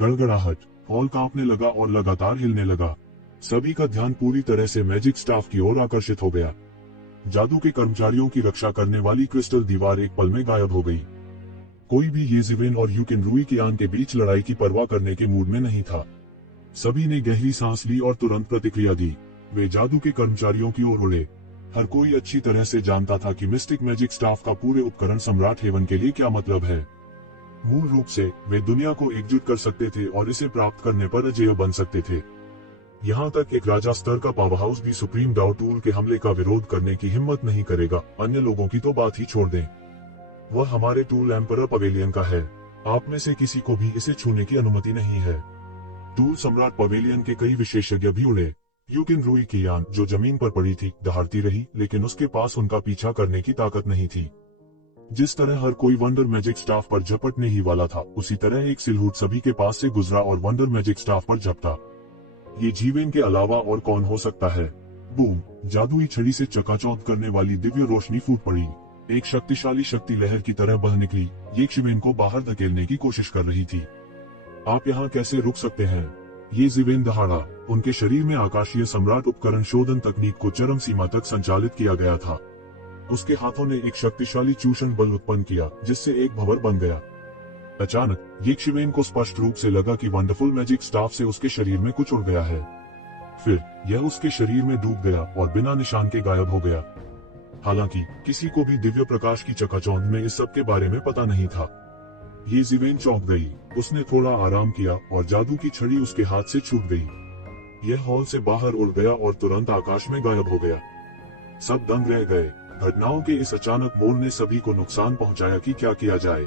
गड़गड़ाहट, हॉल कांपने लगा और लगातार हिलने लगा। सभी का ध्यान पूरी तरह से मैजिक स्टाफ की ओर आकर्षित हो गया। जादू के कर्मचारियों की रक्षा करने वाली क्रिस्टल दीवार एक पल में गायब हो गई। कोई भी येज़िवेन और यूकेन-रुई की आन के बीच लड़ाई की परवाह करने के मूड में नहीं था। सभी ने गहरी सांस ली और तुरंत प्रतिक्रिया दी। वे जादू के कर्मचारियों की ओर उड़े। हर कोई अच्छी तरह से जानता था कि मिस्टिक मैजिक स्टाफ का पूरे उपकरण सम्राट हेवन के लिए क्या मतलब है। मूल रूप से वे दुनिया को एकजुट कर सकते थे और इसे प्राप्त करने पर अजेय बन सकते थे। यहाँ तक एक राजा स्तर का पावर हाउस भी सुप्रीम डाउ टूल के हमले का विरोध करने की हिम्मत नहीं करेगा। अन्य लोगों की तो बात ही छोड़ दें। वह हमारे टूल एम्परर पवेलियन का है। आप में से किसी को भी इसे छूने की अनुमति नहीं है। टूल सम्राट पवेलियन के कई विशेषज्ञ भी उड़े। यूकेन-रुई की यान जो जमीन पर पड़ी थी दहाड़ती रही, लेकिन उसके पास उनका पीछा करने की ताकत नहीं थी। जिस तरह हर कोई वंडर मैजिक स्टाफ पर झपटने ही वाला था, उसी तरह एक सिलहूट सभी के पास से गुजरा और वंडर मैजिक स्टाफ पर झपटा। ये जीवेन के अलावा और कौन हो सकता है? बूम! जादुई छड़ी से चकाचौंध करने वाली दिव्य रोशनी फूट पड़ी। एक शक्तिशाली शक्ति लहर की तरह बह निकली। येज़िवेन को बाहर धकेलने की कोशिश कर रही थी। आप यहाँ कैसे रुक सकते हैं? येज़िवेन दहाड़ा। उनके शरीर में आकाशीय सम्राट उपकरण शोधन तकनीक को चरम सीमा तक संचालित किया गया था। उसके हाथों ने एक शक्तिशाली चूषण बल उत्पन्न किया, जिससे एक भंवर बन गया। अचानक येज़िवेन को स्पष्ट रूप से लगा कि वंडरफुल मैजिक स्टाफ से उसके शरीर में कुछ उड़ गया है। फिर यह उसके शरीर में डूब गया और बिना निशान के गायब हो गया। हालांकि किसी को भी दिव्य प्रकाश की चकाचौंध में इस सब के बारे में पता नहीं था। येज़िवेन चौंक गई। उसने थोड़ा आराम किया और जादू की छड़ी उसके हाथ से छूट गई। यह हॉल से बाहर उड़ गया और तुरंत आकाश में गायब हो गया। सब दंग रह गए। घटनाओं के इस अचानक मोड़ ने सभी को नुकसान पहुंचाया कि क्या किया जाए।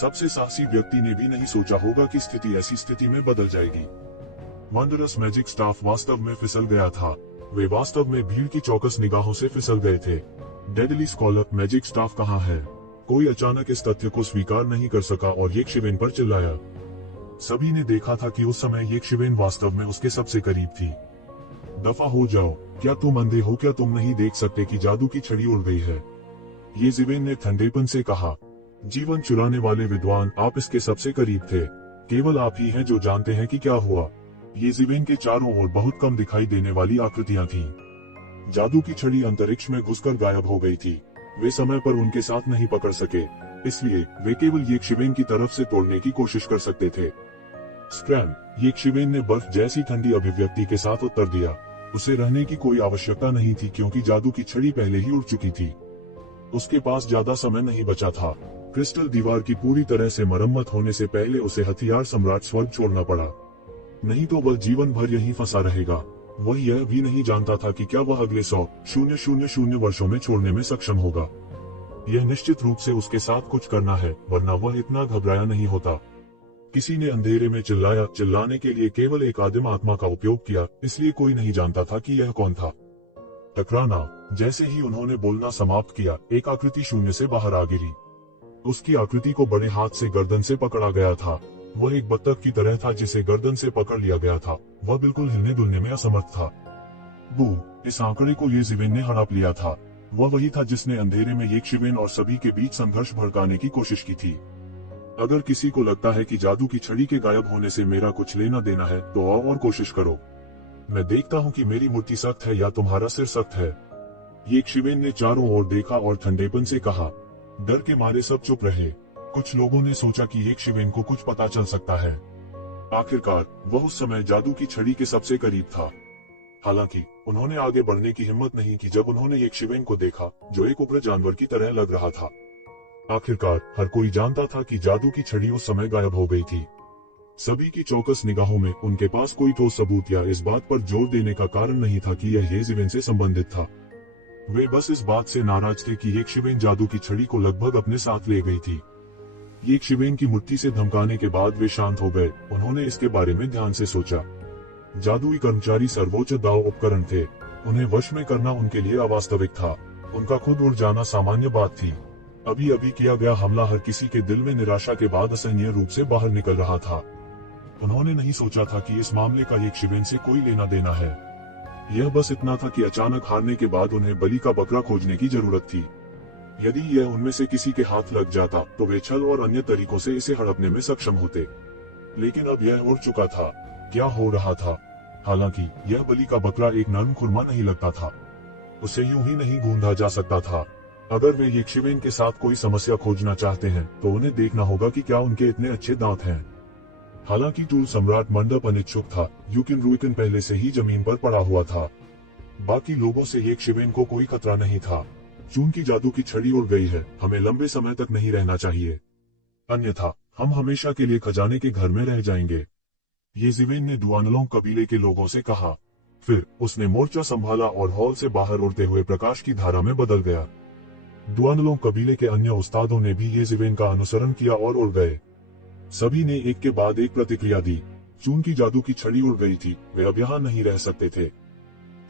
सबसे साहसी व्यक्ति ने भी नहीं सोचा होगा कि स्थिति ऐसी स्थिति में बदल जाएगी। वंडरस मैजिक स्टाफ वास्तव में फिसल गया था। वे वास्तव में भीड़ की चौकस निगाहों से फिसल गए थे। डेडली स्कॉलर मैजिक स्टाफ कहाँ है? कोई अचानक इस तथ्य को स्वीकार नहीं कर सका और येज़िवेन पर चिल्लाया। सभी ने देखा था कि उस समय येज़िवेन वास्तव में उसके सबसे करीब थी। दफा हो जाओ, क्या तुम अंधे हो? क्या तुम नहीं देख सकते कि जादू की छड़ी उड़ गई है? येज़िवेन ने ठंडेपन से कहा। जीवन चुराने वाले विद्वान, आप इसके सबसे करीब थे। केवल आप ही हैं जो जानते हैं कि क्या हुआ। येज़िवेन के चारों ओर बहुत कम दिखाई देने वाली आकृतियां थीं। जादू की छड़ी अंतरिक्ष में घुसकर गायब हो गई थी। वे समय पर उनके साथ नहीं पकड़ सके, इसलिए वे केवल येज़िवेन की तरफ से तोड़ने की कोशिश कर सकते थे। स्क्रैम! येज़िवेन ने बर्फ जैसी ठंडी अभिव्यक्ति के साथ उत्तर दिया। उसे रहने की कोई आवश्यकता नहीं थी क्योंकि जादू की छड़ी पहले ही उड़ चुकी थी। उसके पास ज्यादा समय नहीं बचा था। क्रिस्टल दीवार की पूरी तरह से मरम्मत होने से पहले उसे हथियार सम्राट स्वर्ग छोड़ना पड़ा। नहीं तो वह जीवन भर यहीं फंसा रहेगा। वह यह भी नहीं जानता था कि क्या वह अगले 100,000 वर्षों में छोड़ने में सक्षम होगा। यह निश्चित रूप से उसके साथ कुछ करना है, वरना वह इतना घबराया नहीं होता। किसी ने अंधेरे में चिल्लाया। चिल्लाने के लिए केवल एक आदिम आत्मा का उपयोग किया, इसलिए कोई नहीं जानता था कि यह कौन था। टकराना! जैसे ही उन्होंने बोलना समाप्त किया, एक आकृति शून्य से बाहर आ गिरी। उसकी आकृति को बड़े हाथ से गर्दन से पकड़ा गया था। वह एक बत्तख की तरह था जिसे गर्दन से पकड़ लिया गया था। वह बिल्कुल हिलने डुलने में असमर्थ था। बू! इस आंकड़े को येज़िवेन ने हड़प लिया था। वह वही था जिसने अंधेरे में येज़िवेन और सभी के बीच संघर्ष भड़काने की कोशिश की थी। अगर किसी को लगता है कि जादू की छड़ी के गायब होने से मेरा कुछ लेना देना है, तो आओ और कोशिश करो। मैं देखता हूँ कि मेरी मूर्ति सख्त है या तुम्हारा सिर सख्त है। येज़िवेन ने चारों ओर देखा और ठंडेपन से कहा। डर के मारे सब चुप रहे। कुछ लोगों ने सोचा कि येज़िवेन को कुछ पता चल सकता है। आखिरकार वह उस समय जादू की छड़ी के सबसे करीब था। हालांकि उन्होंने आगे बढ़ने की हिम्मत नहीं की जब उन्होंने येज़िवेन को देखा, जो एक उग्र जानवर की तरह लग रहा था। आखिरकार हर कोई जानता था कि जादू की छड़ी उस समय गायब हो गई थी। सभी की चौकस निगाहों में उनके पास कोई ठोस सबूत या इस बात पर जोर देने का कारण नहीं था कि यह येज़िवेन से संबंधित था। वे बस इस बात से नाराज थे कि येज़िवेन जादू की छड़ी को लगभग अपने साथ ले गई थी। येज़िवेन की मुट्ठी से धमकाने के बाद वे शांत हो गए। उन्होंने इसके बारे में ध्यान से सोचा। जादुई कर्मचारी सर्वोच्च दाव उपकरण थे। उन्हें वश में करना उनके लिए अवास्तविक था। उनका खुद उड़ जाना सामान्य बात थी। अभी अभी किया गया हमला हर किसी के दिल में निराशा के बाद असहनीय रूप से बाहर निकल रहा था। उन्होंने नहीं सोचा था कि इस मामले का येज़िवेन से कोई लेना देना है। यह बस इतना था कि अचानक हारने के बाद उन्हें बलि का बकरा खोजने की जरूरत थी। यदि यह उनमें से किसी के हाथ लग जाता, तो वे छल और अन्य तरीकों से इसे हड़पने में सक्षम होते। लेकिन अब यह उड़ चुका था। क्या हो रहा था? हालांकि यह बलि का बकरा एक नरम खुरमा नहीं लगता था, उसे यूं ही नहीं गूंधा जा सकता था। अगर वे यक्षवेन के साथ कोई समस्या खोजना चाहते हैं तो उन्हें देखना होगा कि क्या उनके इतने अच्छे दांत हैं। हालांकि टूल सम्राट मंडप अनिच्छुक था। यूकिन रुइकन पहले से ही जमीन पर पड़ा हुआ था। बाकी लोगों से यक्षवेन को कोई खतरा नहीं था। चून की जादू की छड़ी उड़ गई है, हमें लंबे समय तक नहीं रहना चाहिए, अन्यथा हम हमेशा के लिए खजाने के घर में रह जाएंगे, येज़िवेन ने दुआनलोंग कबीले के लोगों से कहा। फिर उसने मोर्चा संभाला और हॉल से बाहर उड़ते हुए प्रकाश की धारा में बदल गया। दुआनलोंग कबीले के अन्य उस्तादों ने भी येज़िवेन का अनुसरण किया और उड़ गए। सभी ने एक के बाद एक प्रतिक्रिया दी। चून की जादू की छड़ी उड़ गई थी, वे अब यहाँ नहीं रह सकते थे।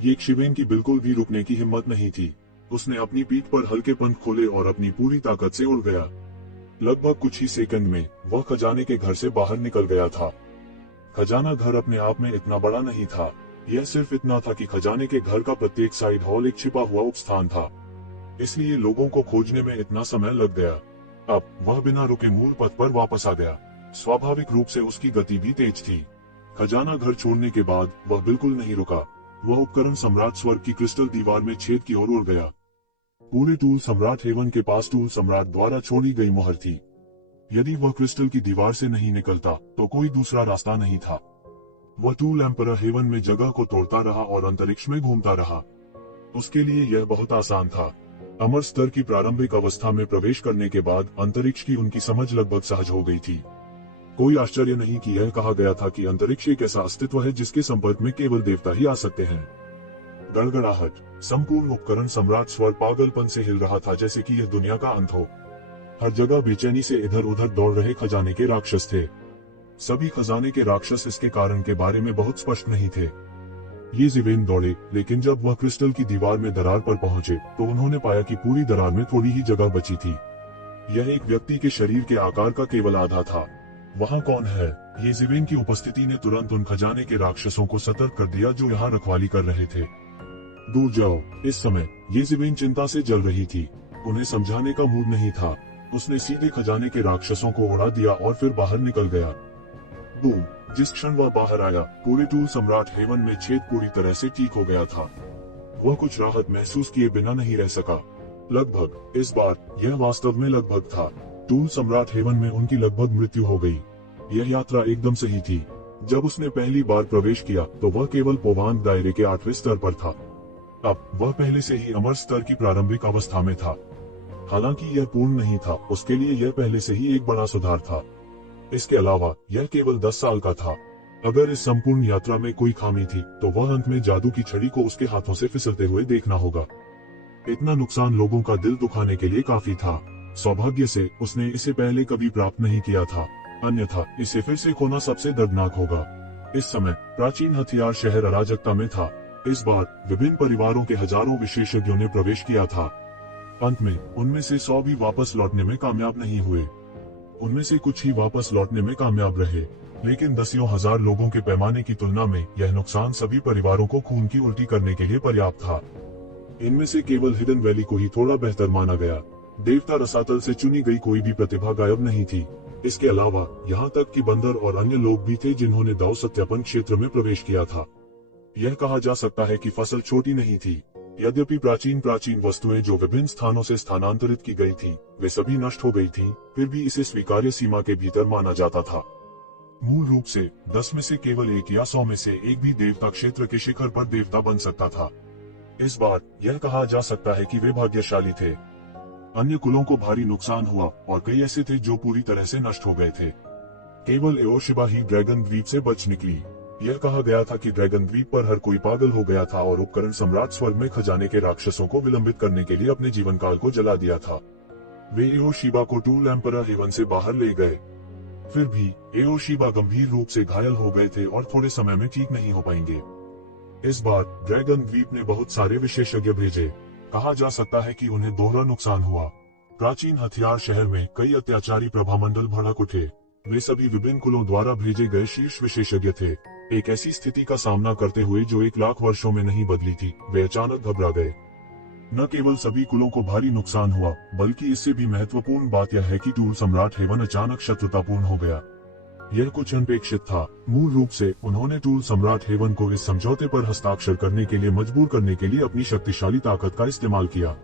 यक्षवेन की बिल्कुल भी रुकने की हिम्मत नहीं थी। उसने अपनी पीठ पर हल्के पंख खोले और अपनी पूरी ताकत से उड़ गया। लगभग कुछ ही सेकंड में वह खजाने के घर से बाहर निकल गया था। खजाना घर अपने आप में इतना बड़ा नहीं था, यह सिर्फ इतना था कि खजाने के घर का प्रत्येक साइड हॉल एक छिपा हुआ उपस्थान था, इसलिए लोगों को खोजने में इतना समय लग गया। अब वह बिना रुके मूल पथ पर वापस आ गया। स्वाभाविक रूप से उसकी गति भी तेज थी। खजाना घर छोड़ने के बाद वह बिल्कुल नहीं रुका। वह उपकरण सम्राट स्वर्ग की क्रिस्टल दीवार में छेद की ओर उड़ गया। पूरे टूल सम्राट हेवन के पास टूल सम्राट द्वारा छोड़ी गई मोहर थी। यदि वह क्रिस्टल की दीवार से नहीं निकलता तो कोई दूसरा रास्ता नहीं था। वह टूल एम्परर हेवन में जगह को तोड़ता रहा और अंतरिक्ष में घूमता रहा। उसके लिए यह बहुत आसान था। अमर स्तर की प्रारंभिक अवस्था में प्रवेश करने के बाद अंतरिक्ष की उनकी समझ लगभग सहज हो गई थी। कोई आश्चर्य नहीं कि यह कहा गया था कि अंतरिक्ष एक ऐसा अस्तित्व है जिसके संपर्क में केवल देवता ही आ सकते हैं। गड़गड़ाहट। संपूर्ण उपकरण सम्राट स्वर पागलपन से हिल रहा था, जैसे कि यह दुनिया का अंत हो। हर जगह बेचैनी से इधर उधर दौड़ रहे खजाने के राक्षस थे। सभी खजाने के राक्षस इसके कारण के बारे में बहुत स्पष्ट नहीं थे। येज़िवेन दौड़े, लेकिन जब वह क्रिस्टल की दीवार में दरार पर पहुंचे तो उन्होंने पाया कि पूरी दरार में थोड़ी ही जगह बची थी। यह एक व्यक्ति के शरीर के आकार का केवल आधा था। वहाँ कौन है? येज़िवेन की उपस्थिति ने तुरंत उन खजाने के राक्षसों को सतर्क कर दिया जो यहाँ रखवाली कर रहे थे। दूर जाओ। इस समय येज़िवेन चिंता से जल रही थी। उन्हें समझाने का मूड नहीं था। उसने सीधे खजाने के राक्षसों को उड़ा दिया और फिर बाहर निकल गया। बूम! जिस क्षण वह बाहर आया, पूरे टूल सम्राट हेवन में छेद पूरी तरह से ठीक हो गया था। वह कुछ राहत महसूस किए बिना नहीं रह सका। लगभग। इस बार यह वास्तव में लगभग था। टूल सम्राट हेवन में उनकी लगभग मृत्यु हो गई। यह यात्रा एकदम सही थी। जब उसने पहली बार प्रवेश किया तो वह केवल पोवांग दायरे के 8वें स्तर पर था। अब वह पहले से ही अमर स्तर की प्रारंभिक अवस्था में था। हालांकि यह पूर्ण नहीं था, उसके लिए यह पहले से ही एक बड़ा सुधार था। इसके अलावा यह केवल 10 साल का था। अगर इस संपूर्ण यात्रा में कोई खामी थी तो वह अंत में जादू की छड़ी को उसके हाथों से फिसलते हुए देखना होगा। इतना नुकसान लोगों का दिल दुखाने के लिए काफी था। सौभाग्य से उसने इसे पहले कभी प्राप्त नहीं किया था, अन्यथा इसे फिर से खोना सबसे दर्दनाक होगा। इस समय प्राचीन हथियार शहर अराजकता में था। इस बार विभिन्न परिवारों के हजारों विशेषज्ञों ने प्रवेश किया था। अंत में उनमें से 100 भी वापस लौटने में कामयाब नहीं हुए। उनमें से कुछ ही वापस लौटने में कामयाब रहे, लेकिन दसियों हजार लोगों के पैमाने की तुलना में यह नुकसान सभी परिवारों को खून की उल्टी करने के लिए पर्याप्त था। इनमें से केवल हिडन वैली को ही थोड़ा बेहतर माना गया। देवता रसातल से चुनी गई कोई भी प्रतिभा गायब नहीं थी। इसके अलावा यहाँ तक कि बंदर और अन्य लोग भी थे जिन्होंने दाव सत्यापन क्षेत्र में प्रवेश किया था। यह कहा जा सकता है कि फसल छोटी नहीं थी। यद्यपि प्राचीन वस्तुएं जो विभिन्न स्थानों से स्थानांतरित की गई थी, वे सभी नष्ट हो गई थी, फिर भी इसे स्वीकार्य सीमा के भीतर माना जाता था। मूल रूप से 10 में से केवल 1 या 100 में से एक भी देवता क्षेत्र के शिखर पर देवता बन सकता था। इस बार यह कहा जा सकता है कि वे भाग्यशाली थे। अन्य कुलों को भारी नुकसान हुआ और कई ऐसे थे जो पूरी तरह से नष्ट हो गए थे। केवल एओशिबा ही ड्रैगन द्वीप से बच निकली। यह कहा गया था कि ड्रैगन द्वीप पर हर कोई पागल हो गया था और उपकरण सम्राट स्वर्ग में खजाने के राक्षसों को विलंबित करने के लिए अपने जीवन काल को जला दिया था। वे एओशिबा को टूल एम्परर हेवन से बाहर ले गए। फिर भी एओशिबा गंभीर रूप से घायल हो गए थे और थोड़े समय में ठीक नहीं हो पाएंगे। इस बार ड्रैगन द्वीप ने बहुत सारे विशेषज्ञ भेजे। कहा जा सकता है कि उन्हें दोहरा नुकसान हुआ। प्राचीन हथियार शहर में कई अत्याचारी प्रभामंडल भड़क उठे। वे सभी विभिन्न कुलों द्वारा भेजे गए शीर्ष विशेषज्ञ थे। एक ऐसी स्थिति का सामना करते हुए जो 1 लाख वर्षों में नहीं बदली थी, वे अचानक घबरा गए। न केवल सभी कुलों को भारी नुकसान हुआ, बल्कि इससे भी महत्वपूर्ण बात यह है कि टूल सम्राट हेवन अचानक शत्रुतापूर्ण हो गया। यह कुछ अनपेक्षित था। मूल रूप से उन्होंने टूल सम्राट हेवन को इस समझौते पर हस्ताक्षर करने के लिए मजबूर करने के लिए अपनी शक्तिशाली ताकत का इस्तेमाल किया।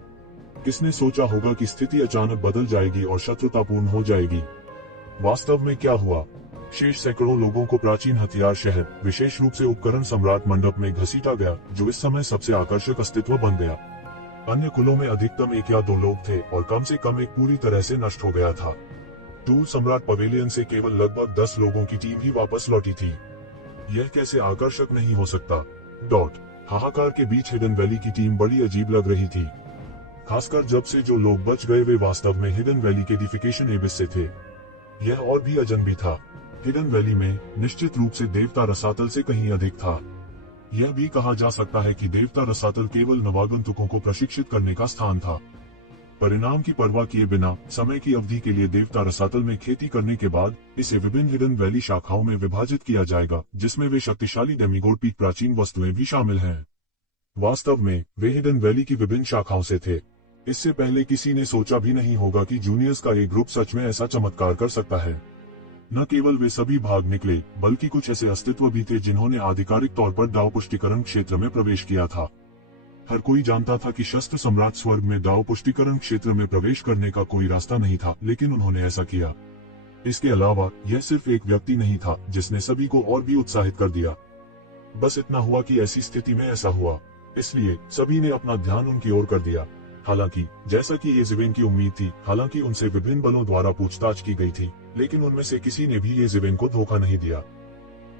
किसने सोचा होगा कि स्थिति अचानक बदल जाएगी और शत्रुतापूर्ण हो जाएगी। वास्तव में क्या हुआ? शेष सैकड़ों लोगों को प्राचीन हथियार शहर, विशेष रूप से उपकरण सम्राट मंडप में घसीटा गया, जो इस समय सबसे आकर्षक अस्तित्व बन गया। अन्य कुलों में अधिकतम 1 या 2 लोग थे और कम से कम एक पूरी तरह से नष्ट हो गया था। टूल सम्राट पवेलियन से केवल लगभग 10 लोगों की टीम ही वापस लौटी थी। यह कैसे आकर्षक नहीं हो सकता? हाहाकार के बीच हिडन वैली की टीम बड़ी अजीब लग रही थी, खासकर जब से जो लोग बच गए वे वास्तव में हिडन वैली के डिफिकेशन एबिस से थे। यह और भी अजनबी था। हिडन वैली में निश्चित रूप से देवता रसातल से कहीं अधिक था। यह भी कहा जा सकता है कि देवता रसातल केवल नवागंतुकों को प्रशिक्षित करने का स्थान था। परिणाम की परवाह किए बिना समय की अवधि के लिए देवता रसातल में खेती करने के बाद इसे विभिन्न हिडन वैली शाखाओं में विभाजित किया जाएगा, जिसमें वे शक्तिशाली डेमिगोड पीक प्राचीन वस्तुएं भी शामिल हैं। वास्तव में वे हिडन वैली की विभिन्न शाखाओं से थे। इससे पहले किसी ने सोचा भी नहीं होगा कि जूनियर्स का एक ग्रुप सच में ऐसा चमत्कार कर सकता है। न केवल वे सभी भाग निकले, बल्कि कुछ ऐसे अस्तित्व भी थे जिन्होंने आधिकारिक तौर पर दाव पुष्टिकरण क्षेत्र में प्रवेश किया था। हर कोई जानता था कि शस्त्र सम्राट स्वर्ग में दाव पुष्टिकरण क्षेत्र में प्रवेश करने का कोई रास्ता नहीं था, लेकिन उन्होंने ऐसा किया। इसके अलावा यह सिर्फ एक व्यक्ति नहीं था जिसने सभी को और भी उत्साहित कर दिया। बस इतना हुआ कि ऐसी स्थिति में ऐसा हुआ, इसलिए सभी ने अपना ध्यान उनकी ओर कर दिया। हालांकि जैसा कि येज़ेवेन की उम्मीद थी, हालांकि उनसे विभिन्न बलों द्वारा पूछताछ की गई थी, लेकिन उनमें से किसी ने भी येज़ेवेन को धोखा नहीं दिया।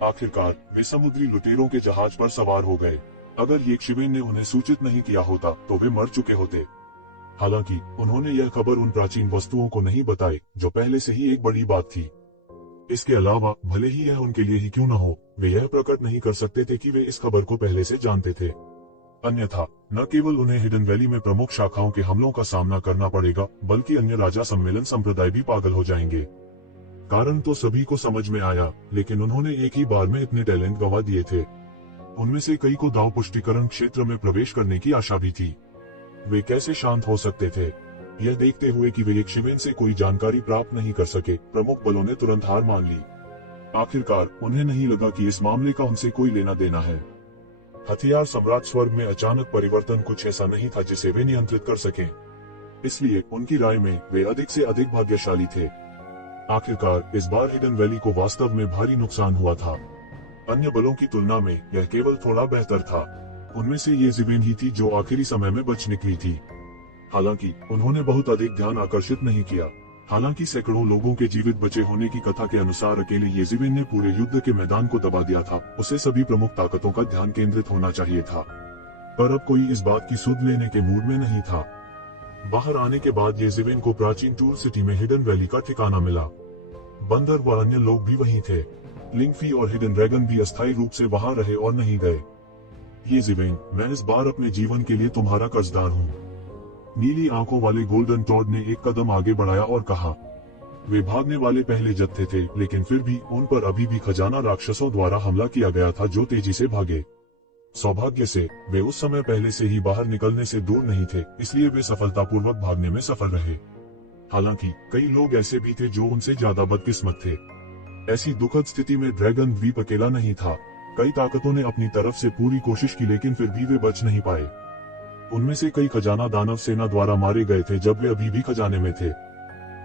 आखिरकार वे समुद्री लुटेरों के जहाज पर सवार हो गए। अगर येज़ेवेन ने उन्हें सूचित नहीं किया होता तो वे मर चुके होते। हालांकि उन्होंने यह खबर उन प्राचीन वस्तुओं को नहीं बताई, जो पहले से ही एक बड़ी बात थी। इसके अलावा भले ही यह उनके लिए ही क्यों न हो, वे यह प्रकट नहीं कर सकते थे कि वे इस खबर को पहले से जानते थे। अन्यथा न केवल उन्हें हिडन वैली में प्रमुख शाखाओं के हमलों का सामना करना पड़ेगा, बल्कि अन्य राजा सम्मेलन संप्रदाय भी पागल हो जाएंगे। कारण तो सभी को समझ में आया, लेकिन उन्होंने एक ही बार में इतने टैलेंट गंवा दिए थे। उनमें से कई को दाव पुष्टिकरण क्षेत्र में प्रवेश करने की आशा भी थी। वे कैसे शांत हो सकते थे? यह देखते हुए कि वे येज़ेवेन से कोई जानकारी प्राप्त नहीं कर सके, प्रमुख बलों ने तुरंत हार मान ली। आखिरकार उन्हें नहीं लगा कि इस मामले का उनसे कोई लेना देना है। हथियार सम्राट स्वर्ग में अचानक परिवर्तन कुछ ऐसा नहीं था जिसे वे नियंत्रित कर सकें। इसलिए उनकी राय में वे अधिक से अधिक भाग्यशाली थे। आखिरकार इस बार हिडन वैली को वास्तव में भारी नुकसान हुआ था। अन्य बलों की तुलना में यह केवल थोड़ा बेहतर था। उनमें से येज़ेवेन ही थी जो आखिरी समय में बच निकली थी। हालांकि उन्होंने बहुत अधिक ध्यान आकर्षित नहीं किया। हालांकि सैकड़ों लोगों के जीवित बचे होने की कथा के अनुसार अकेले येज़ेवेन ने पूरे युद्ध के मैदान को दबा दिया था। उसे सभी प्रमुख ताकतों का ध्यान केंद्रित होना चाहिए था, पर अब कोई इस बात की सुध लेने के मूड में नहीं था। बाहर आने के बाद येज़ेवेन को प्राचीन टूल सिटी में हिडन वैली का ठिकाना मिला। बंदर व अन्य लोग भी वहीं थे। लिंगफी और हिडन ड्रैगन भी अस्थायी रूप से वहां रहे और नहीं गए। येज़ेवेन, मैं इस बार अपने जीवन के लिए तुम्हारा कर्जदार हूँ। नीली आंखों वाले गोल्डन टॉड ने एक कदम आगे बढ़ाया और कहा। वे भागने वाले पहले जत्थे थे, लेकिन फिर भी उन पर अभी भी खजाना राक्षसों द्वारा हमला किया गया था जो तेजी से भागे। सौभाग्य से वे उस समय पहले से ही बाहर निकलने से दूर नहीं थे, इसलिए वे सफलतापूर्वक भागने में सफल रहे। हालांकि कई लोग ऐसे भी थे जो उनसे ज्यादा बदकिस्मत थे। ऐसी दुखद स्थिति में ड्रैगन द्वीप अकेला नहीं था। कई ताकतों ने अपनी तरफ से पूरी कोशिश की, लेकिन फिर भी वे बच नहीं पाए। उनमें से कई खजाना दानव सेना द्वारा मारे गए थे जब वे अभी भी खजाने में थे।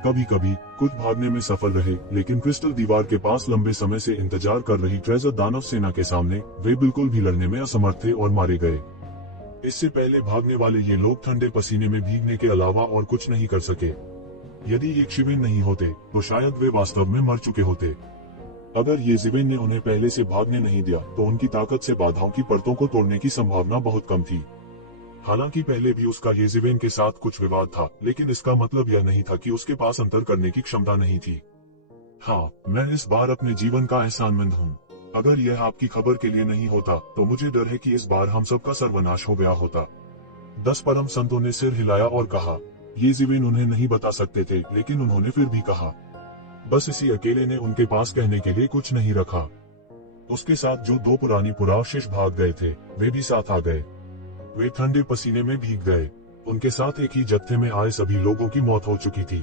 कभी कभी कुछ भागने में सफल रहे, लेकिन क्रिस्टल दीवार के पास लंबे समय से इंतजार कर रही ट्रेजर दानव सेना के सामने वे बिल्कुल भी लड़ने में असमर्थ थे और मारे गए। इससे पहले भागने वाले ये लोग ठंडे पसीने में भीगने के अलावा और कुछ नहीं कर सके। यदि येज़ेवेन नहीं होते तो शायद वे वास्तव में मर चुके होते। अगर येज़ेवेन ने उन्हें पहले से भागने नहीं दिया तो उनकी ताकत से बाधाओं की परतों को तोड़ने की संभावना बहुत कम थी। हालांकि पहले भी उसका येज़ेवेन के साथ कुछ विवाद था, लेकिन इसका मतलब यह नहीं था कि उसके पास अंतर करने की क्षमता नहीं थी। हाँ, मैं इस बार अपने जीवन का एहसानमंद हूँ। अगर यह आपकी खबर के लिए नहीं होता तो मुझे डर है कि इस बार हम सबका सर्वनाश हो गया होता। 10 परम संतों ने सिर हिलाया और कहा। येज़ेवेन उन्हें नहीं बता सकते थे, लेकिन उन्होंने फिर भी कहा। बस इसी अकेले ने उनके पास कहने के लिए कुछ नहीं रखा। उसके साथ जो 2 पुरानी पुरावशिष भाग गए थे वे भी साथ आ गए। वे ठंडे पसीने में भीग गए। उनके साथ एक ही जत्थे में आए सभी लोगों की मौत हो चुकी थी।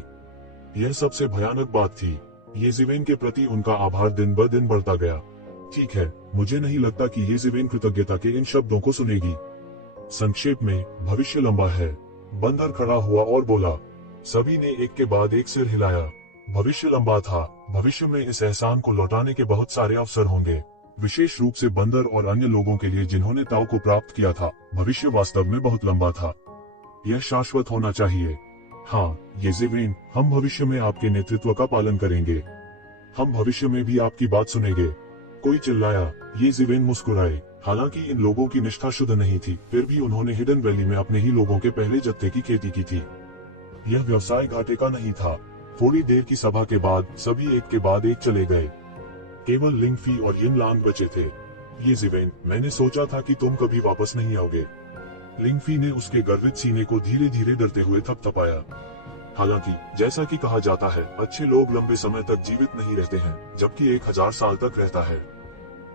यह सबसे भयानक बात थी। येज़िवेन के प्रति उनका आभार दिन ब दिन बढ़ता गया। ठीक है, मुझे नहीं लगता कि येज़िवेन कृतज्ञता के इन शब्दों को सुनेगी। संक्षेप में, भविष्य लंबा है। बंदर खड़ा हुआ और बोला। सभी ने एक के बाद एक सिर हिलाया। भविष्य लंबा था। भविष्य में इस एहसान को लौटाने के बहुत सारे अवसर होंगे, विशेष रूप से बंदर और अन्य लोगों के लिए जिन्होंने ताऊ को प्राप्त किया था। भविष्य वास्तव में बहुत लंबा था। यह शाश्वत होना चाहिए। हाँ, येज़िवेन, हम भविष्य में आपके नेतृत्व का पालन करेंगे। हम भविष्य में भी आपकी बात सुनेंगे। कोई चिल्लाया। येज़िवेन मुस्कुराए। हालांकि इन लोगों की निष्ठा शुद्ध नहीं थी, फिर भी उन्होंने हिडन वैली में अपने ही लोगों के पहले जत्थे की खेती की थी। यह व्यवसाय घाटे का नहीं था। थोड़ी देर की सभा के बाद सभी एक के बाद एक चले गए। केवल लिंगफी और यिनलांग बचे थे। येज़िवेन, मैंने सोचा था कि तुम कभी वापस नहीं आओगे। लिंगफी ने उसके गर्वित सीने को धीरे धीरे डरते हुए थपथपाया। हालांकि जैसा कि कहा जाता है, अच्छे लोग लंबे समय तक जीवित नहीं रहते हैं, जबकि 1000 साल तक रहता है।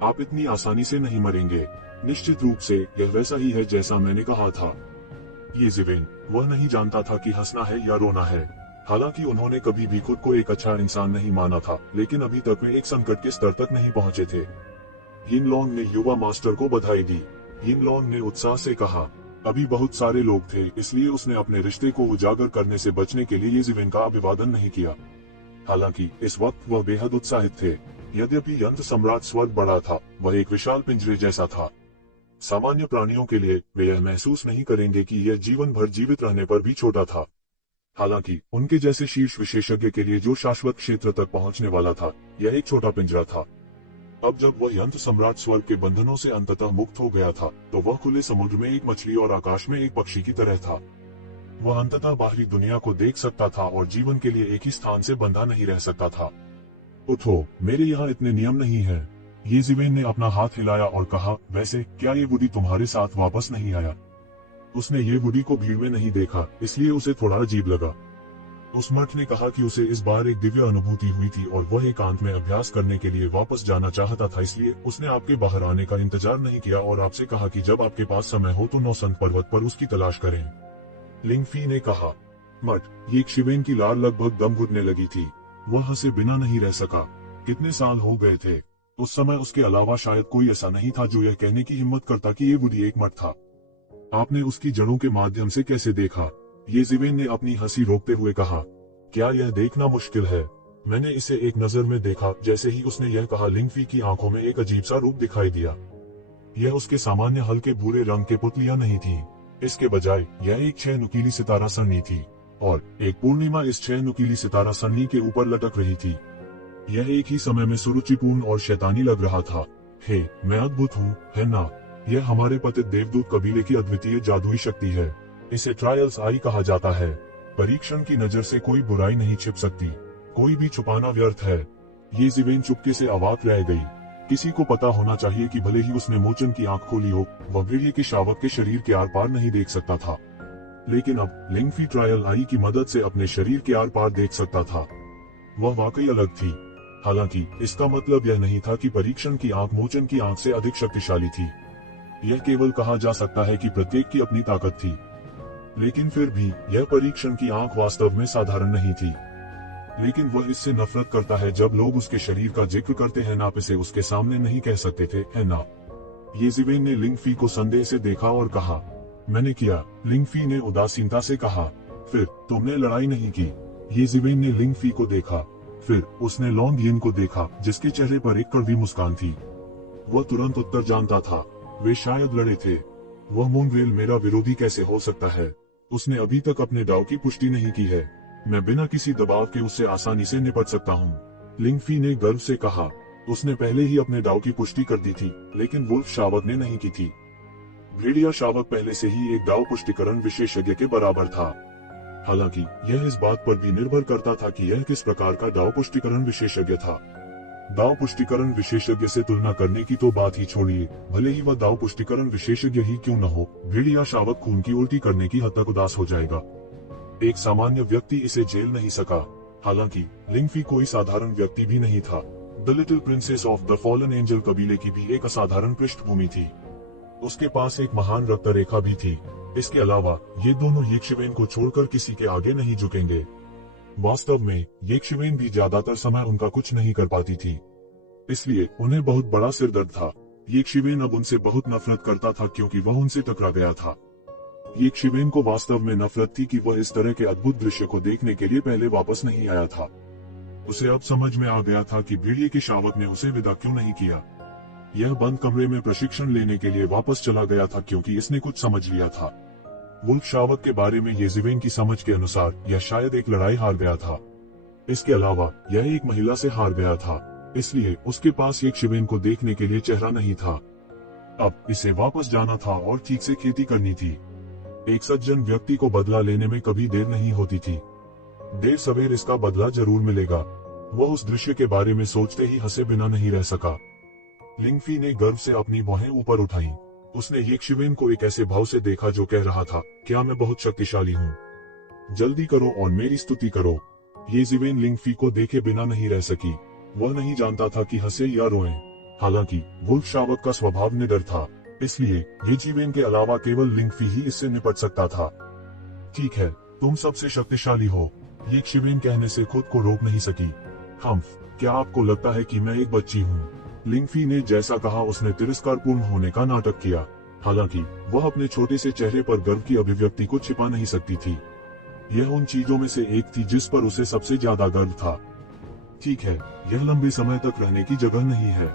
आप इतनी आसानी से नहीं मरेंगे। निश्चित रूप से यह वैसा ही है जैसा मैंने कहा था। येज़िवेन, वह नहीं जानता था कि हंसना है या रोना है। हालांकि उन्होंने कभी भी खुद को एक अच्छा इंसान नहीं माना था, लेकिन अभी तक वे एक संकट के स्तर तक नहीं पहुंचे थे। यिनलॉन्ग ने युवा मास्टर को बधाई दी। यिनलॉन्ग ने उत्साह से कहा। अभी बहुत सारे लोग थे, इसलिए उसने अपने रिश्ते को उजागर करने से बचने के लिए येज़िवेन का अभिवादन नहीं किया। हालांकि इस वक्त वह बेहद उत्साहित थे। यद्यपि यंत्र सम्राट स्वर्ग बड़ा था, वह एक विशाल पिंजरे जैसा था। सामान्य प्राणियों के लिए वे यह महसूस नहीं करेंगे कि यह जीवन भर जीवित रहने पर भी छोटा था। हालांकि उनके जैसे शीर्ष विशेषज्ञ के लिए जो शाश्वत क्षेत्र तक पहुंचने वाला था, यह एक छोटा पिंजरा था। अब जब वह यंत्र सम्राट स्वर्ग के बंधनों से अंततः मुक्त हो गया था, तो वह खुले समुद्र में एक मछली और आकाश में एक पक्षी की तरह था। वह अंततः बाहरी दुनिया को देख सकता था और जीवन के लिए एक ही स्थान से बंधा नहीं रह सकता था। उठो, मेरे यहाँ इतने नियम नहीं है। येज़िवेन ने अपना हाथ हिलाया और कहा, वैसे क्या ये वुडी तुम्हारे साथ वापस नहीं आया? उसने ये वुडी को भीड़ में नहीं देखा, इसलिए उसे थोड़ा अजीब लगा। उस मठ ने कहा कि उसे इस बार एक दिव्य अनुभूति हुई थी और वह एकांत में अभ्यास करने के लिए वापस जाना चाहता था, इसलिए उसने आपके बाहर आने का इंतजार नहीं किया और आपसे कहा कि जब आपके पास समय हो तो नौसंत पर्वत पर उसकी तलाश करें। लिंगफी ने कहा। मठ, येज़िवेन की लार लगभग दम घुटने लगी थी। वह हंसे बिना नहीं रह सका। कितने साल हो गए थे? उस समय उसके अलावा शायद कोई ऐसा नहीं था जो यह कहने की हिम्मत करता कि ये वुडी एक मठ था। आपने उसकी जड़ों के माध्यम से कैसे देखा? येज़िवेन ने अपनी हंसी रोकते हुए कहा। क्या यह देखना मुश्किल है? मैंने इसे एक नजर में देखा। जैसे ही उसने यह कहा, लिंगफी की आंखों में एक अजीब सा रूप दिखाई दिया। यह उसके सामान्य हल्के भूरे रंग के पुतलियां नहीं थी। इसके बजाय यह एक 6 नुकीली सितारा सन्नी थी, और एक पूर्णिमा इस 6 नुकीली सितारा सन्नी के ऊपर लटक रही थी। यह एक ही समय में सुरुचिपूर्ण और शैतानी लग रहा था। हे, मैं अद्भुत हूँ, है ना? यह हमारे पतित देवदूत कबीले की अद्वितीय जादुई शक्ति है। इसे ट्रायल्स आई कहा जाता है। परीक्षण की नजर से कोई बुराई नहीं छिप सकती। कोई भी छुपाना व्यर्थ है। येज़िवेन चुपके से अवाक रह गई। किसी को पता होना चाहिए कि भले ही उसने मोचन की आंख खोली हो, वह भेड़िए के शावक के शरीर के आर पार नहीं देख सकता था। लेकिन अब लिंगफी ट्रायल आई की मदद से अपने शरीर के आर पार देख सकता था। वह वाकई अलग थी। हालांकि इसका मतलब यह नहीं था कि परीक्षण की आंख मोचन की आंख से अधिक शक्तिशाली थी। यह केवल कहा जा सकता है कि प्रत्येक की अपनी ताकत थी। लेकिन फिर भी यह परीक्षण की आंख वास्तव में साधारण नहीं थी। लेकिन वह इससे नफरत करता है जब लोग उसके शरीर का जिक्र करते हैं। आप इसे उसके सामने नहीं कह सकते थे, है ना? येज़िवेन ने लिंगफी को संदेह से देखा और कहा, मैंने किया। लिंगफी ने उदासीनता से कहा। फिर तुमने लड़ाई नहीं की? येज़िवेन ने लिंगफी को देखा। फिर उसने लॉन्ग यिन को देखा, जिसके चेहरे पर एक कड़वी मुस्कान थी। वह तुरंत उत्तर जानता था। वे शायद लड़े थे। वह मोंगरेल मेरा विरोधी कैसे हो सकता है? उसने अभी तक अपने दाव की पुष्टि नहीं की है। मैं बिना किसी दबाव के उससे आसानी से निपट सकता हूँ, लिंगफी ने गर्व से कहा। उसने पहले ही अपने दाव की पुष्टि कर दी थी, लेकिन वुल्फ शावक ने नहीं की थी। भेड़िया शावक पहले से ही एक दाव पुष्टिकरण विशेषज्ञ के बराबर था। हालांकि यह इस बात पर भी निर्भर करता था कि यह किस प्रकार का दाव पुष्टिकरण विशेषज्ञ था। दाव पुष्टिकरण विशेषज्ञ से तुलना करने की तो बात ही छोड़िए, भले ही वह दाव पुष्टिकरण विशेषज्ञ ही क्यों न हो, भेड़िया शावक खून की उल्टी करने की हद तक उदास हो जाएगा। एक सामान्य व्यक्ति इसे झेल नहीं सका। हालांकि लिंगफी कोई साधारण व्यक्ति भी नहीं था। The little princess of the fallen angel कबीले की भी एक असाधारण पृष्ठभूमि थी। उसके पास एक महान रक्त रेखा भी थी। इसके अलावा ये दोनों येज़िवेन को छोड़कर किसी के आगे नहीं झुकेंगे। वास्तव में येशिवेन भी ज्यादातर समय उनका कुछ नहीं कर पाती थी, इसलिए उन्हें बहुत बड़ा सिर दर्द था। येशिवेन अब उनसे बहुत नफरत करता था क्योंकि वह उनसे टकरा गया था। येशिवेन को वास्तव में नफरत थी कि वह इस तरह के अद्भुत दृश्य को देखने के लिए पहले वापस नहीं आया था। उसे अब समझ में आ गया था कि भेड़िए के शावक ने उसे विदा क्यों नहीं किया। यह बंद कमरे में प्रशिक्षण लेने के लिए वापस चला गया था क्योंकि इसने कुछ समझ लिया था। वुल्फ शावक के बारे में येशिवेन की समझ के अनुसार यह शायद एक लड़ाई हार गया था। इसके अलावा यह एक महिला से हार गया था, इसलिए उसके पास येशिवेन को देखने के लिए चेहरा नहीं था। अब इसे वापस जाना था और ठीक से खेती करनी थी। एक सज्जन व्यक्ति को बदला लेने में कभी देर नहीं होती थी। देर सवेर इसका बदला जरूर मिलेगा। वह उस दृश्य के बारे में सोचते ही हंसे बिना नहीं रह सका। लिंगफी ने गर्व से अपनी बाहें ऊपर उठाई। उसने येशिवेन को एक ऐसे भाव से देखा जो कह रहा था, क्या मैं बहुत शक्तिशाली हूँ? जल्दी करो और मेरी स्तुति करो। येशिवेन लिंगफी को देखे बिना नहीं रह सकी। वह नहीं जानता था कि हंसे या रोएं। हालांकि वुल्फ शावक का स्वभाव निडर था, इसलिए येशिवेन के अलावा केवल लिंगफी ही इससे निपट सकता था। ठीक है, तुम सबसे शक्तिशाली हो, येशिवेन कहने से खुद को रोक नहीं सकी। हम्फ, क्या आपको लगता है कि मैं एक बच्ची हूँ? लिंगफी ने जैसा कहा उसने तिरस्कारपूर्ण होने का नाटक किया। हालांकि वह अपने छोटे से चेहरे पर गर्व की अभिव्यक्ति को छिपा नहीं सकती थी। यह उन चीजों में से एक थी जिस पर उसे सबसे ज्यादा गर्व था। ठीक है, यह लंबे समय तक रहने की जगह नहीं है।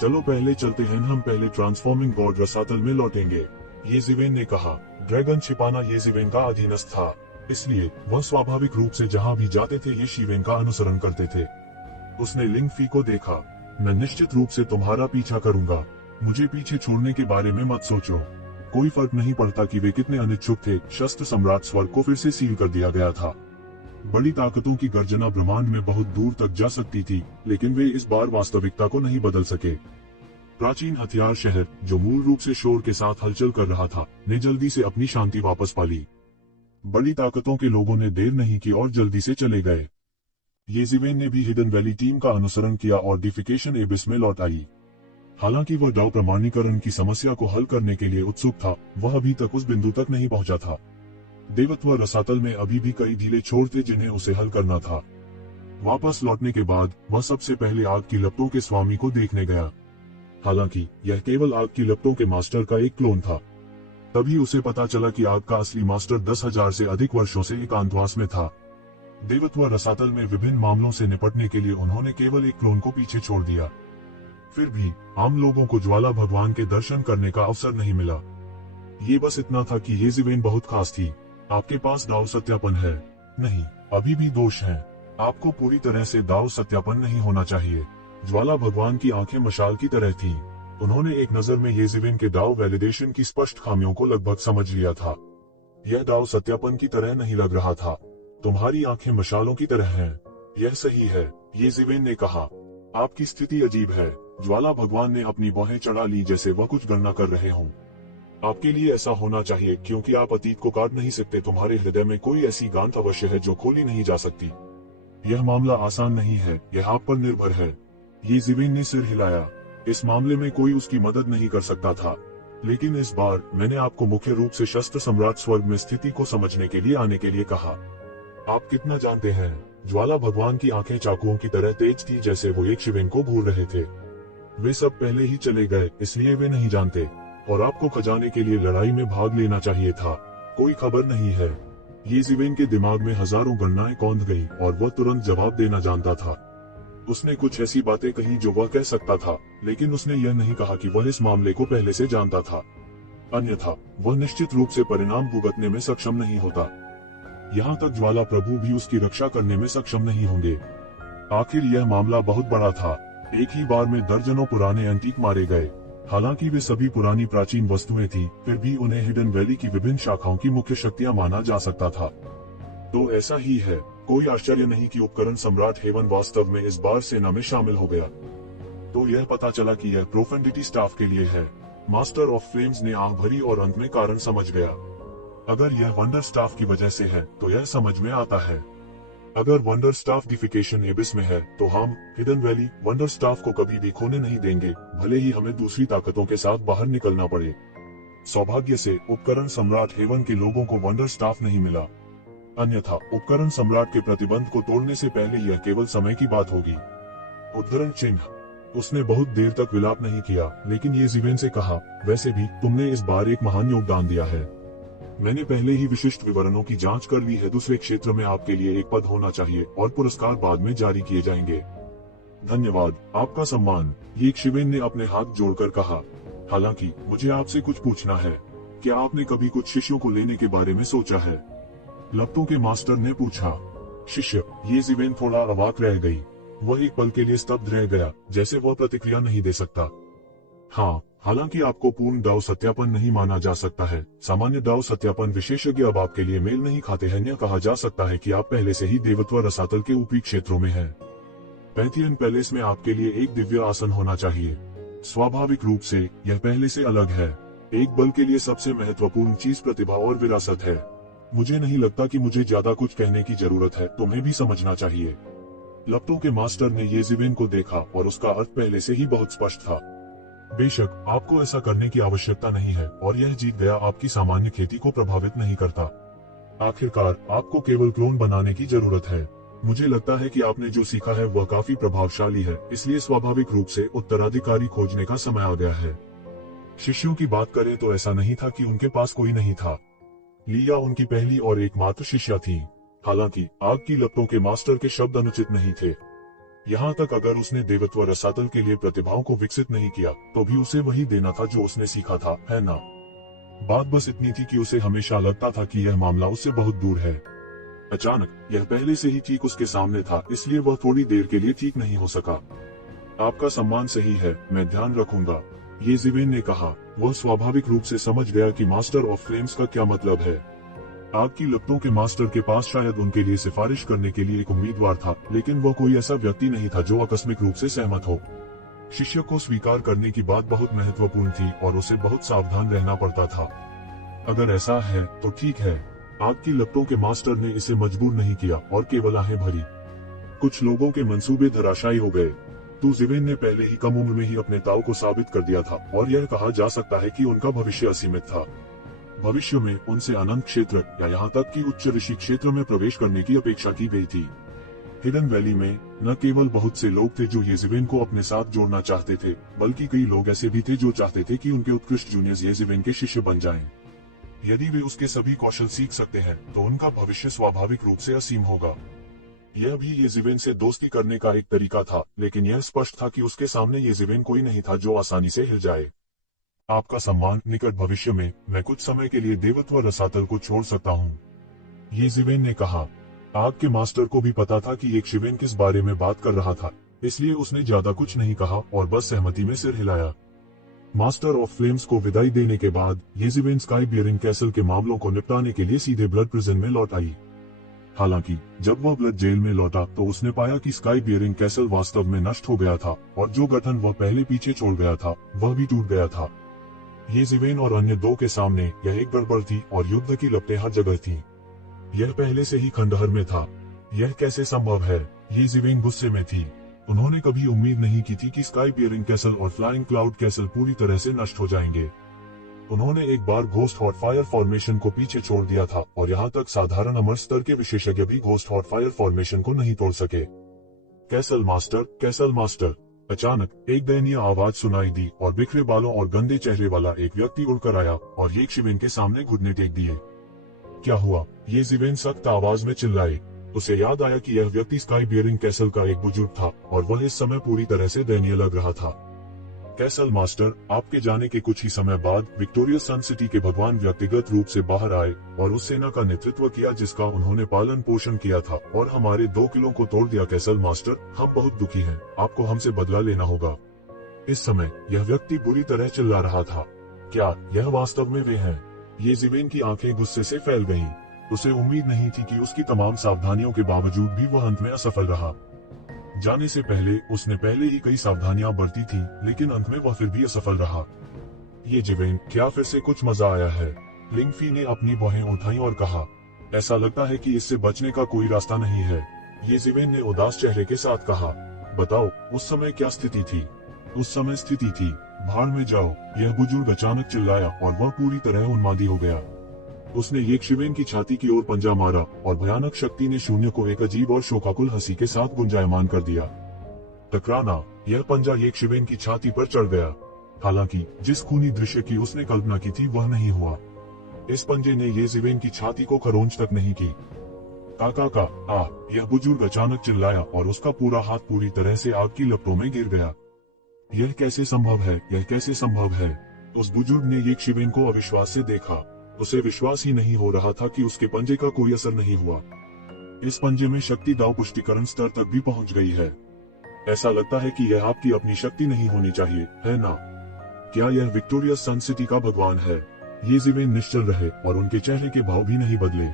चलो पहले चलते हैं, हम पहले ट्रांसफॉर्मिंग गॉड रसातल में लौटेंगे, येशिवेन ने कहा। ड्रैगन छिपाना येशिवेन का अधीनस्थ था, इसलिए वह स्वाभाविक रूप से जहां भी जाते थे येशिवेन का अनुसरण करते थे। उसने लिंगफी को देखा। मैं निश्चित रूप से तुम्हारा पीछा करूंगा। मुझे पीछे छोड़ने के बारे में मत सोचो। कोई फर्क नहीं पड़ता कि वे कितने अनिच्छुक थे। शस्त्र सम्राट स्वर्ग को फिर से सील कर दिया गया था। बड़ी ताकतों की गर्जना ब्रह्मांड में बहुत दूर तक जा सकती थी, लेकिन वे इस बार वास्तविकता को नहीं बदल सके। प्राचीन हथियार शहर, जो मूल रूप से शोर के साथ हलचल कर रहा था, ने जल्दी से अपनी शांति वापस पा ली। बड़ी ताकतों के लोगों ने देर नहीं की और जल्दी से चले गए। येशिवेन ने भी हिडन वैली टीम का अनुसरण किया और डिफिकेशन एबिस में लौट आई। हालांकि वह डाउ प्रमाणीकरण की समस्या को हल करने के लिए उत्सुक था, वह अभी तक उस बिंदु तक नहीं पहुंचा था। देवत्व रसातल में अभी भी कई ढीले छोर थे जिन्हें उसे हल करना था। वापस लौटने के बाद वह सबसे पहले आग की लपटों के स्वामी को देखने गया। हालांकि यह केवल आग की लपटों के मास्टर का एक क्लोन था। तभी उसे पता चला कि आग का असली मास्टर 10,000 से अधिक वर्षों से एकांतवास में था। देवत्व रसातल में विभिन्न मामलों से निपटने के लिए उन्होंने केवल एक क्लोन को पीछे छोड़ दिया। फिर भी आम लोगों को ज्वाला भगवान के दर्शन करने का अवसर नहीं मिला। ये बस इतना था कि येशिवेन बहुत खास थी। आपके पास दाव सत्यापन है? नहीं, अभी भी दोष हैं। आपको पूरी तरह से दाव सत्यापन नहीं होना चाहिए। ज्वाला भगवान की आंखें मशाल की तरह थीं। उन्होंने एक नजर में येशिवेन के दाव वैलिडेशन की स्पष्ट खामियों को लगभग समझ लिया था। यह दाव सत्यापन की तरह नहीं लग रहा था। तुम्हारी आंखें मशालों की तरह हैं। यह सही है, येशिवेन ने कहा। आपकी स्थिति अजीब है। ज्वाला भगवान ने अपनी बाहें चढ़ा ली जैसे वह कुछ गणना कर रहे हों। आपके लिए ऐसा होना चाहिए क्योंकि आप अतीत को काट नहीं सकते। तुम्हारे हृदय में कोई ऐसी गांठ अवश्य है जो खोली नहीं जा सकती। यह मामला आसान नहीं है, यह आप पर निर्भर है। येशिवेन ने सिर हिलाया। इस मामले में कोई उसकी मदद नहीं कर सकता था, लेकिन इस बार मैंने आपको मुख्य रूप से शस्त्र सम्राट स्वर्ग में स्थिति को समझने के लिए आने के लिए कहा। आप कितना जानते हैं? ज्वाला भगवान की आंखें चाकुओं की तरह तेज थी जैसे वो येशिवेन को भूल रहे थे। वे सब पहले ही चले गए, इसलिए वे नहीं जानते। और आपको खजाने के लिए लड़ाई में भाग लेना चाहिए था। कोई खबर नहीं है। येशिवेन के दिमाग में हजारों गणनाएं कौंध गईं और वह तुरंत जवाब देना जानता था। उसने कुछ ऐसी बातें कही जो वह कह सकता था, लेकिन उसने यह नहीं कहा कि वह इस मामले को पहले से जानता था। अन्यथा वह निश्चित रूप से परिणाम भुगतने में सक्षम नहीं होता। यहाँ तक ज्वाला प्रभु भी उसकी रक्षा करने में सक्षम नहीं होंगे। आखिर यह मामला बहुत बड़ा था। एक ही बार में दर्जनों पुराने एंटीक मारे गए। हालांकि वे सभी पुरानी प्राचीन वस्तुएं थीं, फिर भी उन्हें हिडन वैली की विभिन्न शाखाओं की मुख्य शक्तियां माना जा सकता था। तो ऐसा ही है, कोई आश्चर्य नहीं कि उपकरण सम्राट हेवन वास्तव में इस बार सेना में शामिल हो गया। तो यह पता चला कि यह प्रोफेंडिटी स्टाफ के लिए है। मास्टर ऑफ फ्लेम्स ने आंख भरी और अंत में कारण समझ गया। अगर यह वंडर स्टाफ की वजह से है तो यह समझ में आता है। अगर वंडर स्टाफ डिफिकेशन एबिस में है तो हम हिडन वैली वंडर स्टाफ को कभी भी खोने नहीं देंगे, भले ही हमें दूसरी ताकतों के साथ बाहर निकलना पड़े। सौभाग्य से उपकरण सम्राट हेवन के लोगों को वंडर स्टाफ नहीं मिला। अन्यथा उपकरण सम्राट के प्रतिबंध को तोड़ने से पहले यह केवल समय की बात होगी। उद्धरण चिन्ह। उसने बहुत देर तक विलाप नहीं किया, लेकिन येज़िवेन से कहा, वैसे भी तुमने इस बार एक महान योगदान दिया है। मैंने पहले ही विशिष्ट विवरणों की जांच कर ली है। दूसरे क्षेत्र में आपके लिए एक पद होना चाहिए और पुरस्कार बाद में जारी किए जाएंगे। धन्यवाद, आपका सम्मान। येज़िवेन ने अपने हाथ जोड़कर कहा। हालांकि मुझे आपसे कुछ पूछना है। क्या आपने कभी कुछ शिष्यों को लेने के बारे में सोचा है? लपटों के मास्टर ने पूछा। शिष्य? येज़िवेन थोड़ा अवाक रह गई। वह एक पल के लिए स्तब्ध रह गया, जैसे वह प्रतिक्रिया नहीं दे सकता। हाँ, हालांकि आपको पूर्ण दाव सत्यापन नहीं माना जा सकता है। सामान्य दाव सत्यापन विशेषज्ञ अब आपके लिए मेल नहीं खाते हैं। यह कहा जा सकता है कि आप पहले से ही देवत्व रसातल के ऊपरी क्षेत्रों में हैं। पैथियन पैलेस में आपके लिए एक दिव्य आसन होना चाहिए। स्वाभाविक रूप से यह पहले से अलग है। एक बल के लिए सबसे महत्वपूर्ण चीज प्रतिभा और विरासत है। मुझे नहीं लगता कि मुझे ज्यादा कुछ कहने की जरूरत है, तुम्हें भी समझना चाहिए। लपटों के मास्टर ने येज़िवेन को देखा और उसका अर्थ पहले से ही बहुत स्पष्ट था। बेशक आपको ऐसा करने की आवश्यकता नहीं है और यह जीत गया आपकी सामान्य खेती को प्रभावित नहीं करता। आखिरकार आपको केवल क्लोन बनाने की जरूरत है। मुझे लगता है कि आपने जो सीखा है वह काफी प्रभावशाली है, इसलिए स्वाभाविक रूप से उत्तराधिकारी खोजने का समय आ गया है। शिष्यों की बात करें तो ऐसा नहीं था कि उनके पास कोई नहीं था। लिया उनकी पहली और एकमात्र शिष्या थी। हालांकि आग की लपटों के मास्टर के शब्द अनुचित नहीं थे। यहाँ तक अगर उसने देवत्व रसातल के लिए प्रतिभाओं को विकसित नहीं किया तो भी उसे वही देना था जो उसने सीखा था, है ना? बात बस इतनी थी कि उसे हमेशा लगता था कि यह मामला उससे बहुत दूर है। अचानक यह पहले से ही ठीक उसके सामने था, इसलिए वह थोड़ी देर के लिए ठीक नहीं हो सका। आपका सम्मान सही है, मैं ध्यान रखूंगा, येज़िवेन ने कहा। वह स्वाभाविक रूप से समझ गया कि मास्टर ऑफ फ्लेम्स का क्या मतलब है। आग की लपटों के मास्टर के पास शायद उनके लिए सिफारिश करने के लिए एक उम्मीदवार था, लेकिन वह कोई ऐसा व्यक्ति नहीं था जो आकस्मिक रूप से सहमत हो। शिष्य को स्वीकार करने की बात बहुत महत्वपूर्ण थी और उसे बहुत सावधान रहना पड़ता था। अगर ऐसा है तो ठीक है। आग की लपटों के मास्टर ने इसे मजबूर नहीं किया और केवल आहें भरी। कुछ लोगों के मंसूबे धराशायी हो गए। येज़िवेन ने पहले ही कम उम्र में ही अपने ताव को साबित कर दिया था और यह कहा जा सकता है कि उनका भविष्य असीमित था। भविष्य में उनसे अनंत क्षेत्र या यहाँ तक कि उच्च ऋषि क्षेत्र में प्रवेश करने की अपेक्षा की गई थी। हिडन वैली में न केवल बहुत से लोग थे जो येज़िवेन को अपने साथ जोड़ना चाहते थे, बल्कि कई लोग ऐसे भी थे जो चाहते थे कि उनके उत्कृष्ट जूनियर्स येज़िवेन के शिष्य बन जाएं। यदि वे उसके सभी कौशल सीख सकते हैं तो उनका भविष्य स्वाभाविक रूप से असीम होगा। यह भी येज़िवेन से दोस्ती करने का एक तरीका था, लेकिन यह स्पष्ट था कि उसके सामने येज़िवेन कोई नहीं था जो आसानी से हिल जाए। आपका सम्मान, निकट भविष्य में मैं कुछ समय के लिए देवत्व रसातल को छोड़ सकता हूँ, येज़िवेन ने कहा। आग के मास्टर को भी पता था कि येज़िवेन किस बारे में बात कर रहा था, इसलिए उसने ज्यादा कुछ नहीं कहा और बस सहमति में सिर हिलाया। मास्टर ऑफ फ्लेम्स को विदाई देने के बाद येज़िवेन स्काई बियरिंग कैसल के मामलों को निपटाने के लिए सीधे ब्लड प्रिजन में लौट आई। हालांकि जब वह ब्लड जेल में लौटा तो उसने पाया कि स्काई बियरिंग कैसल वास्तव में नष्ट हो गया था और जो गठन वह पहले पीछे छोड़ गया था वह भी टूट गया था। येज़िवेन और अन्य दो के सामने यह एक गड़बड़ थी और युद्ध की लपटें हर जगह थीं। यह पहले से ही खंडहर में था। यह कैसे संभव है? येज़िवेन गुस्से में थी। उन्होंने कभी उम्मीद नहीं की थी कि स्काई बियरिंग कैसल और फ्लाइंग क्लाउड कैसल पूरी तरह से नष्ट हो जाएंगे। उन्होंने एक बार घोस्ट हॉट फायर फॉर्मेशन को पीछे छोड़ दिया था और यहाँ तक साधारण अमर स्तर के विशेषज्ञ भी घोस्ट हॉट फायर फॉर्मेशन को नहीं तोड़ सके। Castle master, castle master. अचानक एक दयनीय आवाज सुनाई दी और बिखरे बालों और गंदे चेहरे वाला एक व्यक्ति उड़कर आया और येज़िवेन के सामने घुटने टेक दिए। क्या हुआ? येज़िवेन सख्त आवाज में चिल्लाए। उसे याद आया कि यह व्यक्ति स्काई बियरिंग कैसल का एक बुजुर्ग था और वह इस समय पूरी तरह से दयनीय लग रहा था। कैसल मास्टर, आपके जाने के कुछ ही समय बाद विक्टोरियस सन सिटी के भगवान व्यक्तिगत रूप से बाहर आए और उस सेना का नेतृत्व किया जिसका उन्होंने पालन पोषण किया था और हमारे 2 किलों को तोड़ दिया। कैसल मास्टर, हम बहुत दुखी हैं, आपको हमसे बदला लेना होगा। इस समय यह व्यक्ति बुरी तरह चिल्ला रहा था। क्या यह वास्तव में वे हैं? येज़िवेन की आंखें गुस्से से फैल गईं। उसे उम्मीद नहीं थी कि उसकी तमाम सावधानियों के बावजूद भी वह अंत में असफल रहा। जाने से पहले उसने पहले ही कई सावधानियां बरती थी, लेकिन अंत में वह फिर भी असफल रहा। येज़िवेन, क्या फिर से कुछ मजा आया है? लिंगफी ने अपनी बाहें उठाई और कहा, ऐसा लगता है कि इससे बचने का कोई रास्ता नहीं है। येज़िवेन ने उदास चेहरे के साथ कहा, बताओ उस समय क्या स्थिति थी? उस समय स्थिति थी, भाड़ में जाओ, यह बुजुर्ग अचानक चिल्लाया और वह पूरी तरह उन्मादी हो गया। उसने येकशिवेन की छाती की ओर पंजा मारा और भयानक शक्ति ने शून्य को एक अजीब और शोकाकुल हंसी के साथ गुंजायमान कर दिया। टकराना, यह पंजा येकशिवेन की छाती पर चढ़ गया। हालांकि जिस खूनी दृश्य की उसने कल्पना की थी वह नहीं हुआ। इस पंजे ने येकशिवेन की छाती को खरोंच तक नहीं की। काका, यह बुजुर्ग अचानक चिल्लाया और उसका पूरा हाथ पूरी तरह से आग की लपटों में गिर गया। यह कैसे संभव है, यह कैसे संभव है? उस बुजुर्ग ने येकशिवेन को अविश्वास से देखा। उसे विश्वास ही नहीं हो रहा था कि उसके पंजे का कोई असर नहीं हुआ। इस पंजे में शक्ति दाव पुष्टिकरण स्तर तक भी पहुंच गई है। ऐसा लगता है कि यह आपकी अपनी शक्ति नहीं होनी चाहिए, है ना? क्या यह विक्टोरियस सन सिटी का भगवान है? येकशिवेन निश्चल रहे और उनके चेहरे के भाव भी नहीं बदले।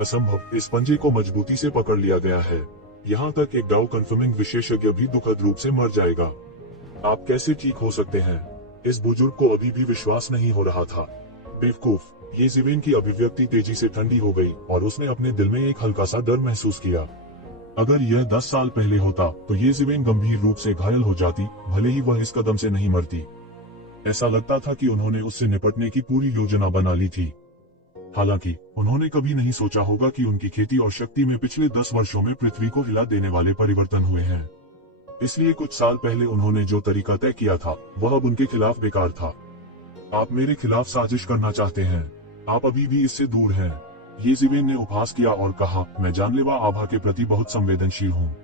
असंभव, इस पंजे को मजबूती से पकड़ लिया गया है। यहाँ तक एक डाउ कंफर्मिंग विशेषज्ञ भी दुखद रूप से मर जाएगा। आप कैसे ठीक हो सकते हैं? इस बुजुर्ग को अभी भी विश्वास नहीं हो रहा था। बेवकूफ, येकशिवेन की अभिव्यक्ति तेजी से ठंडी हो गई और उसने अपने दिल में एक हल्का सा डर महसूस किया। अगर यह 10 साल पहले होता तो येकशिवेन गंभीर रूप से घायल हो जाती, भले ही वह इस कदम से नहीं मरती। ऐसा लगता था कि उन्होंने उससे निपटने की पूरी योजना बना ली थी। हालांकि उन्होंने कभी नहीं सोचा होगा कि उनकी खेती और शक्ति में पिछले 10 वर्षों में पृथ्वी को हिला देने वाले परिवर्तन हुए हैं। इसलिए कुछ साल पहले उन्होंने जो तरीका तय किया था वह अब उनके खिलाफ बेकार था। आप मेरे खिलाफ साजिश करना चाहते हैं। आप अभी भी इससे दूर हैं। येकशिवेन ने उपहास किया और कहा, मैं जानलेवा आभा के प्रति बहुत संवेदनशील हूँ।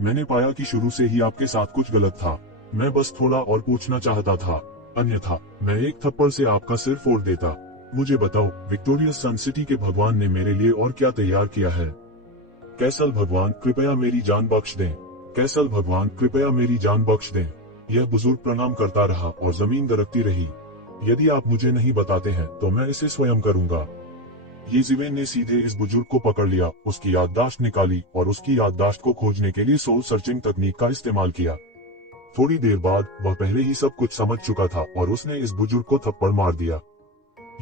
मैंने पाया कि शुरू से ही आपके साथ कुछ गलत था। मैं बस थोड़ा और पूछना चाहता था, अन्यथा मैं एक थप्पड़ से आपका सिर फोड़ देता। मुझे बताओ, विक्टोरियस सन सिटी के भगवान ने मेरे लिए और क्या तैयार किया है? कैसल भगवान, कृपया मेरी जान बख्श दें। कैसल भगवान, कृपया मेरी जान बख्श दें। यह बुजुर्ग प्रणाम करता रहा और जमीन दरकती रही। यदि आप मुझे नहीं बताते हैं तो मैं इसे स्वयं करूंगा। येकशिवेन ने सीधे इस बुजुर्ग को पकड़ लिया, उसकी याददाश्त निकाली और उसकी याददाश्त को खोजने के लिए सोल सर्चिंग तकनीक का इस्तेमाल किया। थोड़ी देर बाद वह पहले ही सब कुछ समझ चुका था और उसने इस बुजुर्ग को थप्पड़ मार दिया।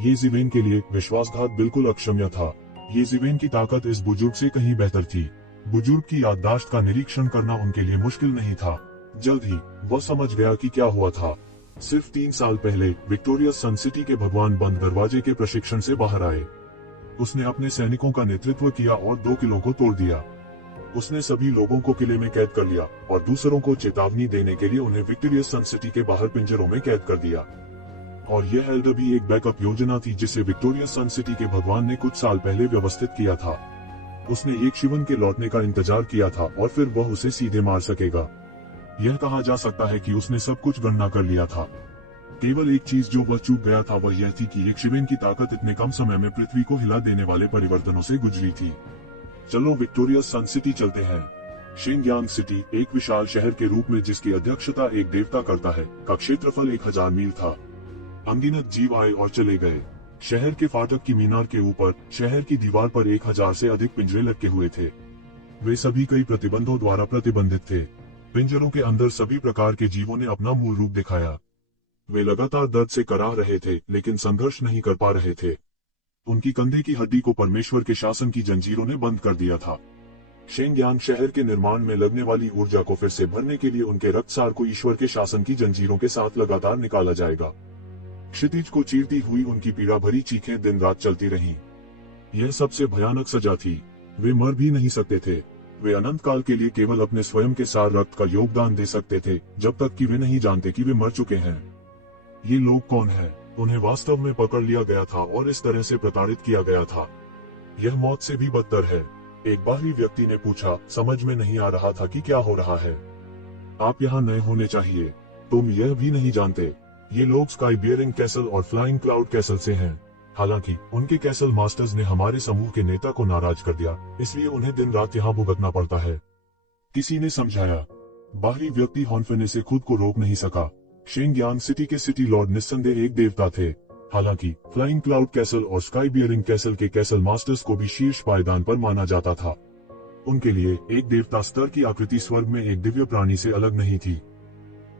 येकशिवेन के लिए विश्वासघात बिल्कुल अक्षम्य था। येकशिवेन की ताकत इस बुजुर्ग से कहीं बेहतर थी। बुजुर्ग की याददाश्त का निरीक्षण करना उनके लिए मुश्किल नहीं था। जल्द ही वह समझ गया कि क्या हुआ था। सिर्फ 3 साल पहले विक्टोरियस सन सिटी के भगवान बंद दरवाजे के प्रशिक्षण से बाहर आए। उसने अपने सैनिकों का नेतृत्व किया और 2 किलों को तोड़ दिया। उसने सभी लोगों को किले में कैद कर लिया और दूसरों को चेतावनी देने के लिए उन्हें विक्टोरियस सन सिटी के बाहर पिंजरों में कैद कर दिया। और यह एल्डर भी एक बैकअप योजना थी जिसे विक्टोरियस सन सिटी के भगवान ने कुछ साल पहले व्यवस्थित किया था। उसने येकशिवेन के लौटने का इंतजार किया था और फिर वह उसे सीधे मार सकेगा। यह कहा जा सकता है कि उसने सब कुछ गणना कर लिया था। केवल एक चीज जो वह चूक गया था वह यह थी कि येकशिवेन की ताकत इतने कम समय में पृथ्वी को हिला देने वाले परिवर्तनों से गुजरी थी। चलो विक्टोरियस सन सिटी चलते हैं। शेंगयांग सिटी एक विशाल शहर के रूप में जिसकी अध्यक्षता एक देवता करता है का क्षेत्रफल 1000 मील था। अनगिनत जीव आए और चले गए। शहर के फाटक की मीनार के ऊपर शहर की दीवार पर 1000 से अधिक पिंजरे लटके हुए थे। वे सभी कई प्रतिबंधों द्वारा प्रतिबंधित थे। पिंजरों के अंदर सभी प्रकार के जीवों ने अपना मूल रूप दिखाया। वे लगातार दर्द से कराह रहे थे लेकिन संघर्ष नहीं कर पा रहे थे। उनकी कंधे की हड्डी को परमेश्वर के शासन की जंजीरों ने बंद कर दिया था। शेंगयांग शहर के निर्माण में लगने वाली ऊर्जा को फिर से भरने के लिए उनके रक्तसार को ईश्वर के शासन की जंजीरों के साथ लगातार निकाला जाएगा। क्षितिज को चीरती हुई उनकी पीड़ा भरी चीखें दिन रात चलती रहीं। यह सबसे भयानक सजा थी। वे मर भी नहीं सकते थे। वे अनंत काल के लिए केवल अपने स्वयं के सार रक्त का योगदान दे सकते थे जब तक कि वे नहीं जानते कि वे मर चुके हैं। ये लोग कौन हैं? उन्हें वास्तव में पकड़ लिया गया था और इस तरह से प्रताड़ित किया गया था। यह मौत से भी बदतर है। एक बाहरी व्यक्ति ने पूछा, समझ में नहीं आ रहा था कि क्या हो रहा है। आप यहाँ नए होने चाहिए। तुम यह भी नहीं जानते। ये लोग स्काई बियरिंग कैसल और फ्लाइंग क्लाउड कैसल से हैं। हालांकि उनके कैसल मास्टर्स ने हमारे समूह के नेता को नाराज कर दिया, इसलिए उन्हें दिन रात यहाँ भुगतना पड़ता है। किसी ने समझाया। बाहरी व्यक्ति हॉन्फेने से खुद को रोक नहीं सका। शेंगयांग सिटी के सिटी लॉर्ड निस्संदेह एक देवता थे। हालांकि फ्लाइंग क्लाउड कैसल और स्काई बियरिंग कैसल के कैसल मास्टर्स को भी शीर्ष पायदान पर माना जाता था। उनके लिए एक देवता स्तर की आकृति स्वर्ग में एक दिव्य प्राणी से अलग नहीं थी।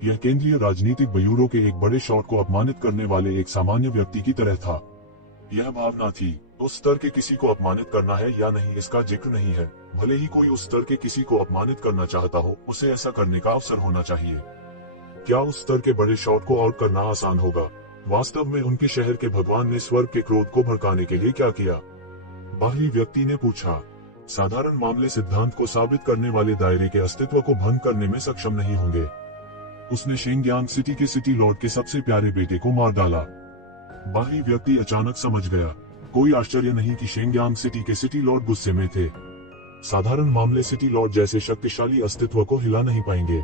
यह केंद्रीय राजनीतिक बयूरों के एक बड़े शॉट को अपमानित करने वाले एक सामान्य व्यक्ति की तरह था। यह भावना थी, उस स्तर के किसी को अपमानित करना है या नहीं इसका जिक्र नहीं है। भले ही कोई उस स्तर के किसी को अपमानित करना चाहता हो, उसे ऐसा करने का अवसर होना चाहिए। क्या उस स्तर के बड़े शॉट को आउट करना आसान होगा? वास्तव में उनके शहर के भगवान ने स्वर्ग के क्रोध को भड़काने के लिए क्या किया? बाहरी व्यक्ति ने पूछा। साधारण मामले सिद्धांत को साबित करने वाले दायरे के अस्तित्व को भंग करने में सक्षम नहीं होंगे। उसने शेंगयांग सिटी के सिटी लॉर्ड के सबसे प्यारे बेटे को मार डाला। बाहरी व्यक्ति अचानक समझ गया। कोई आश्चर्य नहीं कि शेंगयांग सिटी के सिटी लॉर्ड गुस्से में थे। साधारण मामले सिटी लॉर्ड जैसे शक्तिशाली अस्तित्व को हिला नहीं पाएंगे।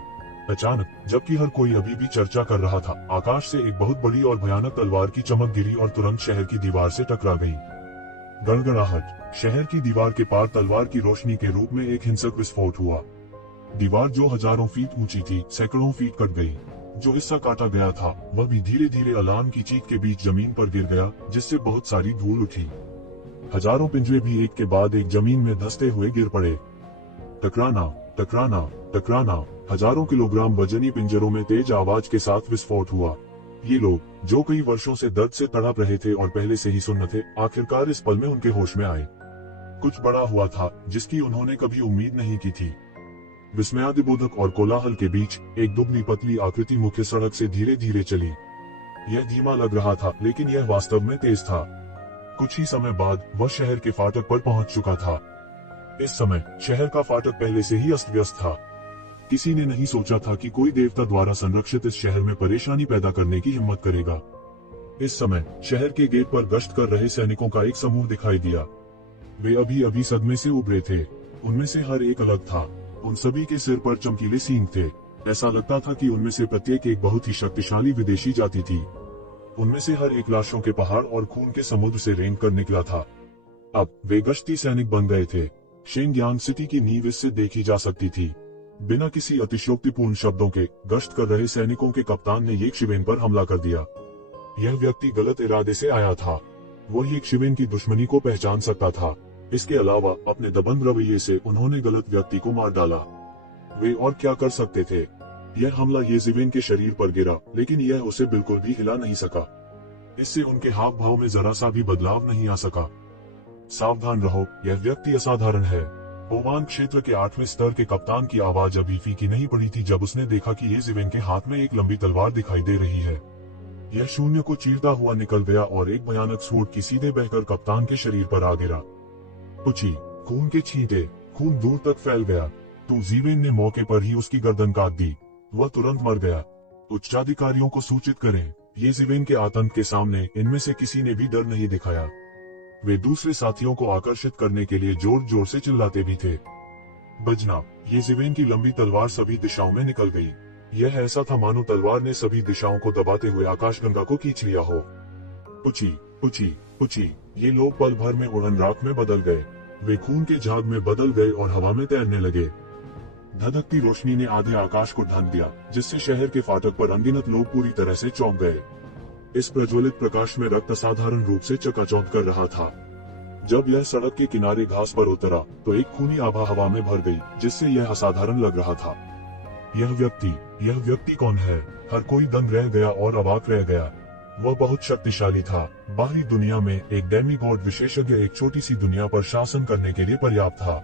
अचानक, जबकि हर कोई अभी भी चर्चा कर रहा था, आकाश से एक बहुत बड़ी और भयानक तलवार की चमक गिरी और तुरंत शहर की दीवार से टकरा गई। गड़गड़ाहट। शहर की दीवार के पार तलवार की रोशनी के रूप में एक हिंसक विस्फोट हुआ। दीवार जो हजारों फीट ऊंची थी, सैकड़ों फीट कट गई। जो हिस्सा काटा गया था, वह भी धीरे धीरे अलार्म की चीख के बीच जमीन पर गिर गया, जिससे बहुत सारी धूल उठी। हजारों पिंजरे भी एक के बाद एक जमीन में धंसते हुए गिर पड़े। टकराना, टकराना, टकराना। हजारों किलोग्राम वजनी पिंजरों में तेज आवाज के साथ विस्फोट हुआ। ये लोग, जो कई वर्षों से दर्द से तड़प रहे थे और पहले से ही सुन्न थे, आखिरकार इस पल में उनके होश में आए। कुछ बड़ा हुआ था, जिसकी उन्होंने कभी उम्मीद नहीं की थी। विस्मयादिबोधक और कोलाहल के बीच एक दुबली पतली आकृति मुख्य सड़क से धीरे धीरे चली। यह धीमा लग रहा था, लेकिन यह वास्तव में तेज था। कुछ ही समय बाद वह शहर के फाटक पर पहुंच चुका था। इस समय शहर का फाटक पहले से ही अस्त व्यस्त था। किसी ने नहीं सोचा था कि कोई देवता द्वारा संरक्षित इस शहर में परेशानी पैदा करने की हिम्मत करेगा। इस समय शहर के गेट पर गश्त कर रहे सैनिकों का एक समूह दिखाई दिया। वे अभी अभी सदमे से उभरे थे। उनमें से हर एक अलग था। उन सभी के सिर पर चमकीले सींग थे। ऐसा लगता था कि उनमें से प्रत्येक एक बहुत ही शक्तिशाली विदेशी जाति थी। उनमें से हर एक लाशों के पहाड़ और खून के समुद्र से रेंग कर निकला था। अब वे गश्ती सैनिक बन गए थे। शेंगयांग सिटी की नींव इससे देखी जा सकती थी। बिना किसी अतिशयोक्तिपूर्ण शब्दों के गश्त कर रहे सैनिकों के कप्तान ने येक शिवेन पर हमला कर दिया। यह व्यक्ति गलत इरादे से आया था। वो येक शिवेन की दुश्मनी को पहचान सकता था। इसके अलावा अपने दबंग रवैये से उन्होंने गलत व्यक्ति को मार डाला। वे और क्या कर सकते थे? यह हमला येजिवेन के शरीर पर गिरा, लेकिन यह उसे बिल्कुल भी हिला नहीं सका। इससे उनके हाव भाव में जरा सा भी बदलाव नहीं आ सका। सावधान रहो, यह व्यक्ति असाधारण है। ओमान क्षेत्र के 8वें स्तर के कप्तान की आवाज अभी फीकी नहीं पड़ी थी जब उसने देखा कि येजिवेन के हाथ में एक लंबी तलवार दिखाई दे रही है। यह शून्य को चीरता हुआ निकल गया और एक भयानक सूट की सीधे बहकर कप्तान के शरीर पर आ गिरा। पुची, खून के छींटे, खून दूर तक फैल गया। तो जीवेन ने मौके पर ही उसकी गर्दन काट दी। वह तुरंत मर गया। उच्चाधिकारियों को सूचित करें। येजिवेन के आतंक के सामने इनमें से किसी ने भी डर नहीं दिखाया। वे दूसरे साथियों को आकर्षित करने के लिए जोर जोर से चिल्लाते भी थे। बजना। येजिवेन की लंबी तलवार सभी दिशाओं में निकल गई। यह ऐसा था मानो तलवार ने सभी दिशाओं को दबाते हुए आकाशगंगा को खींच लिया हो। पुची, पुची, पुची। ये लोग पल भर में उड़न राख में बदल गए। वे खून के झाग में बदल गए और हवा में तैरने लगे। धधकती रोशनी ने आधे आकाश को ढांक दिया, जिससे शहर के फाटक पर अनगिनत लोग पूरी तरह से चौंक गए। इस प्रज्वलित प्रकाश में रक्त असाधारण रूप से चकाचौंध कर रहा था। जब यह सड़क के किनारे घास पर उतरा, तो एक खूनी आभा हवा में भर गई, जिससे यह असाधारण लग रहा था। यह व्यक्ति कौन है? हर कोई दंग रह गया और अवाक रह गया। वह बहुत शक्तिशाली था। बाहरी दुनिया में एक डेमीगॉड विशेषज्ञ एक छोटी सी दुनिया पर शासन करने के लिए पर्याप्त था।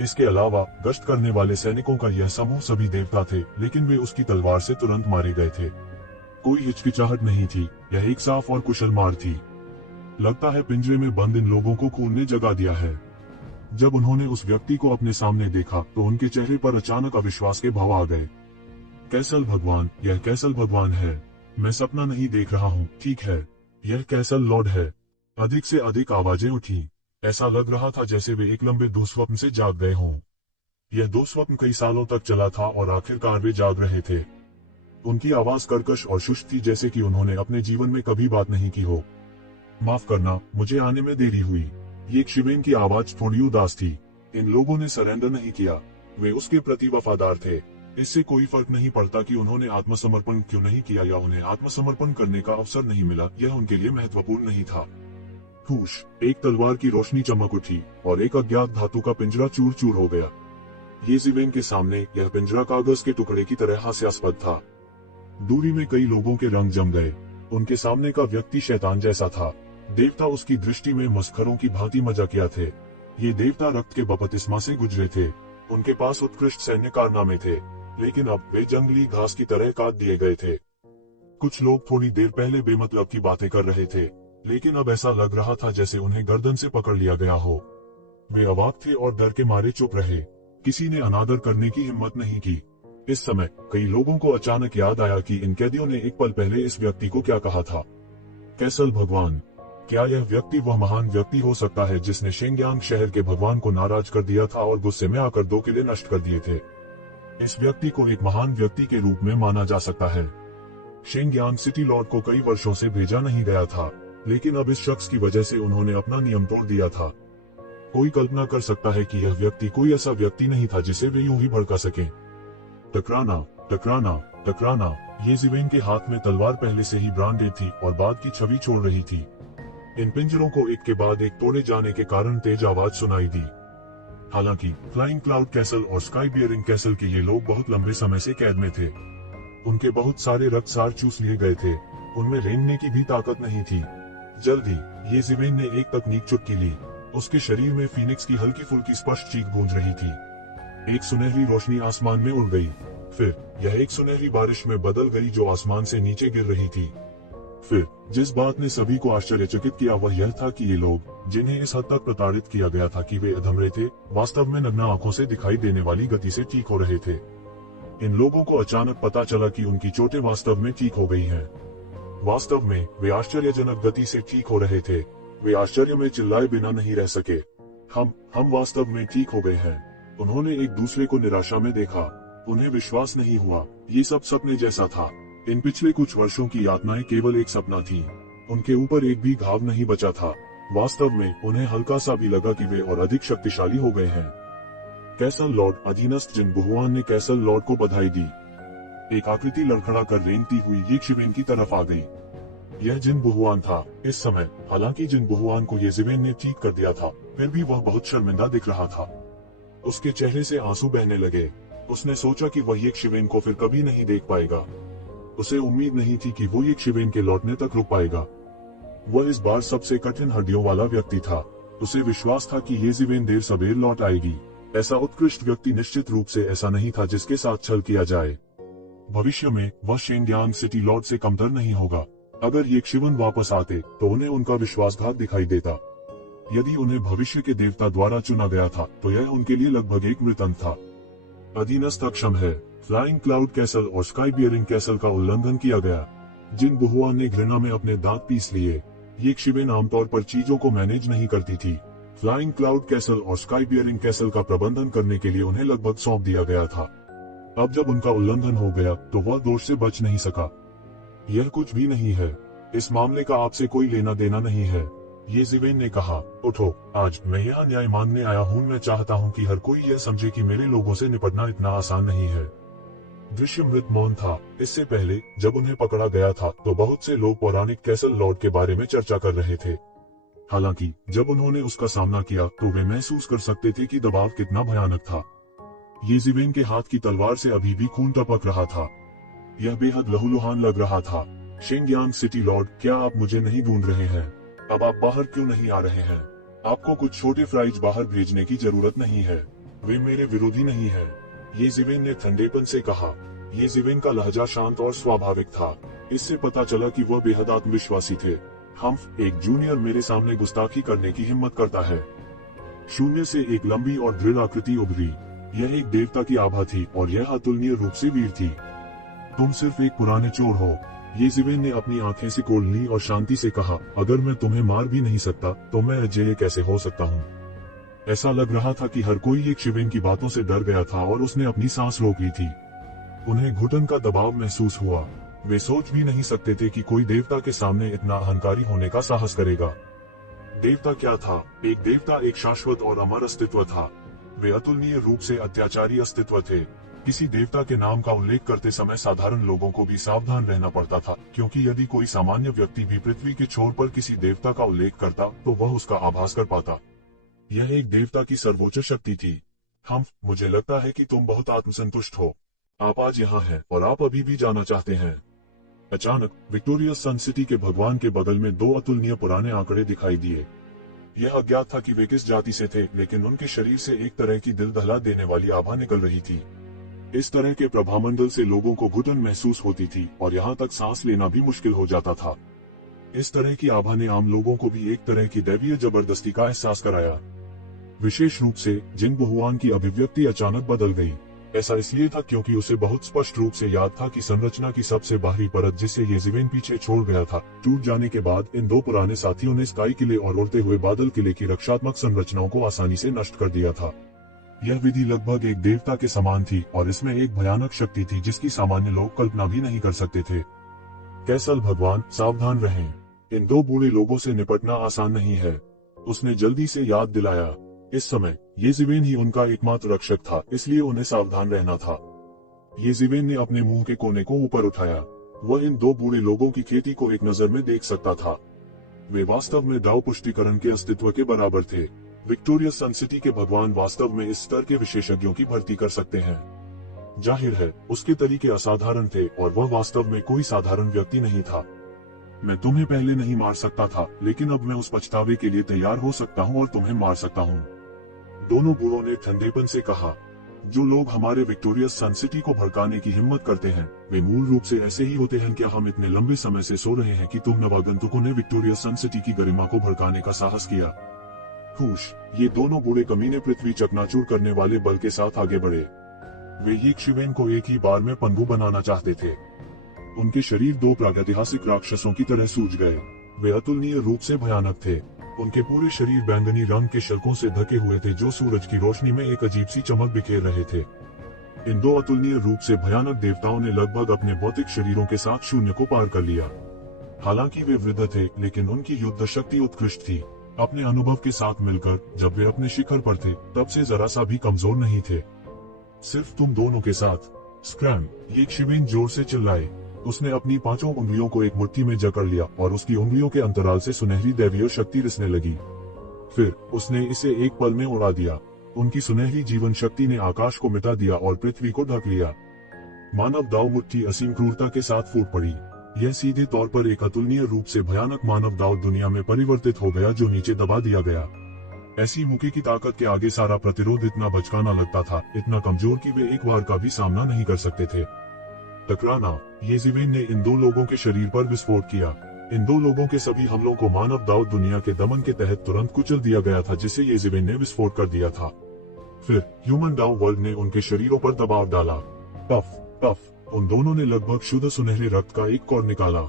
इसके अलावा गश्त करने वाले सैनिकों का यह समूह सभी देवता थे, लेकिन वे उसकी तलवार से तुरंत मारे गए थे। कोई हिचकिचाहट नहीं थी। यह एक साफ और कुशल मार थी। लगता है पिंजरे में बंद इन लोगों को खून ने जगा दिया है। जब उन्होंने उस व्यक्ति को अपने सामने देखा, तो उनके चेहरे पर अचानक अविश्वास के भाव आ गए। कैसल भगवान, यह कैसल भगवान है। मैं सपना नहीं देख रहा हूँ, ठीक है। यह कैसल लॉर्ड है। अधिक से अधिक आवाजें उठी। ऐसा लग रहा था जैसे वे एक लंबे दुस्वप्न से जाग गए हों। यह दुस्वप्न कई सालों तक चला था और आखिरकार वे जाग रहे थे। उनकी आवाज कर्कश और शुष्क थी, जैसे कि उन्होंने अपने जीवन में कभी बात नहीं की हो। माफ करना, मुझे आने में देरी हुई। येक शिवेन की आवाज थोड़ी उदास थी। इन लोगों ने सरेंडर नहीं किया। वे उसके प्रति वफादार थे। इससे कोई फर्क नहीं पड़ता कि उन्होंने आत्मसमर्पण क्यों नहीं किया या उन्हें आत्मसमर्पण करने का अवसर नहीं मिला, यह उनके लिए महत्वपूर्ण नहीं था। हुश, एक तलवार की रोशनी चमक उठी और एक अज्ञात धातु का पिंजरा चूर चूर हो गया। येजिवेन के सामने यह पिंजरा कागज के टुकड़े की तरह हास्यास्पद था। दूरी में कई लोगों के रंग जम गए। उनके सामने का व्यक्ति शैतान जैसा था। देवता उसकी दृष्टि में मस्खरों की भांति मजाकिया थे। ये देवता रक्त के बपतिस्मा से गुजरे थे। उनके पास उत्कृष्ट सैन्य कारनामे थे, लेकिन अब वे जंगली घास की तरह काट दिए गए थे। कुछ लोग थोड़ी देर पहले बेमतलब की बातें कर रहे थे, लेकिन अब ऐसा लग रहा था जैसे उन्हें गर्दन से पकड़ लिया गया हो। वे अवाक थे और डर के मारे चुप रहे। किसी ने अनादर करने की हिम्मत नहीं की। इस समय कई लोगों को अचानक याद आया कि इन कैदियों ने एक पल पहले इस व्यक्ति को क्या कहा था। कैसल भगवान, क्या यह व्यक्ति वह महान व्यक्ति हो सकता है जिसने शेंगयांग शहर के भगवान को नाराज कर दिया था और गुस्से में आकर 2 किले नष्ट कर दिए थे। इस व्यक्ति को एक महान व्यक्ति के रूप में माना जा सकता है। शेंगयांग सिटी लॉर्ड को कई वर्षों से भेजा नहीं गया था, लेकिन अब इस शख्स की वजह से उन्होंने अपना नियम तोड़ दिया था। कोई कल्पना कर सकता है कि यह व्यक्ति कोई ऐसा व्यक्ति नहीं था जिसे वे यूं ही भड़का सकें। टकराना, टकराना, टकराना। येज़िवेन के हाथ में तलवार पहले से ही ब्रांडेड थी और बाद की छवि छोड़ रही थी। इन पिंजरों को एक के बाद एक तोड़े जाने के कारण तेज आवाज सुनाई दी। हालांकि फ्लाइंग क्लाउड कैसल और स्काई बियरिंग कैसल के ये लोग बहुत लंबे समय से कैद में थे। उनके बहुत सारे रक्तसार चूस लिए गए थे। उनमें रेंगने की भी ताकत नहीं थी। जल्द ही येज़िवेन ने एक तकनीक चुटकी ली। उसके शरीर में फीनिक्स की हल्की फुल्की स्पष्ट चीख गूंज रही थी। एक सुनहरी रोशनी आसमान में उड़ गई। फिर यह एक सुनहरी बारिश में बदल गई जो आसमान से नीचे गिर रही थी। फिर जिस बात ने सभी को आश्चर्यचकित किया वह यह था कि ये लोग, जिन्हें इस हद तक प्रताड़ित किया गया था कि वे अधमरे थे, वास्तव में नग्न आंखों से दिखाई देने वाली गति से ठीक हो रहे थे। इन लोगों को अचानक पता चला कि उनकी चोटें वास्तव में ठीक हो गई हैं। वास्तव में वे आश्चर्यजनक गति से ठीक हो रहे थे। वे आश्चर्य में चिल्लाए बिना नहीं रह सके। हम वास्तव में ठीक हो गए हैं। उन्होंने एक दूसरे को निराशा में देखा। उन्हें विश्वास नहीं हुआ। ये सब सपने जैसा था। इन पिछले कुछ वर्षों की यातनाएं केवल एक सपना थी। उनके ऊपर एक भी घाव नहीं बचा था। वास्तव में उन्हें हल्का सा भी लगा कि वे और अधिक शक्तिशाली हो गए हैं। कैसल लॉर्ड अधीनस्थ जिन बुहुआन ने कैसल लॉर्ड को बधाई दी। एक आकृति लड़खड़ा कर रेंगती हुई येज़िवेन की तरफ आ गई। यह जिन बुहुआन था। इस समय हालांकि जिन बुहुआन को येज़िवेन ने ठीक कर दिया था, फिर भी वह बहुत शर्मिंदा दिख रहा था। उसके चेहरे से आंसू बहने लगे। उसने सोचा कि वह येज़िवेन को फिर कभी नहीं देख पाएगा। उसे उम्मीद नहीं थी कि वो येज़िवेन के लौटने तक रुक पाएगा। वह इस बार सबसे कठिन हड्डियों वाला व्यक्ति था। उसे विश्वास था कि येज़िवेन देर सबेर लौट आएगी। ऐसा उत्कृष्ट व्यक्ति निश्चित रूप से ऐसा नहीं था जिसके साथ छल किया जाए। भविष्य में वह शेंगयांग सिटी लॉर्ड से कमतर नहीं होगा। अगर येज़िवेन वापस आते तो उन्हें उनका विश्वासघात दिखाई देता। यदि उन्हें भविष्य के देवता द्वारा चुना गया था तो यह उनके लिए लगभग एक मृतंत था। अधीनस्थ अक्षम है। फ्लाइंग क्लाउड कैसल और स्काई बियरिंग कैसल का उल्लंघन किया गया। जिन बुहुआन ने घृणा में अपने दांत पीस लिए। येज़िवेन आमतौर पर चीजों को मैनेज नहीं करती थी। फ्लाइंग क्लाउड कैसल और स्काई बियरिंग कैसल का प्रबंधन करने के लिए उन्हें लगभग सौंप दिया गया था। अब जब उनका उल्लंघन हो गया तो वह दोष से बच नहीं सका। यह कुछ भी नहीं है। इस मामले का आपसे कोई लेना देना नहीं है। येज़िवेन ने कहा, उठो, आज मैं यहाँ न्याय मांगने आया हूँ। मैं चाहता हूँ कि हर कोई यह समझे कि मेरे लोगों से निपटना इतना आसान नहीं है। दृश्य मृत मौन था। इससे पहले जब उन्हें पकड़ा गया था तो बहुत से लोग पौराणिक कैसल लॉर्ड के बारे में चर्चा कर रहे थे। हालांकि जब उन्होंने उसका सामना किया तो वे महसूस कर सकते थे कि दबाव कितना भयानक था। येज़िवेन के हाथ की तलवार से अभी भी खून टपक रहा था। यह बेहद लहूलुहान लग रहा था। शेंगयांग सिटी लॉर्ड, क्या आप मुझे नहीं ढूंढ रहे हैं? अब आप बाहर क्यों नहीं आ रहे हैं? आपको कुछ छोटे फ्राइज बाहर भेजने की जरूरत नहीं है। वे मेरे विरोधी नहीं है। येज़िवेन ने ठंडेपन से कहा। येज़िवेन का लहजा शांत और स्वाभाविक था। इससे पता चला कि वह बेहद आत्मविश्वासी थे। एक जूनियर मेरे सामने गुस्ताखी करने की हिम्मत करता है। शून्य से एक लंबी और दृढ़ आकृति उभरी। यह एक देवता की आभा थी और यह अतुलनीय रूप से वीर थी। तुम सिर्फ एक पुराने चोर हो। येज़िवेन ने अपनी आंखें सिकोड़ ली और शांति से कहा, अगर मैं तुम्हें मार भी नहीं सकता तो मैं अजेय कैसे हो सकता हूँ? ऐसा लग रहा था कि हर कोई येज़िवेन की बातों से डर गया था और उसने अपनी सांस रोक ली थी। उन्हें घुटन का दबाव महसूस हुआ। वे सोच भी नहीं सकते थे कि कोई देवता के सामने इतना अहंकारी होने का साहस करेगा। देवता क्या था? एक देवता एक शाश्वत और अमर अस्तित्व था। वे अतुलनीय रूप से अत्याचारी अस्तित्व थे। किसी देवता के नाम का उल्लेख करते समय साधारण लोगों को भी सावधान रहना पड़ता था, क्योंकि यदि कोई सामान्य व्यक्ति भी पृथ्वी के छोर पर किसी देवता का उल्लेख करता तो वह उसका आभास कर पाता। यह एक देवता की सर्वोच्च शक्ति थी। मुझे लगता है कि तुम बहुत आत्मसंतुष्ट हो। आप आज यहाँ हैं और आप अभी भी जाना चाहते हैं। अचानक विक्टोरियस सन सिटी के भगवान के बगल में 2 अतुलनीय पुराने आंकड़े दिखाई दिए। यह अज्ञात था कि वे किस जाति से थे, लेकिन उनके शरीर से एक तरह की दिल दहला देने वाली आभा निकल रही थी। इस तरह के प्रभामंडल से लोगों को घुटन महसूस होती थी और यहाँ तक सांस लेना भी मुश्किल हो जाता था। इस तरह की आभा ने आम लोगों को भी एक तरह की दैवीय जबरदस्ती का एहसास कराया। विशेष रूप से जिन बहुआन की अभिव्यक्ति अचानक बदल गई। ऐसा इसलिए था क्योंकि उसे बहुत स्पष्ट रूप से याद था कि संरचना की सबसे बाहरी परत जिसे येज़िवेन पीछे छोड़ गया था, टूट जाने के बाद इन दो पुराने साथियों ने स्काई किले और उड़ते हुए बादल किले की रक्षात्मक संरचनाओं को आसानी से नष्ट कर दिया था। यह विधि लगभग एक देवता के समान थी और इसमें एक भयानक शक्ति थी जिसकी सामान्य लोग कल्पना भी नहीं कर सकते थे। कैसल भगवान, सावधान रहें। इन दो बूढ़े लोगों से निपटना आसान नहीं है, उसने जल्दी से याद दिलाया। इस समय येज़िवेन ही उनका एकमात्र रक्षक था, इसलिए उन्हें सावधान रहना था। येज़िवेन ने अपने मुंह के कोने को ऊपर उठाया। वह इन दो बूढ़े लोगों की खेती को एक नजर में देख सकता था। वे वास्तव में दाव पुष्टिकरण के अस्तित्व के बराबर थे। विक्टोरियस सन सिटी के भगवान वास्तव में इस स्तर के विशेषज्ञों की भर्ती कर सकते हैं। जाहिर है उसके तरीके असाधारण थे और वह वास्तव में कोई साधारण व्यक्ति नहीं था। मैं तुम्हें पहले नहीं मार सकता था, लेकिन अब मैं उस पछतावे के लिए तैयार हो सकता हूँ और तुम्हें मार सकता हूँ। दोनों बूढ़ों ने ठंडेपन से कहा। जो लोग हमारे विक्टोरियस सन सिटी को भड़काने की हिम्मत करते हैं, वे मूल रूप से ऐसे ही होते हैं। क्या हम इतने लंबे समय से सो रहे हैं कि तुम नवागंतुकों ने विक्टोरियस सन सिटी की गरिमा को भड़काने का साहस किया? खुश, ये दोनों बूढ़े कमीने पृथ्वी चकनाचूर करने वाले बल के साथ आगे बढ़े। वे येज़िवेन को एक ही बार में पंगु बनाना चाहते थे। उनके शरीर दो प्रागैतिहासिक राक्षसों की तरह सूज गए। वे अतुलनीय रूप से भयानक थे। उनके पूरे शरीर बैंगनी रंग के शल्कों से ढके हुए थे जो सूरज की रोशनी में एक अजीब सी चमक बिखेर रहे थे। इन दो अतुलनीय रूप से भयानक देवताओं ने लगभग अपने भौतिक शरीरों के साथ शून्य को पार कर लिया। हालांकि वे वृद्ध थे, लेकिन उनकी युद्ध शक्ति उत्कृष्ट थी। अपने अनुभव के साथ मिलकर जब वे अपने शिखर पर थे, तब से जरा सा भी कमजोर नहीं थे। सिर्फ तुम दोनों के साथ। स्क्रैम, येज़िवेन जोर से चिल्लाए। उसने अपनी पांचों उंगलियों को एक मुट्ठी में जकड़ लिया और उसकी उंगलियों के अंतराल से सुनहरी दैवीय शक्ति रिसने लगी। फिर उसने इसे एक पल में उड़ा दिया। उनकी सुनहरी जीवन शक्ति ने आकाश को मिटा दिया और पृथ्वी को ढक लिया। मानव दाव मुट्ठी असीम क्रूरता के साथ फूट पड़ी। यह सीधे तौर पर एक अतुलनीय रूप से भयानक मानव दाव दुनिया में परिवर्तित हो गया जो नीचे दबा दिया गया। ऐसी मुक्की की ताकत के आगे सारा प्रतिरोध इतना बचकाना लगता था, इतना कमजोर कि वे एक बार का भी सामना नहीं कर सकते थे। टकराना। येज़िवेन ने इन दो लोगों के शरीर पर विस्फोट किया। इन दो लोगों के सभी हमलों को मानव दाव दुनिया के दमन के तहत तुरंत कुचल दिया गया था, जिसे येज़िवेन ने विस्फोट कर दिया था। फिर ह्यूमन दाव वर्ल्ड ने उनके शरीरों पर दबाव डाला। पफ पफ, उन दोनों ने लगभग शुद्ध सुनहरे रक्त का एक कौर निकाला।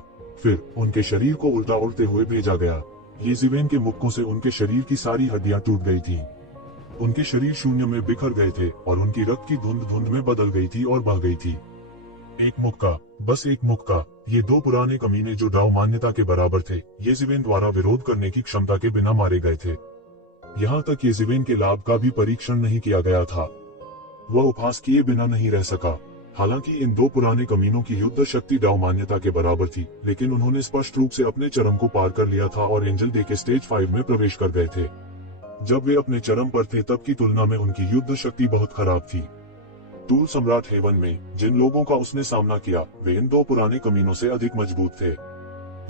फिर उनके शरीर को उल्टा उड़ते हुए भेजा गया। येज़िवेन के मुक्कों से उनके शरीर की सारी हड्डियां टूट गई थी। उनके शरीर शून्य में बिखर गए थे और उनकी रक्त की धुंध धुंध में बदल गई थी और बह गई थी। एक मुक्का, बस एक मुक्का। ये दो पुराने कमीने जो दाव मान्यता के बराबर थे, येज़िवेन द्वारा विरोध करने की क्षमता के बिना मारे गए थे। यहाँ तक येज़िवेन के लाभ का भी परीक्षण नहीं किया गया था। वह उपहास किए बिना नहीं रह सका। हालांकि इन दो पुराने कमीनों की युद्ध शक्ति दाव मान्यता के बराबर थी, लेकिन उन्होंने स्पष्ट रूप से अपने चरम को पार कर लिया था और एंजल डे के स्टेज 5 में प्रवेश कर गए थे। जब वे अपने चरम पर थे तब की तुलना में उनकी युद्ध शक्ति बहुत खराब थी। टूल सम्राट हेवन में जिन लोगों का उसने सामना किया, वे इन दो पुराने कमीनों से अधिक मजबूत थे।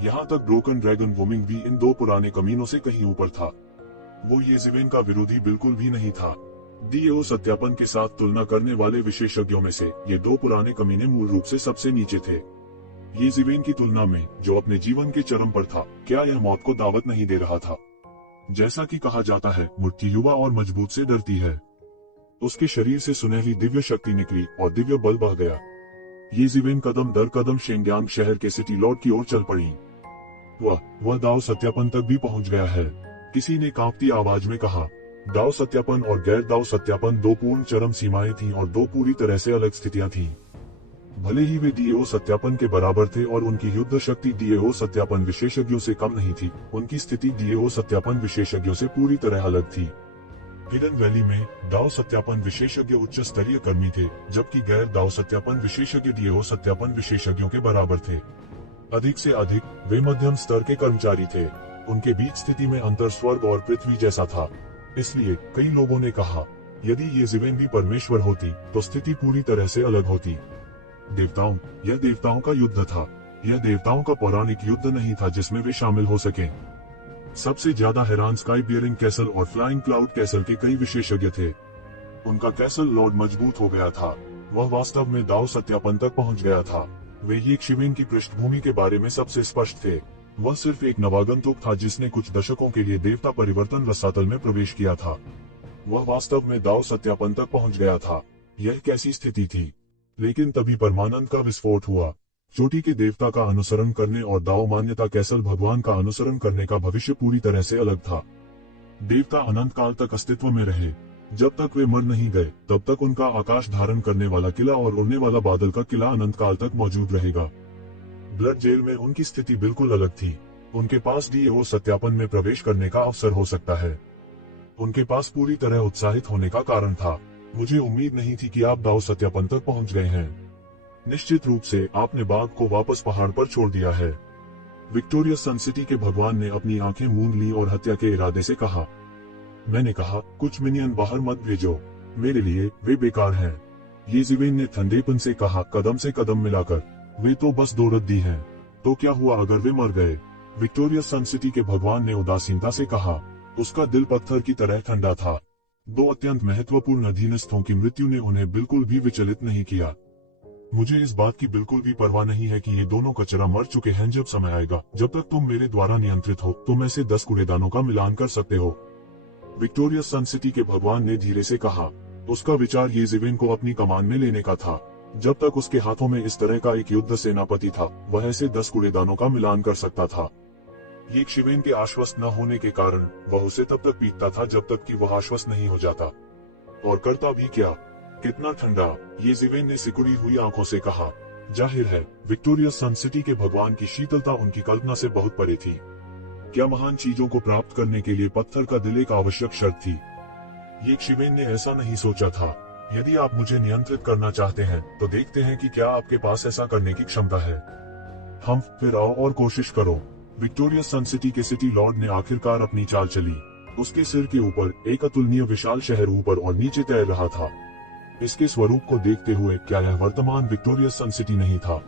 यहाँ तक ब्रोकन ड्रैगन वुमिंग भी इन दो पुराने कमीनों से कहीं ऊपर था। वो येज़िवेन का विरोधी बिल्कुल भी नहीं था। डीएओ सत्यापन के साथ तुलना करने वाले विशेषज्ञों में से ये दो पुराने कमीने मूल रूप से सबसे नीचे थे। येज़िवेन की तुलना में, जो अपने जीवन के चरम पर था, क्या यह मौत को दावत नहीं दे रहा था? जैसा कि कहा जाता है, मुट्ठी युवा और मजबूत से डरती है। उसके शरीर से सुनहरी दिव्य शक्ति निकली और दिव्य बल बह गया। येज़िवेन कदम दर कदम शेंग्यांग शहर के सिटी लॉर्ड की ओर चल पड़ी। वह दाव सत्यापन तक भी पहुंच गया है, किसी ने कांपती आवाज में कहा। दाव सत्यापन और गैर दाव सत्यापन दो पूर्ण चरम सीमाएं थीं और दो पूरी तरह से अलग स्थितियां थीं। भले ही वे डीएओ सत्यापन के बराबर थे और उनकी युद्ध शक्ति डीएओ सत्यापन विशेषज्ञों से कम नहीं थी, उनकी स्थिति डीएओ सत्यापन विशेषज्ञों से पूरी तरह अलग थी। हिडन वैली में दाव सत्यापन विशेषज्ञ उच्च स्तरीय कर्मी थे, जबकि गैर दाव सत्यापन विशेषज्ञ डीएओ सत्यापन विशेषज्ञों के बराबर थे। अधिक से अधिक वे मध्यम स्तर के कर्मचारी थे। उनके बीच स्थिति में अंतर स्वर्ग और पृथ्वी जैसा था। इसलिए कई लोगों ने कहा, यदि येज़िवेन भी परमेश्वर होती तो स्थिति पूरी तरह से अलग होती। यह देवताओं का युद्ध था। यह देवताओं का पौराणिक युद्ध नहीं था जिसमें वे शामिल हो सके। सबसे ज्यादा हैरान स्काई बियरिंग कैसल और फ्लाइंग क्लाउड कैसल के कई विशेषज्ञ थे। उनका कैसल लॉर्ड मजबूत हो गया था। वह वास्तव में दाव सत्यापन तक पहुंच गया था। वे एक शिवेन की पृष्ठभूमि के बारे में सबसे स्पष्ट थे। वह सिर्फ एक नवागंतुक था जिसने कुछ दशकों के लिए देवता परिवर्तन रसातल में प्रवेश किया था। वह वास्तव में दाव सत्यापन तक पहुंच गया था। यह कैसी स्थिति थी? लेकिन तभी परमानंद का विस्फोट हुआ। चोटी के देवता का अनुसरण करने और दाव मान्यता कैसल भगवान का अनुसरण करने का भविष्य पूरी तरह से अलग था। देवता अनंत काल तक अस्तित्व में रहे। जब तक वे मर नहीं गए तब तक उनका आकाश धारण करने वाला किला और उड़ने वाला बादल का किला अनंत काल तक मौजूद रहेगा। ब्लड जेल में उनकी स्थिति बिल्कुल अलग थी। उनके पास डीओ सत्यापन में प्रवेश करने का अवसर हो सकता है। उनके पास पूरी तरह उत्साहित होने का कारण था। मुझे उम्मीद नहीं थी कि आप दाव सत्यापन तक पहुंच गए हैं। निश्चित रूप से आपने बाघ को वापस पहाड़ पर छोड़ दिया है। विक्टोरियस सन सिटी के भगवान ने अपनी आंखें मूंद ली और हत्या के इरादे से कहा। मैंने कहा, कुछ मिनियन बाहर मत भेजो, मेरे लिए वे बेकार हैं। येज़ेबेल ने ठंडेपन से कहा, कदम से कदम मिलाकर, वे तो बस 2 रद्दी हैं। तो क्या हुआ अगर वे मर गए? विक्टोरियस सन सिटी के भगवान ने उदासीनता से कहा। उसका दिल पत्थर की तरह ठंडा था। 2 अत्यंत महत्वपूर्ण अधीनस्थों की मृत्यु ने उन्हें बिल्कुल भी विचलित नहीं किया। मुझे इस बात की बिल्कुल भी परवाह नहीं है कि ये दोनों कचरा मर चुके हैं। जब समय आएगा जब तक तुम मेरे द्वारा नियंत्रित हो तुम ऐसे 10 कूड़ेदानों का मिलान कर सकते हो। विक्टोरियस सन सिटी के भगवान ने धीरे से कहा। उसका विचार येज़ेबेल को अपनी कमान में लेने का था। जब तक उसके हाथों में इस तरह का एक युद्ध सेनापति था वह ऐसे 10 कूड़ेदानों का मिलान कर सकता था। ये शिवेन के आश्वस्त न होने के कारण वह उसे तब तक पीटता था जब तक कि वह आश्वस्त नहीं हो जाता। और करता भी क्या? कितना ठंडा! येज़ेबेल ने सिकुड़ी हुई आंखों से कहा। जाहिर है विक्टोरियस सन सिटी के भगवान की शीतलता उनकी कल्पना से बहुत परे थी। क्या महान चीजों को प्राप्त करने के लिए पत्थर का दिल एक आवश्यक शर्त थी? ये शिवेन ने ऐसा नहीं सोचा था। यदि आप मुझे नियंत्रित करना चाहते हैं तो देखते हैं कि क्या आपके पास ऐसा करने की क्षमता है। हम फिर आओ और कोशिश करो। विक्टोरियस सन सिटी के सिटी लॉर्ड ने आखिरकार अपनी चाल चली। उसके सिर के ऊपर एक अतुलनीय विशाल शहर ऊपर और नीचे तैर रहा था। इसके स्वरूप को देखते हुए क्या यह वर्तमान विक्टोरियस सन सिटी नहीं था?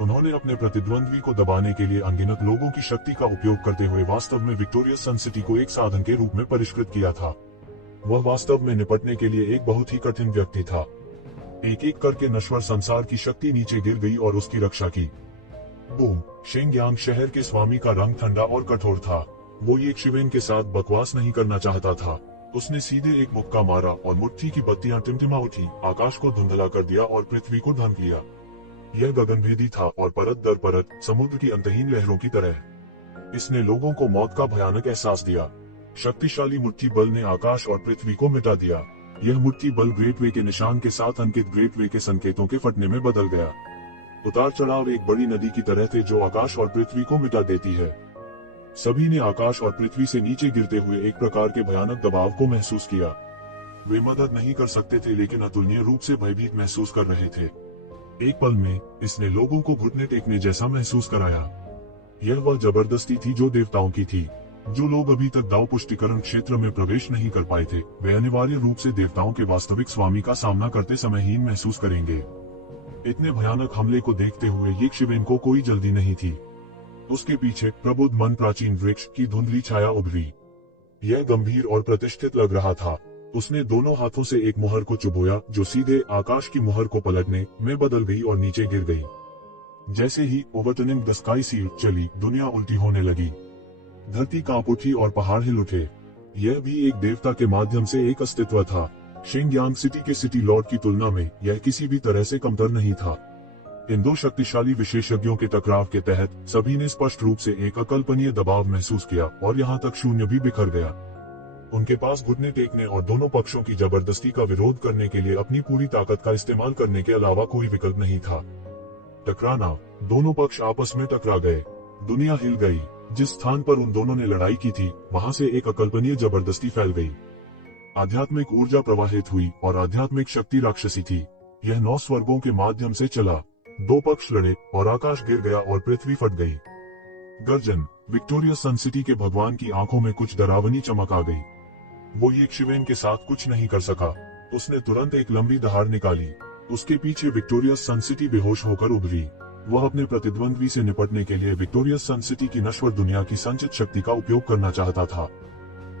उन्होंने अपने प्रतिद्वंद्वी को दबाने के लिए अनगिनत लोगों की शक्ति का उपयोग करते हुए वास्तव में विक्टोरियस सन सिटी को एक साधन के रूप में परिष्कृत किया था। वह वास्तव में निपटने के लिए एक बहुत ही कठिन व्यक्ति था। एक एक करके नश्वर संसार की शक्ति नीचे गिर गई और उसकी रक्षा की। बूम! शेंगयांग शहर के स्वामी का रंग ठंडा और कठोर था। वो ये शिवेन के साथ बकवास नहीं करना चाहता था। उसने सीधे एक मुक्का मारा और मुट्ठी की बत्तियां टिमटिमा उठी, आकाश को धुंधला कर दिया और पृथ्वी को ढक लिया। यह गगनभेदी था और परत दर परत समुद्र की अंतहीन लहरों की तरह इसने लोगों को मौत का भयानक एहसास दिया। शक्तिशाली मुट्ठी बल ने आकाश और पृथ्वी को मिटा दिया। यह मुट्ठी बल ग्रेट वे के निशान के साथ अंकित ग्रेट वे के संकेतों के फटने में बदल गया। उतार चढ़ाव एक बड़ी नदी की तरह थे जो आकाश और पृथ्वी को मिटा देती है। सभी ने आकाश और पृथ्वी से नीचे गिरते हुए एक प्रकार के भयानक दबाव को महसूस किया। वे मदद नहीं कर सकते थे लेकिन अतुलनीय रूप से भयभीत महसूस कर रहे थे। एक पल में इसने लोगों को घुटने टेकने जैसा महसूस कराया। यह वह जबरदस्ती थी जो देवताओं की थी। जो लोग अभी तक दाव पुष्टिकरण क्षेत्र में प्रवेश नहीं कर पाए थे वे अनिवार्य रूप से देवताओं के वास्तविक स्वामी का सामना करते समय हीन महसूस करेंगे। इतने भयानक हमले को देखते हुए ये शिवेन को कोई जल्दी नहीं थी। उसके पीछे प्रबुद्ध मन प्राचीन वृक्ष की धुंधली छाया उभरी। यह गंभीर और प्रतिष्ठित लग रहा था। उसने दोनों हाथों से एक मुहर को चुभोया जो सीधे आकाश की मुहर को पलटने में बदल गई और नीचे गिर गई। जैसे ही ओवरटर्निंग द स्काई सील चली दुनिया उल्टी होने लगी। धरती कांप उठी और पहाड़ हिल उठे। यह भी एक देवता के माध्यम से एक अस्तित्व था। शेंगयांग सिटी के सिटी लॉर्ड की तुलना में यह किसी भी तरह से कमतर नहीं था। इन दो शक्तिशाली विशेषज्ञों के टकराव के तहत सभी ने स्पष्ट रूप से एक अकल्पनीय दबाव महसूस किया और यहाँ तक शून्य भी बिखर गया। उनके पास घुटने टेकने और दोनों पक्षों की जबरदस्ती का विरोध करने के लिए अपनी पूरी ताकत का इस्तेमाल करने के अलावा कोई विकल्प नहीं था। टकराना, दोनों पक्ष आपस में टकरा गए। दुनिया हिल गई। जिस स्थान पर उन दोनों ने लड़ाई की थी वहां से एक अकल्पनीय जबरदस्ती फैल गई। आध्यात्मिक ऊर्जा प्रवाहित हुई और आध्यात्मिक शक्ति राक्षसी थी। यह 9 स्वर्गों के माध्यम से चला। 2 पक्ष लड़े और आकाश गिर गया और पृथ्वी फट गई। गर्जन! विक्टोरियस सन सिटी के भगवान की आंखों में कुछ डरावनी चमक आ गई। वो ये शिवेन के साथ कुछ नहीं कर सका। उसने तुरंत एक लंबी दहाड़ निकाली। उसके पीछे विक्टोरियस सन सिटी बेहोश होकर उभरी। वह अपने प्रतिद्वंद्वी से निपटने के लिए विक्टोरियस सन सिटी की नश्वर दुनिया की संचित शक्ति का उपयोग करना चाहता था।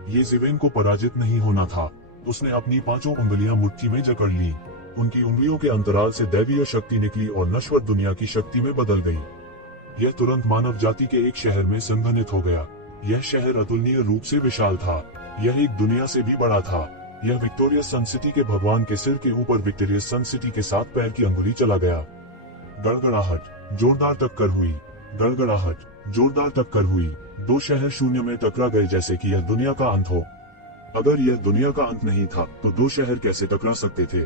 येज़ेबेल को पराजित नहीं होना था। उसने अपनी 5 उंगलियां मुट्ठी में जकड़ ली। उनकी उंगलियों के अंतराल से दैवीय शक्ति निकली और नश्वर दुनिया की शक्ति में बदल गई। यह तुरंत मानव जाति के एक शहर में संघनित हो गया। यह शहर अतुलनीय रूप से विशाल था। यह एक दुनिया से भी बड़ा था। यह विक्टोरियस सन सिटी के भगवान के सिर के ऊपर विक्टोरियस सन सिटी के साथ पैर की अंगुली चला गया। गड़गड़ाहट, जोरदार टक्कर हुई। गड़गड़ाहट, जोरदार टक्कर हुई। दो शहर शून्य में टकरा गए जैसे कि यह दुनिया का अंत हो। अगर यह दुनिया का अंत नहीं था तो दो शहर कैसे टकरा सकते थे?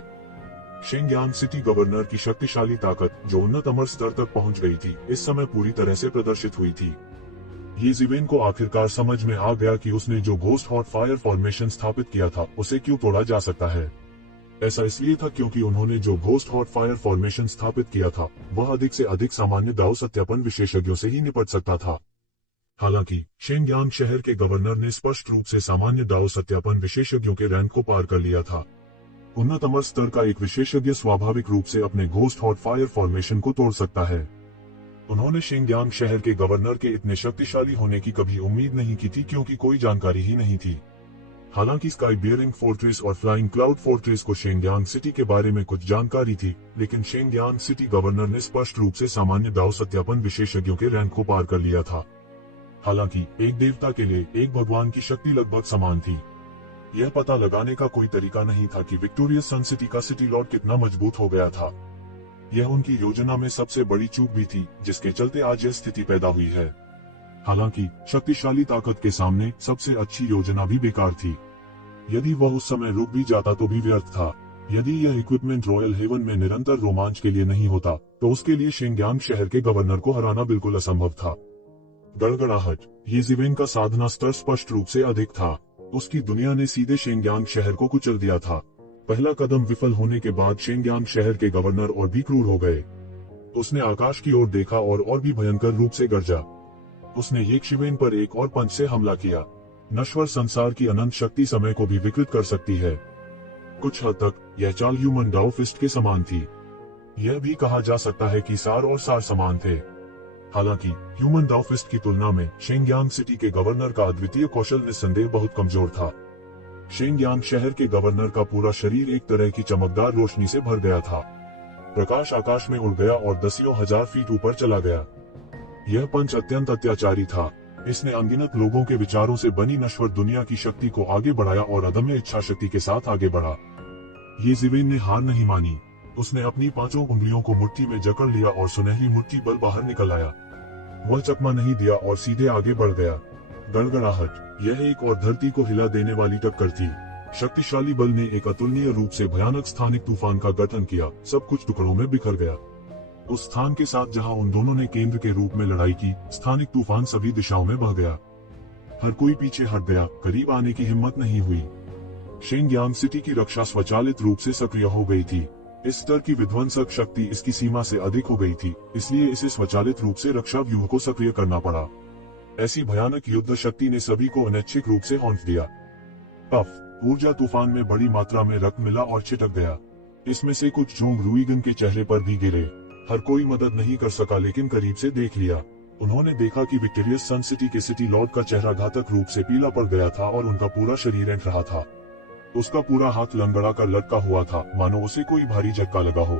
शेंगयांग सिटी गवर्नर की शक्तिशाली ताकत, जो उन्नत अमर स्तर तक पहुंच गई थी, इस समय पूरी तरह से प्रदर्शित हुई थी। ये जिवेन को आखिरकार समझ में आ गया कि उसने जो घोस्ट हॉट फायर फॉर्मेशन स्थापित किया था उसे क्यों तोड़ा जा सकता है। ऐसा इसलिए था क्योंकि उन्होंने जो घोस्ट हॉट फायर फॉर्मेशन स्थापित किया था वह अधिक से अधिक सामान्य दाव सत्यापन विशेषज्ञों से ही निपट सकता था। हालांकि शेंगयांग शहर के गवर्नर ने स्पष्ट रूप से सामान्य दाव सत्यापन विशेषज्ञों के रैंक को पार कर लिया था। उन्नत अमर स्तर का एक विशेषज्ञ स्वाभाविक रूप से अपने घोस्ट हॉट फायर फॉर्मेशन को तोड़ सकता है। उन्होंने शेंगयांग शहर के गवर्नर के इतने शक्तिशाली होने की कभी उम्मीद नहीं की थी क्योंकि कोई जानकारी ही नहीं थी। हालांकि स्काई बियरिंग फोर्ट्रेस और फ्लाइंग क्लाउड फोर्ट्रेस को शेंगयांग सिटी के बारे में कुछ जानकारी थी, लेकिन शेंगयांग सिटी गवर्नर ने स्पष्ट रूप से सामान्य दाव सत्यापन विशेषज्ञों के रैंक को पार कर लिया था। हालांकि एक देवता के लिए एक भगवान की शक्ति लगभग समान थी। यह पता लगाने का कोई तरीका नहीं था कि विक्टोरियस सन सिटी का सिटी लॉर्ड कितना मजबूत हो गया था। यह उनकी योजना में सबसे बड़ी चूक भी थी, जिसके चलते आज यह स्थिति पैदा हुई है। हालांकि शक्तिशाली ताकत के सामने सबसे अच्छी योजना भी बेकार थी। यदि वह उस समय रुक भी जाता तो भी व्यर्थ था। यदि यह इक्विपमेंट रॉयल हेवन में निरंतर रोमांच के लिए नहीं होता तो उसके लिए शेंगयांग शहर के गवर्नर को हराना बिल्कुल असंभव था। गड़गड़ाहट, ये जिवेन का साधना स्तर स्पष्ट रूप से अधिक था। उसकी दुनिया ने सीधे शेंगयांग शहर को कुचल दिया था। पहला कदम विफल होने के बाद शेंगयांग शहर के गवर्नर और भी क्रूर हो गए। उसने आकाश की ओर देखा और भी भयंकर रूप से गरजा। उसने येक्षिवेन पर एक और पंच से हमला किया। नश्वर संसार की अनंत शक्ति समय को भी विकृत कर सकती है। कुछ हद तक यह चाल ह्यूमन डाउ फिस्ट के समान थी। यह भी कहा जा सकता है कि सार और सार समान थे। हालांकि ह्यूमन डाउ फिस्ट की तुलना में शेंगयांग सिटी के गवर्नर का अद्वितीय कौशल निस्संदेह बहुत कमजोर था। शेंगयांग शहर के गवर्नर का पूरा शरीर एक तरह की चमकदार रोशनी से भर गया था। प्रकाश आकाश में उड़ गया और दसियों हजार फीट ऊपर चला गया। यह पंच अत्यंत अत्याचारी था। इसने अनगिनत लोगों के विचारों से बनी नश्वर दुनिया की शक्ति को आगे बढ़ाया और अदम्य इच्छा शक्ति के साथ आगे बढ़ा। ये जिवेन ने हार नहीं मानी। उसने अपनी पांचों उंगलियों को मुट्ठी में जकड़ लिया और सुनहरी मुट्ठी बल बाहर निकल आया। वह चकमा नहीं दिया और सीधे आगे बढ़ गया। गड़गड़ाहट, यह एक और धरती को हिला देने वाली टक्कर थी। शक्तिशाली बल ने एक अतुलनीय रूप से भयानक स्थानिक तूफान का गठन किया। सब कुछ टुकड़ों में बिखर गया। उस स्थान के साथ जहां उन दोनों ने केंद्र के रूप में लड़ाई की, स्थानिक तूफान सभी दिशाओं में बह गया। हर कोई पीछे हट गया। करीब आने की हिम्मत नहीं हुई। शेंगयांग सिटी की रक्षा स्वचालित रूप से सक्रिय हो गई थी। इस स्तर की विध्वंसक शक्ति इसकी सीमा से अधिक हो गई थी, इसलिए इसे स्वचालित रूप से रक्षा व्यूह को सक्रिय करना पड़ा। ऐसी भयानक युद्ध शक्ति ने सभी को अनैच्छिक रूप से हौंफ दिया। ऊर्जा तूफान में बड़ी मात्रा में रक्त मिला और छिटक गया। इसमें से कुछ जोंग रुईगन के चेहरे पर भी गिरे। हर कोई मदद नहीं कर सका, लेकिन करीब से देख लिया। उन्होंने देखा कि विक्टोरियस सन सिटी के सिटी लॉर्ड का चेहरा घातक रूप से पीला पड़ गया था और उनका पूरा शरीर ऐंठ रहा था। उसका पूरा हाथ लंगड़ा कर लटका हुआ था, मानो उसे कोई भारी झटका लगा हो।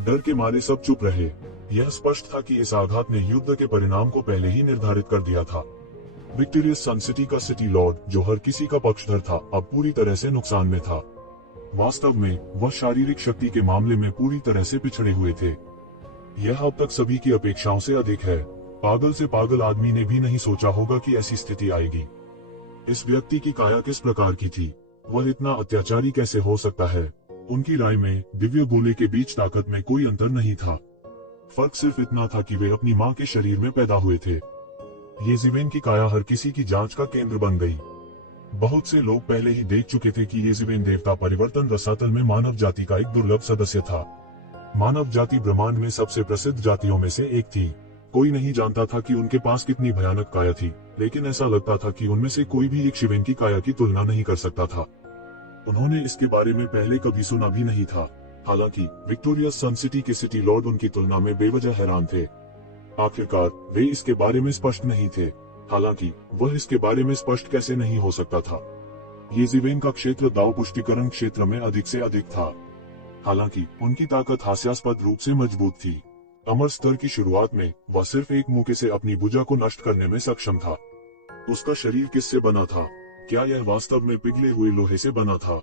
डर के मारे सब चुप रहे। यह स्पष्ट था कि इस आघात ने युद्ध के परिणाम को पहले ही निर्धारित कर दिया था। विक्टोरियस सन सिटी का सिटी लॉर्ड, जो हर किसी का पक्षधर था, अब पूरी तरह से नुकसान में था। वास्तव में वह शारीरिक शक्ति के मामले में पूरी तरह से पिछड़े हुए थे। यह अब तक सभी की अपेक्षाओं से अधिक है। पागल से पागल आदमी ने भी नहीं सोचा होगा कि ऐसी स्थिति आएगी। इस व्यक्ति की काया किस प्रकार की थी? वह इतना अत्याचारी कैसे हो सकता है? उनकी राय में दिव्य गोले के बीच ताकत में कोई अंतर नहीं था। फर्क सिर्फ इतना था कि वे अपनी मां के शरीर में पैदा हुए थे। ये जिवेन की काया हर किसी की जांच का केंद्र बन गई। बहुत से लोग पहले ही देख चुके थे कि ये जिवेन देवता परिवर्तन रसातल में मानव जाति का एक दुर्लभ सदस्य था। मानव जाति ब्रह्मांड में सबसे प्रसिद्ध जातियों में से एक थी। कोई नहीं जानता था कि उनके पास कितनी भयानक काया थी, लेकिन ऐसा लगता था कि उनमें से कोई भी एक शिवेन की काया की तुलना नहीं कर सकता था। उन्होंने इसके बारे में पहले कभी सुना भी नहीं था। हालांकि विक्टोरियस सन सिटी के सिटी लॉर्ड उनकी तुलना में बेवजह हैरान थे। आखिरकार वे इसके बारे में स्पष्ट नहीं थे। हालांकि वह इसके बारे में स्पष्ट कैसे नहीं हो सकता था? ये जिवेन का क्षेत्र दाव पुष्टिकरण क्षेत्र में अधिक से अधिक था। हालांकि उनकी ताकत हास्यास्पद रूप से मजबूत थी। अमर स्तर की शुरुआत में वह सिर्फ एक मौके से अपनी भुजा को नष्ट करने में सक्षम था। उसका शरीर किससे बना था? क्या यह वास्तव में पिघले हुए लोहे से बना था?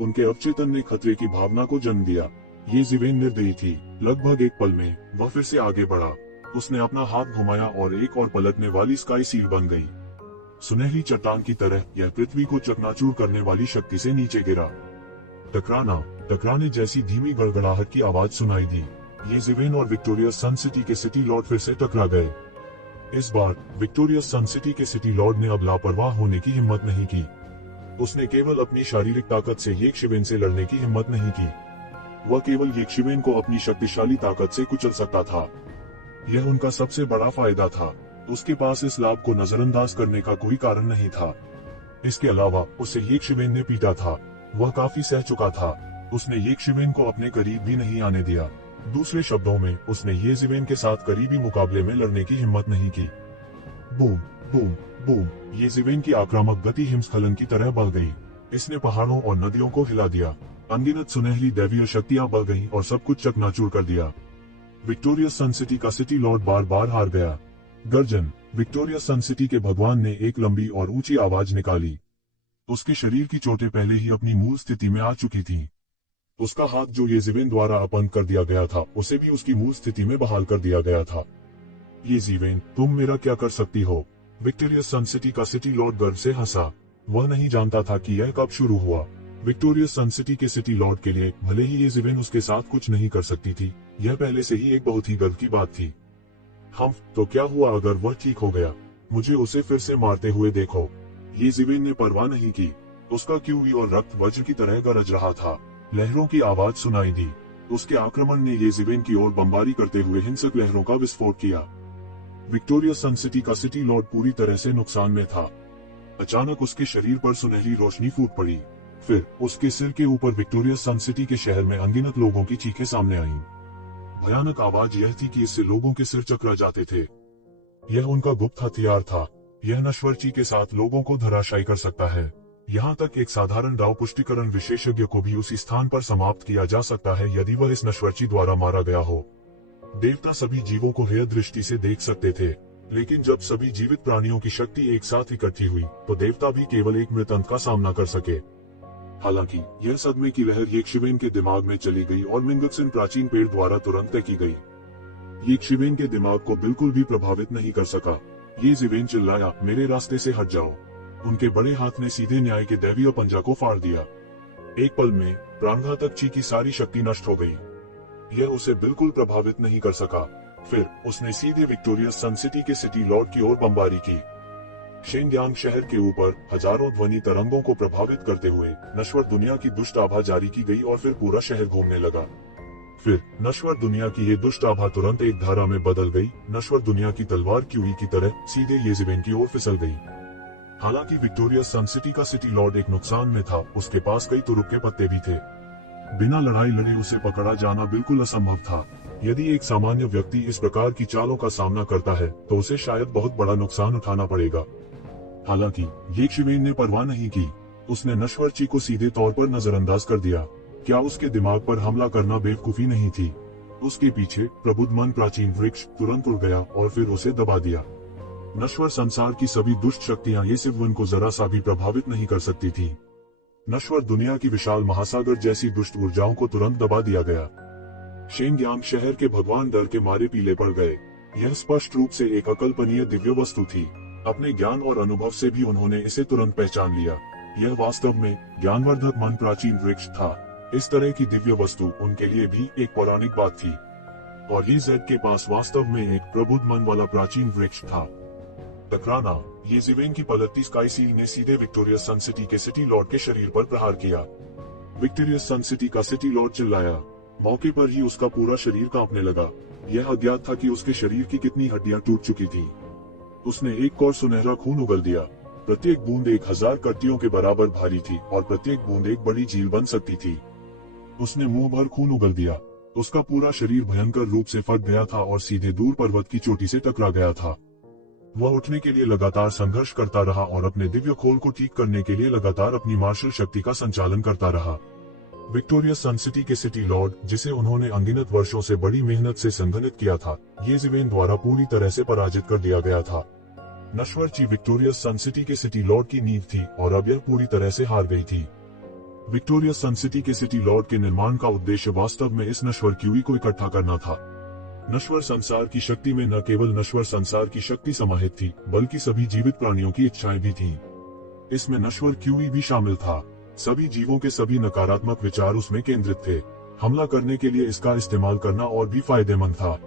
उनके अवचेतन ने खतरे की भावना को जन्म दिया। ये ज़िवेन निर्दयी थी। लगभग एक पल में वह फिर से आगे बढ़ा। उसने अपना हाथ घुमाया और एक और पलटने वाली स्काई सील बन गई। सुनहरी चट्टान की तरह यह पृथ्वी को चकनाचूर करने वाली शक्ति से नीचे गिरा। टकराने जैसी धीमी गड़गड़ाहट की आवाज सुनाई दी। ये ज़िवेन और विक्टोरियस सन सिटी के सिटी लॉर्ड फिर से टकरा गए। इस बार विक्टोरियस सन सिटी के सिटी लॉर्ड ने अब लापरवाह होने की हिम्मत नहीं की। उसने केवल अपनी शारीरिक ताकत से येकशिवेन से लड़ने की हिम्मत नहीं की। वह केवल येकशिवेन को अपनी शक्तिशाली ताकत से कुचल सकता था। यह उनका सबसे बड़ा फायदा था। उसके पास इस लाभ को नजरअंदाज करने का कोई कारण नहीं था। इसके अलावा उसे येकशिवेन ने पीटा था। वह काफी सह चुका था। उसने येकशिवेन को अपने करीब भी नहीं आने दिया। दूसरे शब्दों में उसने ये ज़िवेन के साथ करीबी मुकाबले में लड़ने की हिम्मत नहीं की। बूम बूम बूम, ये ज़िवेन की आक्रामक गति हिमस्खलन की तरह बढ़ गई। इसने पहाड़ों और नदियों को हिला दिया। अनगिनत सुनहरी दैवीय शक्तियां बढ़ गईं और सब कुछ चकनाचूर कर दिया। विक्टोरियस सन सिटी का सिटी लॉर्ड बार बार हार गया। गर्जन। विक्टोरियस सन सिटी के भगवान ने एक लंबी और ऊंची आवाज निकाली। उसके शरीर की चोटें पहले ही अपनी मूल स्थिति में आ चुकी थीं। उसका हाथ जो ये ज़िवेन द्वारा अपंग कर दिया गया था, उसे भी उसकी मूल स्थिति में बहाल कर दिया गया था। ये ज़िवेन, तुम मेरा क्या कर सकती हो? विक्टोरियस सन सिटी का सिटी लॉर्ड गर्व से हंसा। वह नहीं जानता था कि यह कब शुरू हुआ। विक्टोरियस सन सिटी के सिटी लॉर्ड के लिए भले ही ये ज़िवेन उसके साथ कुछ नहीं कर सकती थी, यह पहले से ही एक बहुत ही गर्व की बात थी। हम तो क्या हुआ अगर वह ठीक हो गया? मुझे उसे फिर से मारते हुए देखो। ये ज़िवेन ने परवाह नहीं की। उसका क्यूवी और रक्त वज्र की तरह गरज रहा था। लहरों की आवाज सुनाई दी। उसके आक्रमण ने ये ज़िवेन की ओर बमबारी करते हुए हिंसक लहरों का विस्फोट किया। विक्टोरियस सन सिटी का सिटी लॉर्ड पूरी तरह से नुकसान में था। अचानक उसके शरीर पर सुनहरी रोशनी फूट पड़ी। फिर उसके सिर के ऊपर विक्टोरियस सन सिटी के शहर में अनगिनत लोगों की चीखें सामने आईं। भयानक आवाज यह थी कि इससे लोगों के सिर चकरा जाते थे। यह उनका गुप्त हथियार था। यह नश्वरची के साथ लोगों को धराशायी कर सकता है। यहाँ तक एक साधारण राव पुष्टिकरण विशेषज्ञ को भी उसी स्थान पर समाप्त किया जा सकता है यदि वह इस नश्वरची द्वारा मारा गया हो। देवता सभी जीवों को हेय दृष्टि से देख सकते थे, लेकिन जब सभी जीवित प्राणियों की शक्ति एक साथ इकट्ठी हुई तो देवता भी केवल एक मृत अंत का सामना कर सके। हालांकि यह सदमे की लहर येकशिवेन के दिमाग में चली गई और मिंगत्सिन प्राचीन पेड़ द्वारा तुरंत तय की गई। येकशिवेन के दिमाग को बिल्कुल भी प्रभावित नहीं कर सका। ये ज़िवेन चिल्लाया, मेरे रास्ते से हट जाओ। उनके बड़े हाथ ने सीधे न्याय के दैवीय पंजा को फाड़ दिया। एक पल में प्राणघातक ची की सारी शक्ति नष्ट हो गई। यह उसे बिल्कुल प्रभावित नहीं कर सका। फिर उसने सीधे विक्टोरियस सन सिटी के सिटी लॉर्ड की ओर बमबारी की। शेंगयांग शहर के ऊपर हजारों ध्वनि तरंगों को प्रभावित करते हुए नश्वर दुनिया की दुष्ट आभा जारी की गई और फिर पूरा शहर घूमने लगा। फिर नश्वर दुनिया की ये दुष्ट आभा तुरंत एक धारा में बदल गई। नश्वर दुनिया की तलवार क्यूई की तरह सीधे ये ज़िवेन की ओर फिसल गई। हालांकि विक्टोरियस सन सिटी का सिटी लॉर्ड एक नुकसान में था। उसके पास कई तुरुप के पत्ते भी थे। बिना लड़ाई लड़े उसे पकड़ा जाना बिल्कुल असंभव था। यदि एक सामान्य व्यक्ति इस प्रकार की चालों का सामना करता है तो उसे शायद बहुत बड़ा नुकसान उठाना पड़ेगा। हालांकि येकशिवेन ने परवाह नहीं की। उसने नश्वरची को सीधे तौर पर नजरअंदाज कर दिया। क्या उसके दिमाग पर हमला करना बेवकूफी नहीं थी? उसके पीछे प्रबुद्ध मन प्राचीन वृक्ष तुरंत उड़ गया और फिर उसे दबा दिया। नश्वर संसार की सभी दुष्ट शक्तियां ये सिवन को जरा सा भी प्रभावित नहीं कर सकती थी। नश्वर दुनिया की विशाल महासागर जैसी दुष्ट ऊर्जाओं को तुरंत दबा दिया गया। शेंगयांग शहर के भगवान डर के मारे पीले पड़ गए। यह स्पष्ट रूप से एक अकल्पनीय दिव्य वस्तु थी। अपने ज्ञान और अनुभव से भी उन्होंने इसे तुरंत पहचान लिया। यह वास्तव में ज्ञानवर्धक मन प्राचीन वृक्ष था। इस तरह की दिव्य वस्तु उनके लिए भी एक पौराणिक बात थी। और ये जेड के पास वास्तव में एक प्रबुद्ध मन वाला प्राचीन वृक्ष था। टकराना। ये ज़िवेन की पलटती स्काई सील ने सीधे विक्टोरियस सन सिटी के सिटी लॉर्ड के शरीर पर प्रहार किया। विक्टोरियस सन सिटी का सिटी लॉर्ड चिल्लाया। मौके पर ही उसका पूरा शरीर कांपने लगा। यह अज्ञात था कि उसके शरीर की कितनी हड्डियां टूट चुकी थी। उसने एक और सुनहरा खून उगल दिया। प्रत्येक बूंद 1000 कट्टियों के बराबर भारी थी और प्रत्येक बूंद एक बड़ी झील बन सकती थी। उसने मुंह भर खून उगल दिया। उसका पूरा शरीर भयंकर रूप से फट गया था और सीधे दूर पर्वत की चोटी से टकरा गया था। वह उठने के लिए लगातार संघर्ष करता रहा और अपने दिव्य खोल को ठीक करने के लिए लगातार अपनी मार्शल शक्ति का संचालन करता रहा। विक्टोरियस सन सिटी के सिटी लॉर्ड, जिसे उन्होंने अनगिनत वर्षों से बड़ी मेहनत से संगठित किया था, येज़ेवेन द्वारा पूरी तरह से पराजित कर दिया गया था। नश्वर ची विक्टोरियस सन सिटी के सिटी लॉर्ड की नींव थी और अब यह पूरी तरह से हार गई थी। विक्टोरियस सन सिटी के सिटी लॉर्ड के निर्माण का उद्देश्य वास्तव में इस नश्वर क्यूई को इकट्ठा करना था। नश्वर संसार की शक्ति में न केवल नश्वर संसार की शक्ति समाहित थी, बल्कि सभी जीवित प्राणियों की इच्छाएं भी थीं। इसमें नश्वर क्यूई भी शामिल था। सभी जीवों के सभी नकारात्मक विचार उसमें केंद्रित थे। हमला करने के लिए इसका इस्तेमाल करना और भी फायदेमंद था।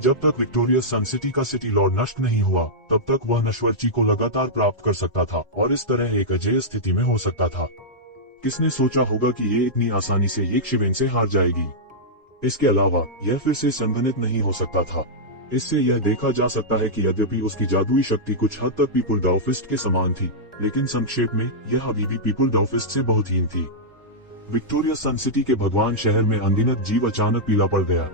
जब तक विक्टोरियस सन सिटी का सिटी लॉर्ड नष्ट नहीं हुआ, तब तक वह नश्वर ची को लगातार प्राप्त कर सकता था और इस तरह एक अजेय स्थिति में हो सकता था। किसने सोचा होगा कि ये इतनी आसानी से येक्षवेन से हार जाएगी। इसके अलावा यह फिर से संघनित नहीं हो सकता था। इससे यह देखा जा सकता है कि यद्यपि उसकी जादुई शक्ति कुछ हद तक पीपल डाउफिस्ट के समान थी, लेकिन संक्षेप में यह अभी भी पीपल डाउफिस्ट से बहुत हीन थी। विक्टोरिया सन सिटी के भगवान शहर में अनगिनत जीव अचानक पीला पड़ गया।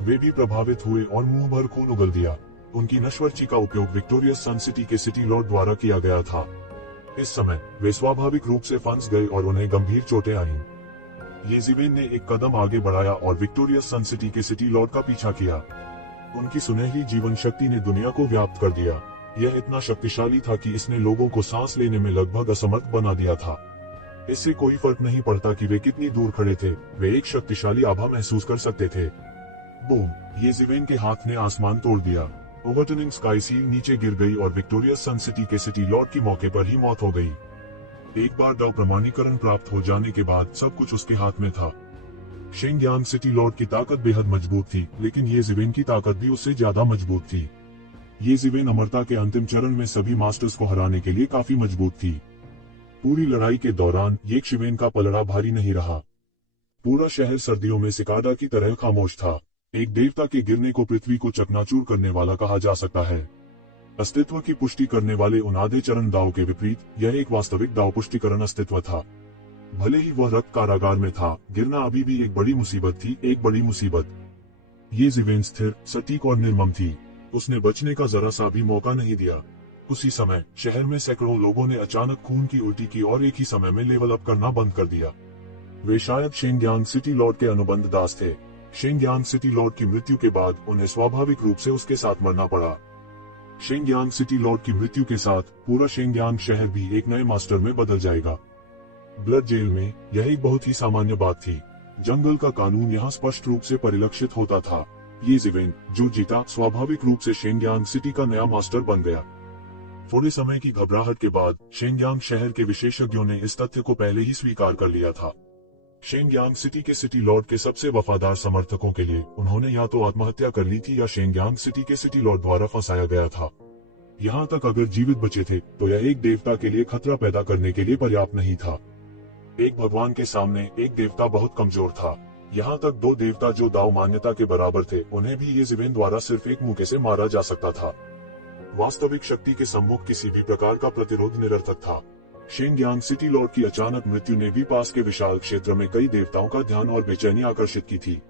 वे भी प्रभावित हुए और मुंह भर खून उगल दिया। उनकी नश्वर ची का उपयोग विक्टोरिया सन सिटी के सिटी लॉर्ड द्वारा किया गया था। इस समय वे स्वाभाविक रूप से फंस गए और उन्हें गंभीर चोटें आईं। येज़ेवेन ने एक कदम आगे बढ़ाया और विक्टोरिया सन सिटी के सिटी लॉर्ड का पीछा किया। उनकी सुनहरी जीवन शक्ति ने दुनिया को व्याप्त कर दिया। यह इतना शक्तिशाली था कि इसने लोगों को सांस लेने में लगभग असमर्थ बना दिया था। इससे कोई फर्क नहीं पड़ता कि वे कितनी दूर खड़े थे, वे एक शक्तिशाली आभा महसूस कर सकते थे। बूम! येज़ेवेन के हाथ ने आसमान तोड़ दिया। ओवरटर्निंग स्काई सील नीचे गिर गई और विक्टोरिया सन सिटी के सिटी लॉर्ड की मौके पर ही मौत हो गई। एक बार डाउ प्रमाणीकरण प्राप्त हो जाने के बाद सब कुछ उसके हाथ में था। शेंगयांग सिटी लॉर्ड की ताकत बेहद मजबूत थी, लेकिन येज़ेवेन की ताकत भी उससे ज्यादा मजबूत थी। येज़ेवेन अमरता के अंतिम चरण में सभी मास्टर्स को हराने के लिए काफी मजबूत थी। पूरी लड़ाई के दौरान येक्षवेन का पलड़ा भारी नहीं रहा। पूरा शहर सर्दियों में सिकाडा की तरह खामोश था। एक देवता के गिरने को पृथ्वी को चकनाचूर करने वाला कहा जा सकता है। अस्तित्व की पुष्टि करने वाले उन आधे चरण दाव के विपरीत यह एक वास्तविक दाव पुष्टिकरण अस्तित्व था। भले ही वह रक्त कारागार में था, गिरना अभी भी एक बड़ी मुसीबत थी, एक बड़ी मुसीबत। येज़ेवेन स्थिर, सटीक और निर्मम थी। उसने बचने का जरा सा भी मौका नहीं दिया। उसी समय शहर में सैकड़ों लोगों ने अचानक खून की उल्टी की और एक ही समय में लेवल अप करना बंद कर दिया। वे शायद शेंगयांग सिटी लॉर्ड के अनुबंध दास थे। शेंगयांग सिटी लॉर्ड की मृत्यु के बाद उन्हें स्वाभाविक रूप से उसके साथ मरना पड़ा। शेंगयांग सिटी लॉर्ड की मृत्यु के साथ पूरा शेंगयांग शहर भी एक नए मास्टर में बदल जाएगा। ब्लड जेल में यह एक बहुत ही सामान्य बात थी। जंगल का कानून यहाँ स्पष्ट रूप से परिलक्षित होता था। येज़ेवेन, जो जीता, स्वाभाविक रूप से शेंगयांग सिटी का नया मास्टर बन गया। थोड़े समय की घबराहट के बाद शेंगयांग शहर के विशेषज्ञों ने इस तथ्य को पहले ही स्वीकार कर लिया था। शेंगयांग सिटी के सिटी लॉर्ड के सबसे वफादार समर्थकों के लिए उन्होंने या तो आत्महत्या कर ली थी या शेंगयांग सिटी के सिटी लॉर्ड द्वारा फंसाया गया था। यहाँ तक अगर जीवित बचे थे तो यह एक देवता के लिए खतरा पैदा करने के लिए पर्याप्त नहीं था। एक भगवान के सामने एक देवता बहुत कमजोर था। यहाँ तक दो देवता जो दाव मान्यता के बराबर थे, उन्हें भी येज़ेवेन द्वारा सिर्फ एक मुक्के से मारा जा सकता था। वास्तविक शक्ति के सम्मुख किसी भी प्रकार का प्रतिरोध निरर्थक था। शेंगयांग सिटी लॉर्ड की अचानक मृत्यु ने भी पास के विशाल क्षेत्र में कई देवताओं का ध्यान और बेचैनी आकर्षित की थी।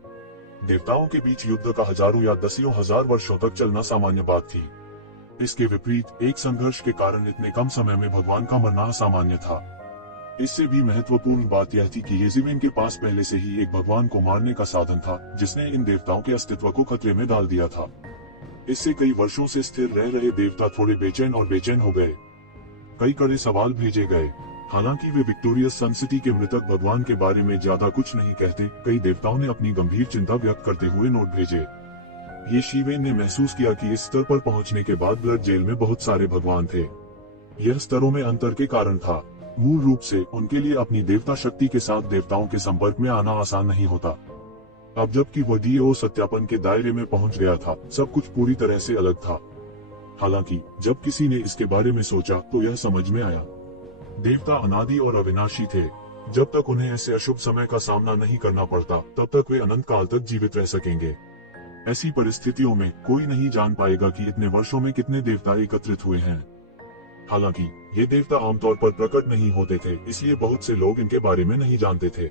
देवताओं के बीच युद्ध का हजारों या दसियों हजार वर्षों तक चलना सामान्य बात थी। इसके विपरीत एक संघर्ष के कारण इतने कम समय में भगवान का मरना असामान्य था। इससे भी महत्वपूर्ण बात यह थी कि येज़ेवेन के पास पहले से ही एक भगवान को मारने का साधन था, जिसने इन देवताओं के अस्तित्व को खतरे में डाल दिया था। इससे कई वर्षों से स्थिर रह रहे देवता थोड़े बेचैन और बेचैन हो गए। कई कड़े सवाल भेजे गए। हालांकि वे विक्टोरियस सन सिटी के मृतक भगवान के बारे में ज्यादा कुछ नहीं कहते, कई देवताओं ने अपनी गंभीर चिंता व्यक्त करते हुए नोट भेजे। येज़ेवेन ने महसूस किया कि इस स्तर पर पहुंचने के बाद ब्लड जेल में बहुत सारे भगवान थे। यह स्तरों में अंतर के कारण था। मूल रूप से उनके लिए अपनी देवता शक्ति के साथ देवताओं के संपर्क में आना आसान नहीं होता। अब जबकि वह डीओ सत्यापन के दायरे में पहुंच गया था, सब कुछ पूरी तरह से अलग था। हालांकि जब किसी ने इसके बारे में सोचा तो यह समझ में आया, देवता अनादि और अविनाशी थे। जब तक उन्हें ऐसे अशुभ समय का सामना नहीं करना पड़ता, तब तक वे अनंत काल तक जीवित रह सकेंगे। ऐसी परिस्थितियों में कोई नहीं जान पाएगा कि इतने वर्षों में कितने देवता एकत्रित हुए हैं। हालांकि ये देवता आमतौर पर प्रकट नहीं होते थे, इसलिए बहुत से लोग इनके बारे में नहीं जानते थे।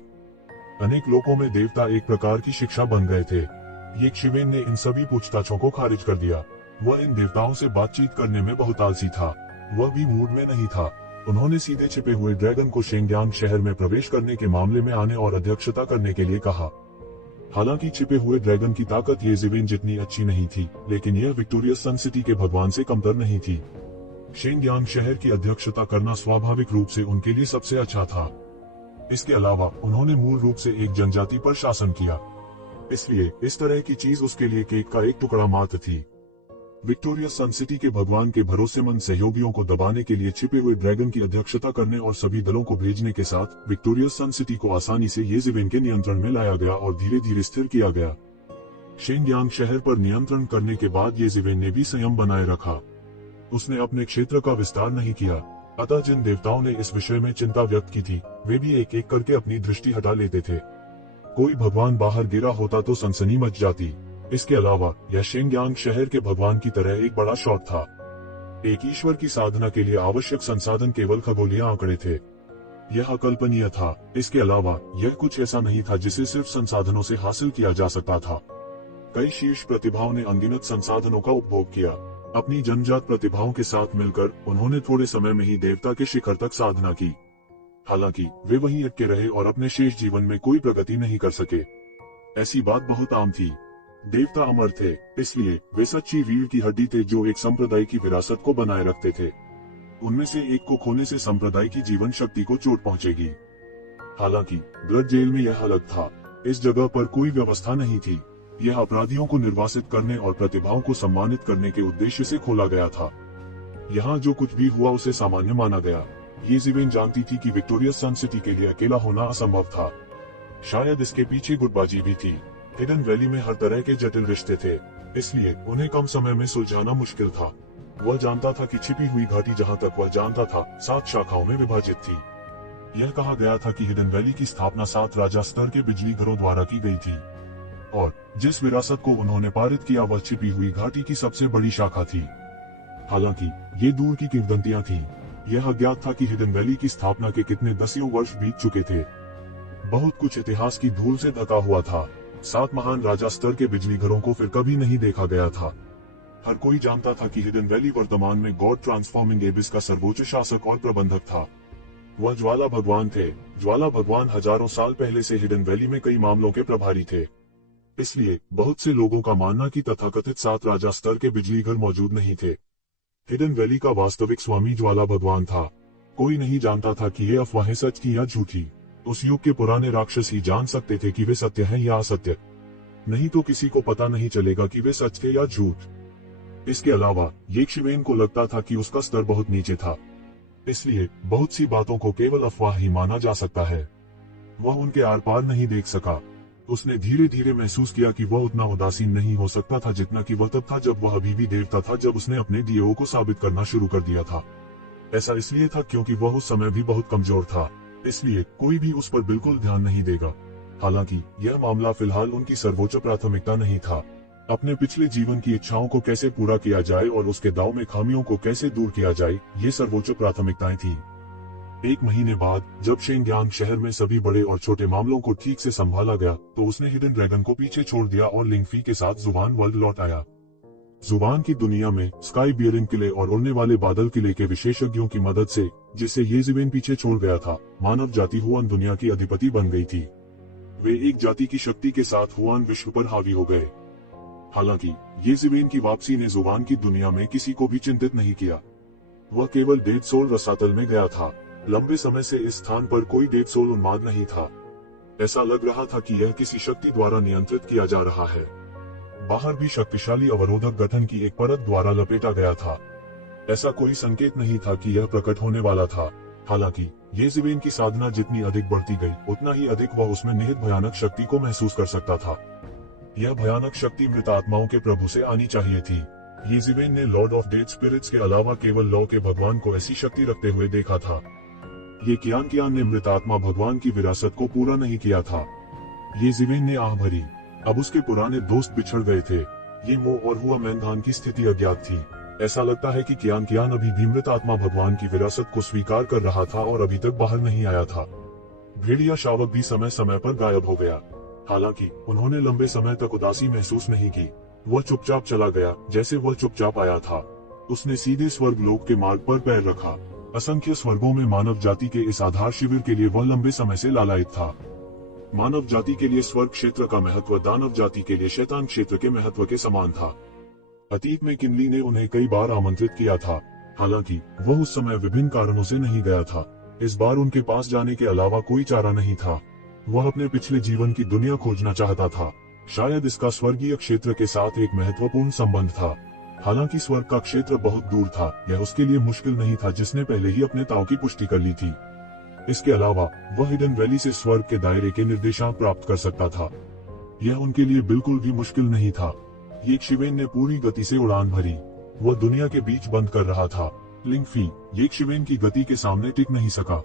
अनेक लोगों में देवता एक प्रकार की शिक्षा बन गए थे। येक्षवेन ने इन सभी पूछताछों को खारिज कर दिया। वह इन देवताओं से बातचीत करने में बहुत आलसी था। वह भी मूड में नहीं था। उन्होंने सीधे छिपे हुए ड्रैगन को शेंगयांग शहर में प्रवेश करने के मामले में आने और अध्यक्षता करने के लिए कहा। हालांकि छिपे हुए ड्रैगन की ताकत ये ज़िवेन जितनी अच्छी नहीं थी, लेकिन यह विक्टोरियस सन सिटी के भगवान से कमतर नहीं थी। शेंगयांग शहर की अध्यक्षता करना स्वाभाविक रूप से उनके लिए सबसे अच्छा था। इसके अलावा उन्होंने मूल रूप से एक जनजाति पर शासन किया, इसलिए इस तरह की चीज उसके लिए केक का एक टुकड़ा मात्र थी। विक्टोरियस सन सिटी के भगवान के भरोसेमंद सहयोगियों को दबाने के लिए छिपे हुए ड्रैगन की अध्यक्षता करने और सभी दलों को भेजने के साथ विक्टोरियस सन सिटी को आसानी से ये ज़िवेन के नियंत्रण में लाया गया और धीरे धीरे स्थिर किया गया। शेंगयांग शहर पर नियंत्रण करने के बाद ये ज़िवेन ने भी संयम बनाए रखा। उसने अपने क्षेत्र का विस्तार नहीं किया, अतः जिन देवताओं ने इस विषय में चिंता व्यक्त की थी, वे भी एक एक करके अपनी दृष्टि हटा लेते थे। कोई भगवान बाहर गिरा होता तो सनसनी मच जाती। इसके अलावा यह शेंगयांग शहर के भगवान की तरह एक बड़ा शॉट था। एक ईश्वर की साधना के लिए आवश्यक संसाधन केवल खगोलीय आंकड़े थे। यह अकल्पनीय था। इसके अलावा यह कुछ ऐसा नहीं था जिसे सिर्फ संसाधनों से हासिल किया जा सकता था। कई शीर्ष प्रतिभाओं ने अनगिनत संसाधनों का उपभोग किया। अपनी जन्मजात प्रतिभाओं के साथ मिलकर उन्होंने थोड़े समय में ही देवता के शिखर तक साधना की। हालांकि वे वहीं अटके रहे और अपने शेष जीवन में कोई प्रगति नहीं कर सके। ऐसी बात बहुत आम थी। देवता अमर थे, इसलिए वे सच्ची रीढ़ की हड्डी थे जो एक संप्रदाय की विरासत को बनाए रखते थे। उनमें से एक को खोने से संप्रदाय की जीवन शक्ति को चोट पहुंचेगी। हालांकि ब्लड जेल में यह अलग था। इस जगह पर कोई व्यवस्था नहीं थी। यह अपराधियों को निर्वासित करने और प्रतिभाओं को सम्मानित करने के उद्देश्य से खोला गया था। यहाँ जो कुछ भी हुआ उसे सामान्य माना गया। ये ज़िवेन जानती थी कि विक्टोरियस सन सिटी के लिए अकेला होना असंभव था। शायद इसके पीछे गुटबाजी भी थी। हिडन वैली में हर तरह के जटिल रिश्ते थे, इसलिए उन्हें कम समय में सुलझाना मुश्किल था। वह जानता था कि छिपी हुई घाटी जहाँ तक वह जानता था 7 शाखाओं में विभाजित थी। यह कहा गया था कि हिडन वैली की स्थापना 7 राजा स्तर के बिजली घरों द्वारा की गई थी और जिस विरासत को उन्होंने पारित किया वह छिपी हुई घाटी की सबसे बड़ी शाखा थी। हालांकि ये दूर की किंवदंतियां थीं। यह अज्ञात था कि हिडन वैली की स्थापना के कितने दसियों वर्ष बीत चुके थे। बहुत कुछ इतिहास की धूल से ढका हुआ था। 7 महान राजा स्तर के बिजली घरों को फिर कभी नहीं देखा गया था। हर कोई जानता था कि हिडन वैली वर्तमान में गॉड ट्रांसफॉर्मिंग एबिस का सर्वोच्च शासक और प्रबंधक था। वह ज्वाला भगवान थे। ज्वाला भगवान हजारों साल पहले से हिडन वैली में कई मामलों के प्रभारी थे। इसलिए बहुत से लोगों का मानना कि तथाकथित 7 राजा स्तर के बिजली घर मौजूद नहीं थे। हिडन वैली का वास्तविक स्वामी ज्वाला भगवान था। कोई नहीं जानता था कि ये अफवाहें सच की या झूठी। उस युग के पुराने राक्षस ही जान सकते थे कि वे सत्य हैं या असत्य। नहीं तो किसी को पता नहीं चलेगा कि वे सच थे या झूठ। इसके अलावा ये ज़िवेन को लगता था कि उसका स्तर बहुत नीचे था, इसलिए बहुत सी बातों को केवल अफवाह ही माना जा सकता है। वह उनके आर पार नहीं देख सका। उसने धीरे धीरे महसूस किया कि वह उतना उदासीन नहीं हो सकता था जितना कि वह तब था जब वह अभी भी देवता था, जब उसने अपने डीओ को साबित करना शुरू कर दिया था। ऐसा इसलिए था क्योंकि वह उस समय भी बहुत कमजोर था, इसलिए कोई भी उस पर बिल्कुल ध्यान नहीं देगा। हालांकि यह मामला फिलहाल उनकी सर्वोच्च प्राथमिकता नहीं था। अपने पिछले जीवन की इच्छाओं को कैसे पूरा किया जाए और उसके दांव में खामियों को कैसे दूर किया जाए, ये सर्वोच्च प्राथमिकताएं थीं। 1 महीने बाद जब शेंगयांग शहर में सभी बड़े और छोटे मामलों को ठीक से संभाला गया, तो उसने हिडन ड्रैगन को पीछे छोड़ दिया और लिंगफी के साथ जुबान वर्ल्ड लौट आया। जुबान की दुनिया में स्काई बियरिंग किले और उड़ने वाले बादल किले के विशेषज्ञों की मदद से, जिसे ये ज़िवेन पीछे छोड़ गया था, मानव जाति हुआन दुनिया की अधिपति बन गई थी। वे एक जाति की शक्ति के साथ हुआन विश्व पर हावी हो गए। हालांकि ये ज़िवेन की वापसी ने जुबान की दुनिया में किसी को भी चिंतित नहीं किया। वह केवल डेड सोल रसातल में गया था। लंबे समय से इस स्थान पर कोई डेड सोल उन्माद नहीं था। ऐसा लग रहा था कि यह किसी शक्ति द्वारा नियंत्रित किया जा रहा है। बाहर भी शक्तिशाली अवरोधक गठन की एक परत द्वारा लपेटा गया था। ऐसा कोई संकेत नहीं था कि यह प्रकट होने वाला था। हालांकि ये ज़िवेन की साधना जितनी अधिक बढ़ती गई, उतना ही अधिक वह उसमें निहित भयानक शक्ति को महसूस कर सकता था। यह भयानक शक्ति मृत आत्माओं के प्रभु से आनी चाहिए थी। ये ज़िवेन ने लॉर्ड ऑफ डेड स्पिरिट्स के अलावा केवल लौ के भगवान को ऐसी शक्ति रखते हुए देखा था। ये कियान ने मृत आत्मा भगवान की विरासत को पूरा नहीं किया था। ये ज़िवेन ने आह भरी। अब उसके पुराने दोस्त बिछड़ गए थे। ये मो और हुआ मैंधान की स्थिति अज्ञात थी। ऐसा लगता है कि कियान अभी भी मृत आत्मा भगवान की विरासत को स्वीकार कर रहा था और अभी तक बाहर नहीं आया था। भेड़िया शावक भी समय समय पर गायब हो गया। हालांकि उन्होंने लंबे समय तक उदासी महसूस नहीं की। वह चुपचाप चला गया जैसे वह चुपचाप आया था। उसने सीधे स्वर्ग लोक के मार्ग पर पैर रखा। असंख्य स्वर्गों में मानव जाति के इस आधार शिविर के लिए वह लंबे समय से लालायित था। मानव जाति के लिए स्वर्ग क्षेत्र का महत्व दानव जाति के लिए शैतान क्षेत्र के महत्व के समान था। अतीत में किनली ने उन्हें कई बार आमंत्रित किया था, हालांकि वह उस समय विभिन्न कारणों से नहीं गया था। इस बार उनके पास जाने के अलावा कोई चारा नहीं था। वह अपने पिछले जीवन की दुनिया खोजना चाहता था। शायद इसका स्वर्गीय क्षेत्र के साथ एक महत्वपूर्ण संबंध था। हालांकि स्वर्ग का क्षेत्र बहुत दूर था, यह उसके लिए मुश्किल नहीं था जिसने पहले ही अपने ताव की पुष्टि कर ली थी। इसके अलावा वह हिडन वैली से स्वर्ग के दायरे के निर्देशांक प्राप्त कर सकता था। यह उनके लिए बिल्कुल भी मुश्किल नहीं था। येकशिवेन ने पूरी गति से उड़ान भरी। वह दुनिया के बीच बंद कर रहा था। लिंगफी येकशिवेन की गति के सामने टिक नहीं सका।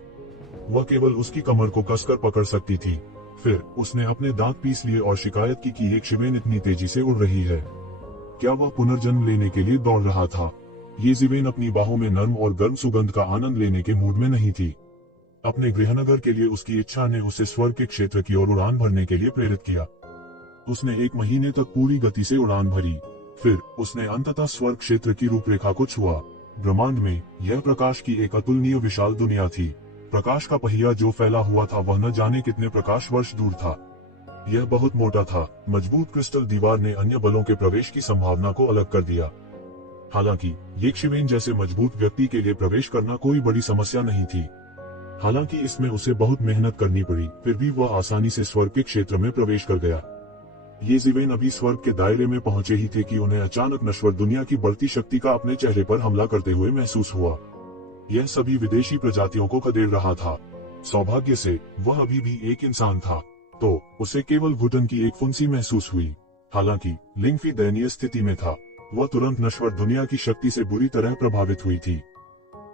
वह केवल उसकी कमर को कसकर पकड़ सकती थी। फिर उसने अपने दांत पीस लिए और शिकायत की कि येकशिवेन इतनी तेजी से उड़ रही है। क्या वह पुनर्जन्म लेने के लिए दौड़ रहा था? येजीवेन अपनी बाहों में नर्म और गर्म सुगंध का आनंद लेने के मूड में नहीं थी। अपने गृहनगर के लिए उसकी इच्छा ने उसे स्वर्ग के क्षेत्र की ओर उड़ान भरने के लिए प्रेरित किया। उसने 1 महीने तक पूरी गति से उड़ान भरी। फिर उसने अंततः स्वर्ग क्षेत्र की रूपरेखा को छुआ। ब्रह्मांड में यह प्रकाश की एक अतुलनीय विशाल दुनिया थी। प्रकाश का पहिया जो फैला हुआ था वह न जाने कितने प्रकाश वर्ष दूर था। यह बहुत मोटा था। मजबूत क्रिस्टल दीवार ने अन्य बलों के प्रवेश की संभावना को अलग कर दिया। हालांकि येकशिवेन जैसे मजबूत व्यक्ति के लिए प्रवेश करना कोई बड़ी समस्या नहीं थी। हालांकि इसमें उसे बहुत मेहनत करनी पड़ी, फिर भी वह आसानी से स्वर्ग के क्षेत्र में प्रवेश कर गया। येजीवेन अभी स्वर्ग के दायरे में पहुंचे ही थे कि उन्हें अचानक नश्वर दुनिया की बढ़ती शक्ति का अपने चेहरे पर हमला करते हुए महसूस हुआ। यह सभी विदेशी प्रजातियों को खदेड़ रहा था। सौभाग्य से वह अभी भी एक इंसान था, तो उसे केवल घुटन की एक फुंसी महसूस हुई। हालांकि लिंगफी दयनीय स्थिति में था। वह तुरंत नश्वर दुनिया की शक्ति से बुरी तरह प्रभावित हुई थी।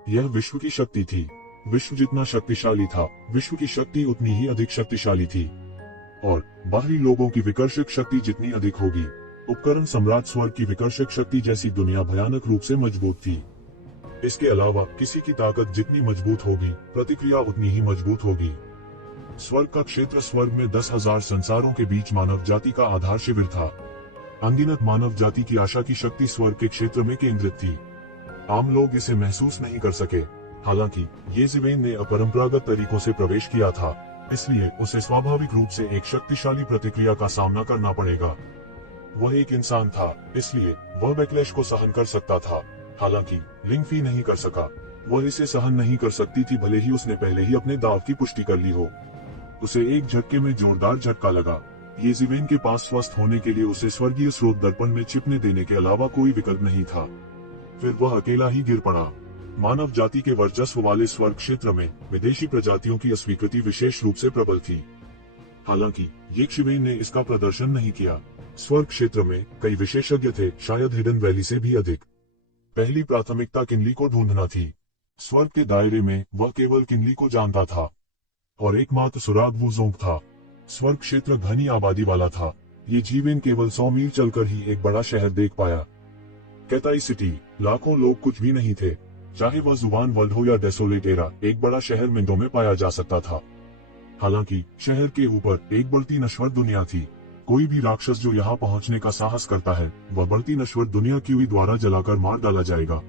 यह विश्व की शक्ति थी। विश्व जितना शक्तिशाली था, विश्व की शक्ति उतनी ही अधिक शक्तिशाली थी। और बाहरी लोगों की विकर्षक शक्ति जितनी अधिक होगी, उपकरण सम्राट स्वर्ग की विकर्षक शक्ति जैसी दुनिया भयानक रूप से मजबूत थी। इसके अलावा किसी की ताकत जितनी मजबूत होगी, प्रतिक्रिया उतनी ही मजबूत होगी। स्वर्ग का क्षेत्र स्वर्ग में 10,000 संसारों के बीच मानव जाति का आधार शिविर था। अनगिनत मानव जाति की आशा की शक्ति स्वर्ग के क्षेत्र में केंद्रित थी। आम लोग इसे महसूस नहीं कर सके। हालांकि येजीवेन ने अपरंपरागत तरीकों से प्रवेश किया था, इसलिए उसे स्वाभाविक रूप से एक शक्तिशाली प्रतिक्रिया का सामना करना पड़ेगा। वह एक इंसान था, इसलिए वह बैकलैश को सहन कर सकता था। हालांकि लिंगफी नहीं कर सका। वह इसे सहन नहीं कर सकती थी, भले ही उसने पहले ही अपने दाव की पुष्टि कर ली हो। उसे एक झटके में जोरदार झटका लगा। येजीवेन के पास स्वस्थ होने के लिए उसे स्वर्गीय स्रोत दर्पण में छिपने देने के अलावा कोई विकल्प नहीं था। फिर वह अकेला ही गिर पड़ा। मानव जाति के वर्चस्व वाले स्वर्ग क्षेत्र में विदेशी प्रजातियों की अस्वीकृति विशेष रूप से प्रबल थी। हालांकि येकशिवेन ने इसका प्रदर्शन नहीं किया। स्वर्ग क्षेत्र में कई विशेषज्ञ थे, शायद हिडन वैली से भी अधिक। पहली प्राथमिकता किनली को ढूंढना थी। स्वर्ग के दायरे में वह केवल किनली को जानता था और एकमात्र सुराग वुजोंग था। स्वर्ग क्षेत्र घनी आबादी वाला था। येजीवेन केवल 100 मील चलकर ही एक बड़ा शहर देख पाया। कैताई सिटी। लाखों लोग कुछ भी नहीं थे। चाहे वह जुबान वर्ल्ड हो या डेसोलेट एरा, एक बड़ा शहर मिनटों में पाया जा सकता था। हालांकि शहर के ऊपर एक बढ़ती नश्वर दुनिया थी। कोई भी राक्षस जो यहाँ पहुँचने का साहस करता है, वह बढ़ती नश्वर दुनिया क्यूई द्वारा जलाकर मार डाला जाएगा।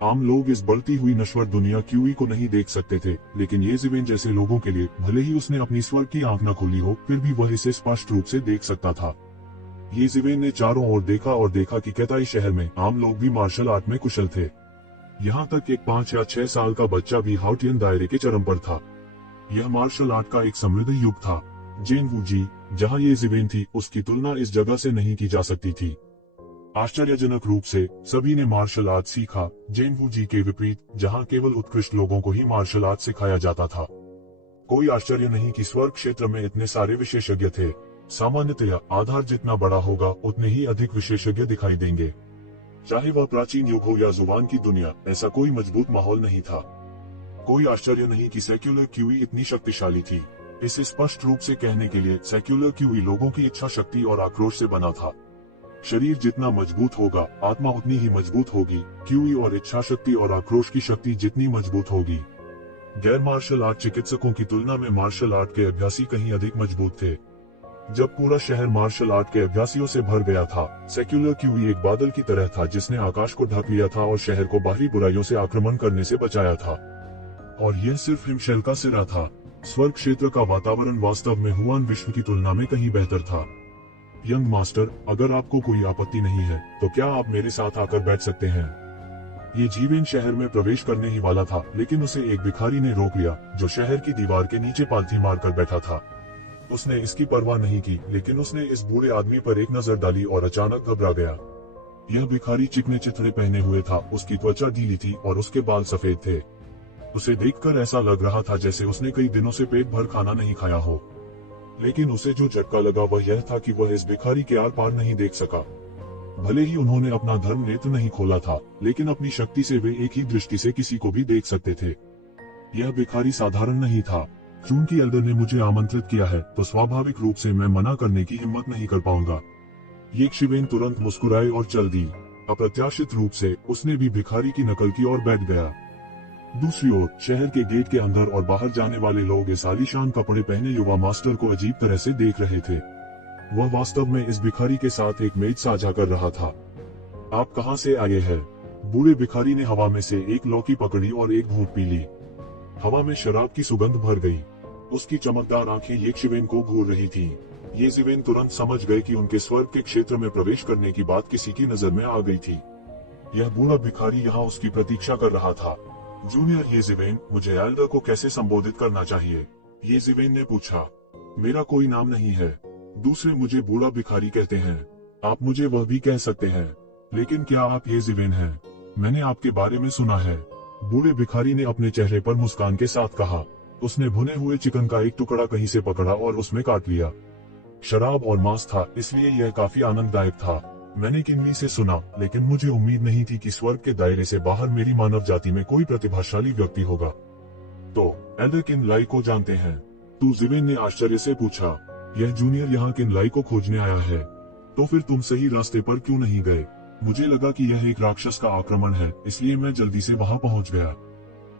आम लोग इस बढ़ती हुई नश्वर दुनिया क्यूई को नहीं देख सकते थे, लेकिन येजीवेन जैसे लोगों के लिए, भले ही उसने अपनी स्वर्ग की आंख न खोली हो, फिर भी वह इसे स्पष्ट रूप से देख सकता था। येजीवेन ने चारों ओर देखा और देखा कि कैताई शहर में आम लोग भी मार्शल आर्ट में कुशल थे। यहाँ तक एक 5 या 6 साल का बच्चा भी हाउटियन दायरे के चरम पर था। यह मार्शल आर्ट का एक समृद्ध युग था। जेन वूजी, जहाँ येजीवेन थी, उसकी तुलना इस जगह से नहीं की जा सकती थी। आश्चर्यजनक रूप से सभी ने मार्शल आर्ट सीखा, जेन वूजी के विपरीत, जहाँ केवल उत्कृष्ट लोगों को ही मार्शल आर्ट सिखाया जाता था। कोई आश्चर्य नहीं कि स्वर्ग क्षेत्र में इतने सारे विशेषज्ञ थे। सामान्यतया आधार जितना बड़ा होगा, उतने ही अधिक विशेषज्ञ दिखाई देंगे। चाहे वह प्राचीन युग हो या जुबान की दुनिया, ऐसा कोई मजबूत माहौल नहीं था। कोई आश्चर्य नहीं कि सेक्युलर क्यूई इतनी शक्तिशाली थी। इसे स्पष्ट रूप से कहने के लिए, सेक्युलर क्यूई लोगों की इच्छा शक्ति और आक्रोश से बना था। शरीर जितना मजबूत होगा, आत्मा उतनी ही मजबूत होगी। क्यूई और इच्छा शक्ति और आक्रोश की शक्ति जितनी मजबूत होगी। गैर मार्शल आर्ट चिकित्सकों की तुलना में मार्शल आर्ट के अभ्यासी कहीं अधिक मजबूत थे। जब पूरा शहर मार्शल आर्ट के अभ्यासियों से भर गया था, सेक्युलर क्यूई एक बादल की तरह था जिसने आकाश को ढक लिया था और शहर को बाहरी बुराइयों से आक्रमण करने से बचाया था। और यह सिर्फ हिमशैल का सिरा था। स्वर्ग क्षेत्र का वातावरण वास्तव में हुआन विश्व की तुलना में कहीं बेहतर था। यंग मास्टर, अगर आपको कोई आपत्ति नहीं है तो क्या आप मेरे साथ आकर बैठ सकते हैं? ये जीवेन शहर में प्रवेश करने ही वाला था, लेकिन उसे एक भिखारी ने रोक लिया जो शहर की दीवार के नीचे पालथी मारकर बैठा था। उसने इसकी परवाह नहीं की, लेकिन उसने इस बूढ़े आदमी पर एक नजर डाली और अचानक घबरा गया। यह भिखारी चिकने चिथड़े पहने हुए था, उसकी त्वचा ढीली थी और उसके बाल सफेद थे। उसे देखकर ऐसा लग रहा था जैसे उसने कई दिनों से पेट भर खाना नहीं खाया हो। लेकिन उसे जो झटका लगा वह यह था कि वह इस भिखारी के आर पार नहीं देख सका। भले ही उन्होंने अपना धर्म नेत्र नहीं खोला था, लेकिन अपनी शक्ति से वे एक ही दृष्टि से किसी को भी देख सकते थे। यह भिखारी साधारण नहीं था। चूंकि एल्डर ने मुझे आमंत्रित किया है तो स्वाभाविक रूप से मैं मना करने की हिम्मत नहीं कर पाऊंगा। ये शिवेन तुरंत मुस्कुराए और चल दी। अप्रत्याशित रूप से उसने भी भिखारी की नकल की और बैठ गया। दूसरी ओर शहर के गेट के अंदर और बाहर जाने वाले लोग इस आलीशान कपड़े पहने युवा मास्टर को अजीब तरह से देख रहे थे। वह वास्तव में इस भिखारी के साथ एक मेज साझा कर रहा था। आप कहां से आए हैं? बूढ़े भिखारी ने हवा में से एक लौकी पकड़ी और एक घूंट पी ली। हवा में शराब की सुगंध भर गई। उसकी चमकदार आंखें येशिवेन को घूर रही थीं। येशिवेन तुरंत समझ गए कि उनके स्वर्ग के क्षेत्र में प्रवेश करने की बात किसी की नजर में आ गई थी। यह बूढ़ा भिखारी यहाँ उसकी प्रतीक्षा कर रहा था। जूनियर येशिवेन, मुझे एल्डर को कैसे संबोधित करना चाहिए? येशिवेन ने पूछा। मेरा कोई नाम नहीं है। दूसरे मुझे बूढ़ा भिखारी कहते हैं। आप मुझे वह भी कह सकते हैं। लेकिन क्या आप येशिवेन हैं? मैंने आपके बारे में सुना है। बूढ़े भिखारी ने अपने चेहरे पर मुस्कान के साथ कहा। उसने भुने हुए चिकन का एक टुकड़ा कहीं से पकड़ा और उसमें काट लिया। शराब और मांस था, इसलिए यह काफी आनंददायक था। मैंने किन्नी से सुना, लेकिन मुझे उम्मीद नहीं थी कि स्वर्ग के दायरे से बाहर मेरी मानव जाति में कोई प्रतिभाशाली व्यक्ति होगा। तो एल्डर किनलाई को जानते हैं? तू जिवेन ने आश्चर्य से पूछा। यह जूनियर यहाँ किनलाई को खोजने आया है। तो फिर तुम सही रास्ते पर क्यों नहीं गए? मुझे लगा कि यह एक राक्षस का आक्रमण है, इसलिए मैं जल्दी से वहां पहुंच गया।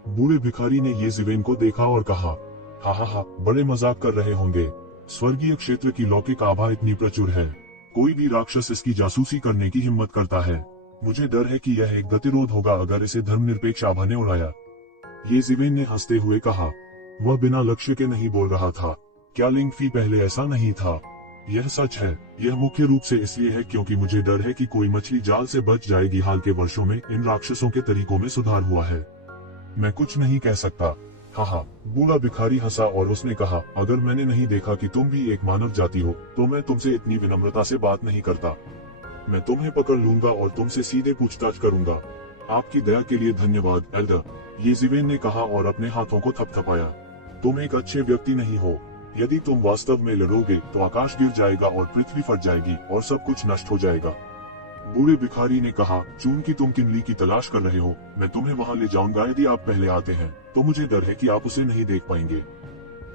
बूढ़े भिखारी ने येशिवेन को देखा और कहा, हा, बड़े मजाक कर रहे होंगे। स्वर्गीय क्षेत्र की लौकिक आभा इतनी प्रचुर है, कोई भी राक्षस इसकी जासूसी करने की हिम्मत करता है। मुझे डर है कि यह एक गतिरोध होगा अगर इसे धर्मनिरपेक्ष आभा ने उड़ाया। येशिवेन ने हंसते हुए कहा। वह बिना लक्ष्य के नहीं बोल रहा था। क्या लिंगफी पहले ऐसा नहीं था? यह सच है। यह मुख्य रूप से इसलिए है क्योंकि मुझे डर है कि कोई मछली जाल से बच जाएगी। हाल के वर्षों में इन राक्षसों के तरीकों में सुधार हुआ है। मैं कुछ नहीं कह सकता। हाँ, बूढ़ा भिखारी हंसा और उसने कहा, अगर मैंने नहीं देखा कि तुम भी एक मानव जाति हो तो मैं तुमसे इतनी विनम्रता से बात नहीं करता। मैं तुम्हें पकड़ लूंगा और तुमसे सीधे पूछताछ करूंगा। आपकी दया के लिए धन्यवाद एल्डर, येशिवेन ने कहा और अपने हाथों को थपथपाया। तुम एक अच्छे व्यक्ति नहीं हो। यदि तुम वास्तव में लड़ोगे तो आकाश गिर जाएगा और पृथ्वी फट जाएगी और सब कुछ नष्ट हो जाएगा। बूढ़े भिखारी ने कहा, चूंकि तुम किनली की तलाश कर रहे हो, मैं तुम्हें वहां ले जाऊंगा। यदि आप पहले आते हैं तो मुझे डर है कि आप उसे नहीं देख पाएंगे।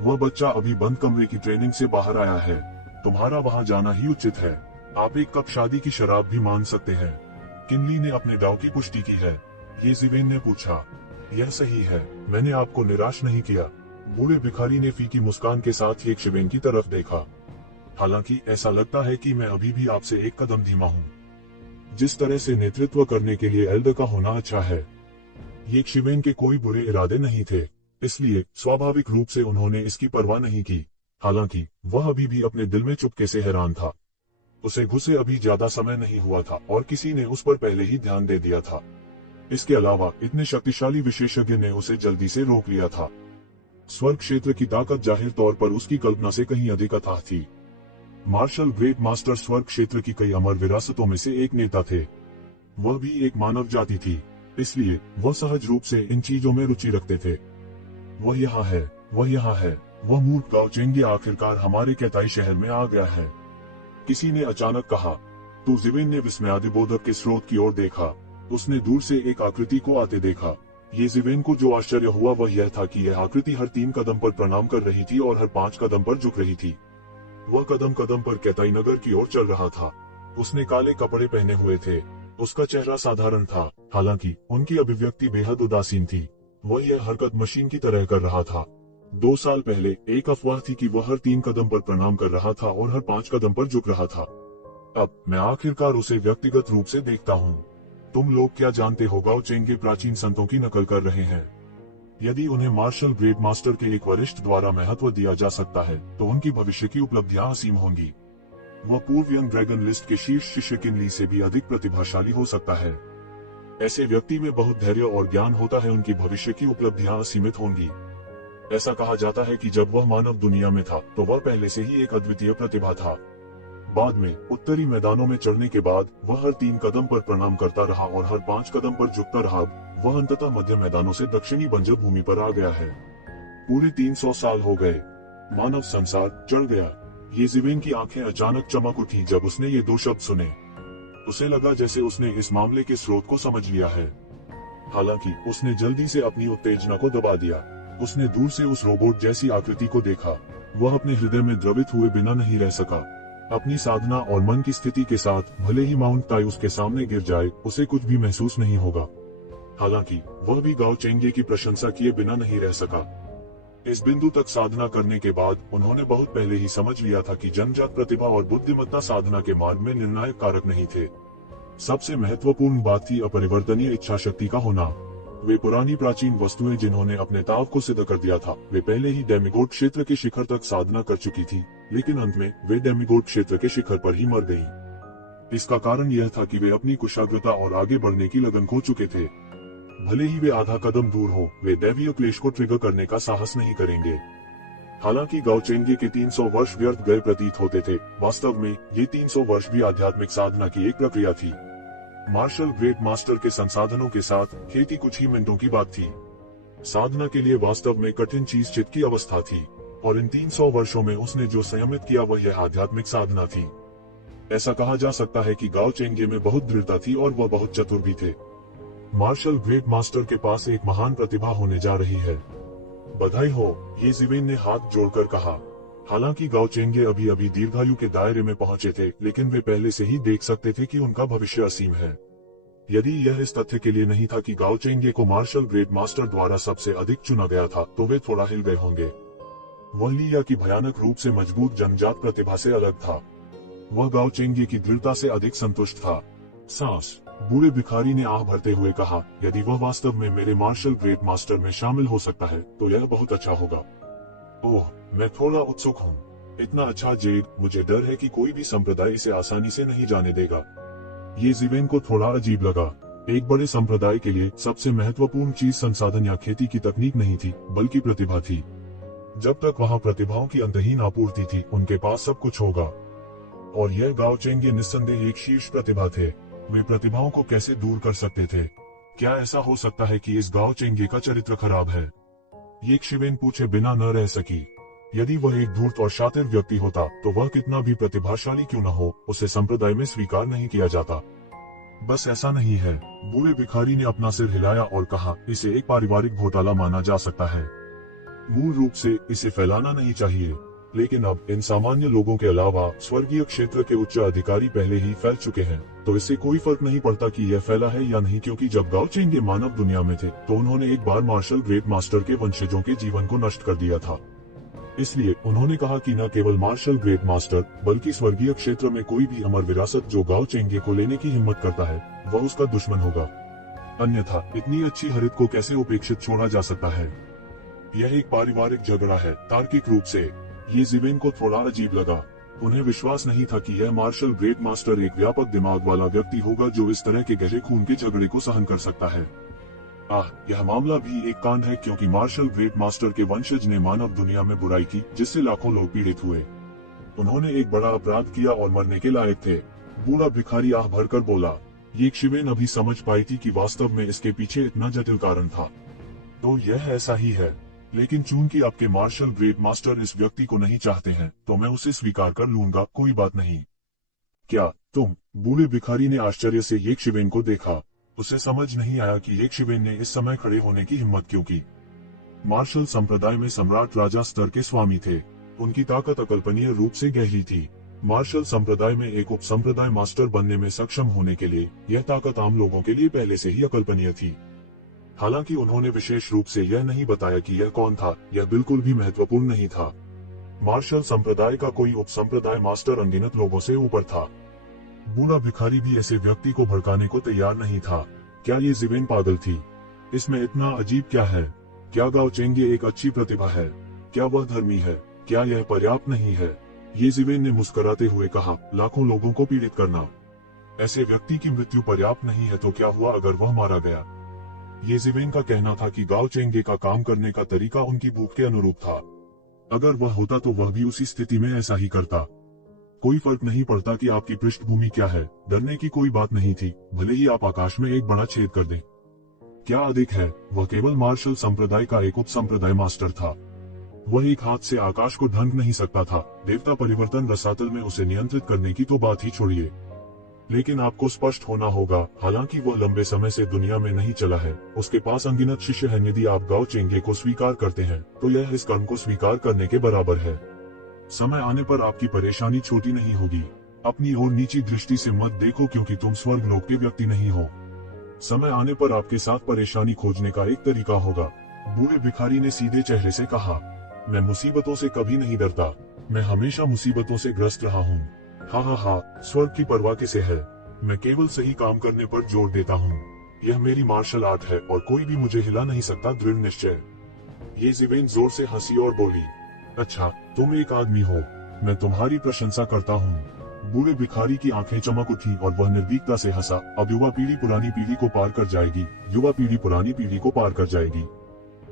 वह बच्चा अभी बंद कमरे की ट्रेनिंग से बाहर आया है। तुम्हारा वहां जाना ही उचित है। आप एक कप शादी की शराब भी मांग सकते हैं। किनली ने अपने दाव की पुष्टि की है? येशिवेन ने पूछा। यह सही है, मैंने आपको निराश नहीं किया। बूढ़े भिखारी ने फीकी मुस्कान के साथ येशिवेन की तरफ देखा। हालांकि ऐसा लगता है कि मैं अभी भी आपसे एक कदम धीमा हूँ। जिस तरह से नेतृत्व करने के लिए एल्डर का होना अच्छा है। येशिवेन के कोई बुरे इरादे नहीं थे, इसलिए स्वाभाविक रूप से उन्होंने इसकी परवाह नहीं की। हालांकि वह अभी भी अपने दिल में चुपके से हैरान था। उसे घुसे अभी ज्यादा समय नहीं हुआ था और किसी ने उस पर पहले ही ध्यान दे दिया था। इसके अलावा इतने शक्तिशाली विशेषज्ञ ने उसे जल्दी से रोक लिया था। स्वर्ग क्षेत्र की ताकत जाहिर तौर पर उसकी कल्पना से कहीं अधिक अथाह थी। मार्शल ग्रेट मास्टर स्वर्ग क्षेत्र की कई अमर विरासतों में से एक नेता थे। वह भी एक मानव जाति थी, इसलिए वह सहज रूप से इन चीजों में रुचि रखते थे। वह यहाँ है, वह यहाँ है। वह मूर्ख गांव चेंगे आखिरकार हमारे कैताई शहर में आ गया है, किसी ने अचानक कहा। तो जिवेन ने विस्मयादिबोधक के स्रोत की ओर देखा। उसने दूर से एक आकृति को आते देखा। ये जिवेन को जो आश्चर्य हुआ वह यह था कि यह आकृति हर 3 कदम पर प्रणाम कर रही थी और हर 5 कदम पर झुक रही थी। वह कदम कदम पर कैताई नगर की ओर चल रहा था। उसने काले कपड़े पहने हुए थे। उसका चेहरा साधारण था, हालांकि उनकी अभिव्यक्ति बेहद उदासीन थी। वह यह हरकत मशीन की तरह कर रहा था। 2 साल पहले एक अफवाह थी कि वह हर 3 कदम पर प्रणाम कर रहा था और हर 5 कदम पर झुक रहा था। अब मैं आखिरकार उसे व्यक्तिगत रूप से देखता हूँ। तुम लोग क्या जानते हो, गाओ चेंगे प्राचीन संतों की नकल कर रहे हैं। यदि उन्हें मार्शल ग्रेट मास्टर के एक वरिष्ठ द्वारा महत्व दिया जा सकता है तो उनकी भविष्य की उपलब्धियां असीम होंगी। वह पूर्व यंग ड्रैगन लिस्ट के शीर्ष शिष्य किनली से भी अधिक प्रतिभाशाली हो सकता है। ऐसे व्यक्ति में बहुत धैर्य और ज्ञान होता है, उनकी भविष्य की उपलब्धियां असीमित होंगी। ऐसा कहा जाता है कि जब वह मानव दुनिया में था तो वह पहले से ही एक अद्वितीय प्रतिभा था। बाद में उत्तरी मैदानों में चढ़ने के बाद वह हर 3 कदम पर प्रणाम करता रहा और हर 5 कदम पर झुकता रहा। वह अंततः मध्य मैदानों से दक्षिणी बंजर भूमि पर आ गया है। पूरे 300 साल हो गए। मानव संसार चढ़ गया। ये ज़िवेन की आंखें अचानक चमक उठी जब उसने ये 2 शब्द सुने। उसे लगा जैसे उसने इस मामले के स्रोत को समझ लिया है। हालांकि उसने जल्दी से अपनी उत्तेजना को दबा दिया। उसने दूर से उस रोबोट जैसी आकृति को देखा। वह अपने हृदय में द्रवित हुए बिना नहीं रह सका। अपनी साधना और मन की स्थिति के साथ भले ही माउंट ताई उसके सामने गिर जाए, उसे कुछ भी महसूस नहीं होगा। हालांकि वह भी गाओ चेंगे की प्रशंसा किए बिना नहीं रह सका। इस बिंदु तक साधना करने के बाद उन्होंने बहुत पहले ही समझ लिया था कि जन्मजात प्रतिभा और बुद्धिमत्ता साधना के मार्ग में निर्णायक कारक नहीं थे। सबसे महत्वपूर्ण बात थी अपरिवर्तनीय इच्छा शक्ति का होना। वे पुरानी प्राचीन वस्तुएं जिन्होंने अपने ताव को सिद्ध कर दिया था, वे पहले ही डेमिगोड क्षेत्र के शिखर तक साधना कर चुकी थी, लेकिन अंत में वे डेमिगोड क्षेत्र के शिखर पर ही मर गईं। इसका कारण यह था कि वे अपनी कुशाग्रता और आगे बढ़ने की लगन खो चुके थे। भले ही वे आधा कदम दूर हो, वे दैवीय क्लेश को ट्रिगर करने का साहस नहीं करेंगे। हालांकि गाओ चेंगे के 300 वर्ष व्यर्थ गए प्रतीत होते थे, वास्तव में ये 300 वर्ष भी आध्यात्मिक साधना की एक प्रक्रिया थी। मार्शल ग्रेट मास्टर के संसाधनों के साथ खेती कुछ ही मिनटों की बात थी। साधना के लिए वास्तव में कठिन चीज चित की अवस्था थी, और इन 300 वर्षों में उसने जो संयमित किया वह यह आध्यात्मिक साधना थी। ऐसा कहा जा सकता है कि गाओ चेंगे में बहुत दृढ़ता थी और वह बहुत चतुर भी थे। मार्शल ग्रेट मास्टर के पास एक महान प्रतिभा होने जा रही है। बधाई हो, ये ज़िवेन ने हाथ जोड़कर कहा। हालांकि गाओ चेंगे अभी अभी दीर्घायु के दायरे में पहुंचे थे, लेकिन वे पहले से ही देख सकते थे कि उनका भविष्य असीम है। यदि यह इस तथ्य के लिए नहीं था कि गाओ चेंगे को मार्शल ग्रेट मास्टर द्वारा सबसे अधिक चुना गया था, तो वे थोड़ा हिल गए होंगे। वह लिया की भयानक रूप से मजबूत जन्मजात प्रतिभा से अलग था। वह गाओ चेंगे की दृढ़ता से अधिक संतुष्ट था। सांस बूढ़े भिखारी ने आह भरते हुए कहा, यदि वह वास्तव में मेरे मार्शल ग्रेट मास्टर में शामिल हो सकता है तो यह बहुत अच्छा होगा। ओह, मैं थोड़ा उत्सुक हूँ। इतना अच्छा जेड, मुझे डर है कि कोई भी संप्रदाय इसे आसानी से नहीं जाने देगा। ये ज़िवेन को थोड़ा अजीब लगा। एक बड़े संप्रदाय के लिए सबसे महत्वपूर्ण चीज संसाधन या खेती की तकनीक नहीं थी, बल्कि प्रतिभा थी। जब तक वहाँ प्रतिभाओं की अंतहीन आपूर्ति थी, उनके पास सब कुछ होगा। और यह गाओ चेंगे निस्संदेह एक शीर्ष प्रतिभा थे। वे प्रतिभाओं को कैसे दूर कर सकते थे? क्या ऐसा हो सकता है कि इस गाओ चेंगे का चरित्र खराब है? ये ज़िवेन पूछे बिना न रह सकी। यदि वह एक धूर्त और शातिर व्यक्ति होता तो वह कितना भी प्रतिभाशाली क्यों न हो, उसे संप्रदाय में स्वीकार नहीं किया जाता। बस ऐसा नहीं है। बूढ़े भिखारी ने अपना सिर हिलाया और कहा, इसे एक पारिवारिक घोटाला माना जा सकता है। मूल रूप से इसे फैलाना नहीं चाहिए, लेकिन अब इन सामान्य लोगों के अलावा स्वर्गीय क्षेत्र के उच्च अधिकारी पहले ही फैल चुके हैं, तो इससे कोई फर्क नहीं पड़ता कि यह फैला है या नहीं, क्योंकि जब गाओ चेंगे मानव दुनिया में थे तो उन्होंने एक बार मार्शल ग्रेट मास्टर के वंशजों के जीवन को नष्ट कर दिया था। इसलिए उन्होंने कहा कि न केवल मार्शल ग्रेट मास्टर बल्कि स्वर्गीय क्षेत्र में कोई भी अमर विरासत जो गाओ चेंगे को लेने की हिम्मत करता है, वह उसका दुश्मन होगा। अन्यथा इतनी अच्छी हरित को कैसे उपेक्षित छोड़ा जा सकता है? यह एक पारिवारिक झगड़ा है। तार्किक रूप से ये ज़िवेन को थोड़ा अजीब लगा। उन्हें विश्वास नहीं था कि यह मार्शल ग्रेट मास्टर एक व्यापक दिमाग वाला व्यक्ति होगा जो इस तरह के गहरे खून के झगड़े को सहन कर सकता है। यह मामला भी एक कांड है, क्योंकि मार्शल ग्रेट मास्टर के वंशज ने मानव दुनिया में बुराई की, जिससे लाखों लोग पीड़ित हुए। उन्होंने एक बड़ा अपराध किया और मरने के लायक थे। बूढ़ा भिखारी आह भरकर बोला। ये ज़िवेन अभी समझ पाई थी कि वास्तव में इसके पीछे इतना जटिल कारण था। तो यह ऐसा ही है, लेकिन चूंकि आपके मार्शल ग्रेट मास्टर इस व्यक्ति को नहीं चाहते हैं, तो मैं उसे स्वीकार कर लूंगा, कोई बात नहीं। क्या तुम? बूढ़े भिखारी ने आश्चर्य से ये ज़िवेन को देखा। उसे समझ नहीं आया कि ये ज़िवेन ने इस समय खड़े होने की हिम्मत क्यों की। मार्शल संप्रदाय में सम्राट राजा स्तर के स्वामी थे। उनकी ताकत अकल्पनीय रूप से गहरी थी। मार्शल संप्रदाय में एक उप संप्रदाय मास्टर बनने में सक्षम होने के लिए यह ताकत आम लोगों के लिए पहले से ही अकल्पनीय थी। हालांकि उन्होंने विशेष रूप से यह नहीं बताया कि यह कौन था, यह बिल्कुल भी महत्वपूर्ण नहीं था। मार्शल संप्रदाय का कोई उपसंप्रदाय मास्टर अनगिनत लोगों से ऊपर था। बूढ़ा भिखारी भी ऐसे व्यक्ति को भड़काने को तैयार नहीं था। क्या ये जिवेन पागल थी? इसमें इतना अजीब क्या है? क्या गाओ चेंगे एक अच्छी प्रतिभा है? क्या वह धर्मी है? क्या यह पर्याप्त नहीं है? ये जिवेन ने मुस्कुराते हुए कहा, लाखों लोगों को पीड़ित करना, ऐसे व्यक्ति की मृत्यु पर्याप्त नहीं है तो क्या हुआ अगर वह मारा गया? ये जिवेन का कहना था कि गाओ चेंगे का काम करने का तरीका उनकी भूख के अनुरूप था। अगर वह होता तो वह भी उसी स्थिति में ऐसा ही करता। कोई फर्क नहीं पड़ता कि आपकी पृष्ठभूमि क्या है, डरने की कोई बात नहीं थी, भले ही आप आकाश में एक बड़ा छेद कर दें। क्या अधिक है, वह केवल मार्शल संप्रदाय का एक उप संप्रदाय मास्टर था। वह एक हाथ से आकाश को ढंक नहीं सकता था, देवता परिवर्तन रसातल में उसे नियंत्रित करने की तो बात ही छोड़िए। लेकिन आपको स्पष्ट होना होगा, हालांकि वह लंबे समय से दुनिया में नहीं चला है, उसके पास अनगिनत शिष्य हैं। यदि आप गाओ चेंगे को स्वीकार करते हैं तो यह इस कर्म को स्वीकार करने के बराबर है। समय आने पर आपकी परेशानी छोटी नहीं होगी। अपनी ओर नीची दृष्टि से मत देखो, क्योंकि तुम स्वर्ग लोक के व्यक्ति नहीं हो। समय आने पर आपके साथ परेशानी खोजने का एक तरीका होगा। बूढ़े भिखारी ने सीधे चेहरे से कहा, मैं मुसीबतों से कभी नहीं डरता, मैं हमेशा मुसीबतों से ग्रस्त रहा हूँ। हा, स्वर्ग की परवाह किसे है? मैं केवल सही काम करने पर जोर देता हूँ। यह मेरी मार्शल आर्ट है और कोई भी मुझे हिला नहीं सकता। दृढ़ निश्चय। ये जिवेन जोर से हंसी और बोली, अच्छा, तुम एक आदमी हो, मैं तुम्हारी प्रशंसा करता हूँ। बूढ़े भिखारी की आंखें चमक उठी और वह निर्भीकता से हंसा। अब युवा पीढ़ी पुरानी पीढ़ी को पार कर जाएगी, युवा पीढ़ी पुरानी पीढ़ी को पार कर जाएगी।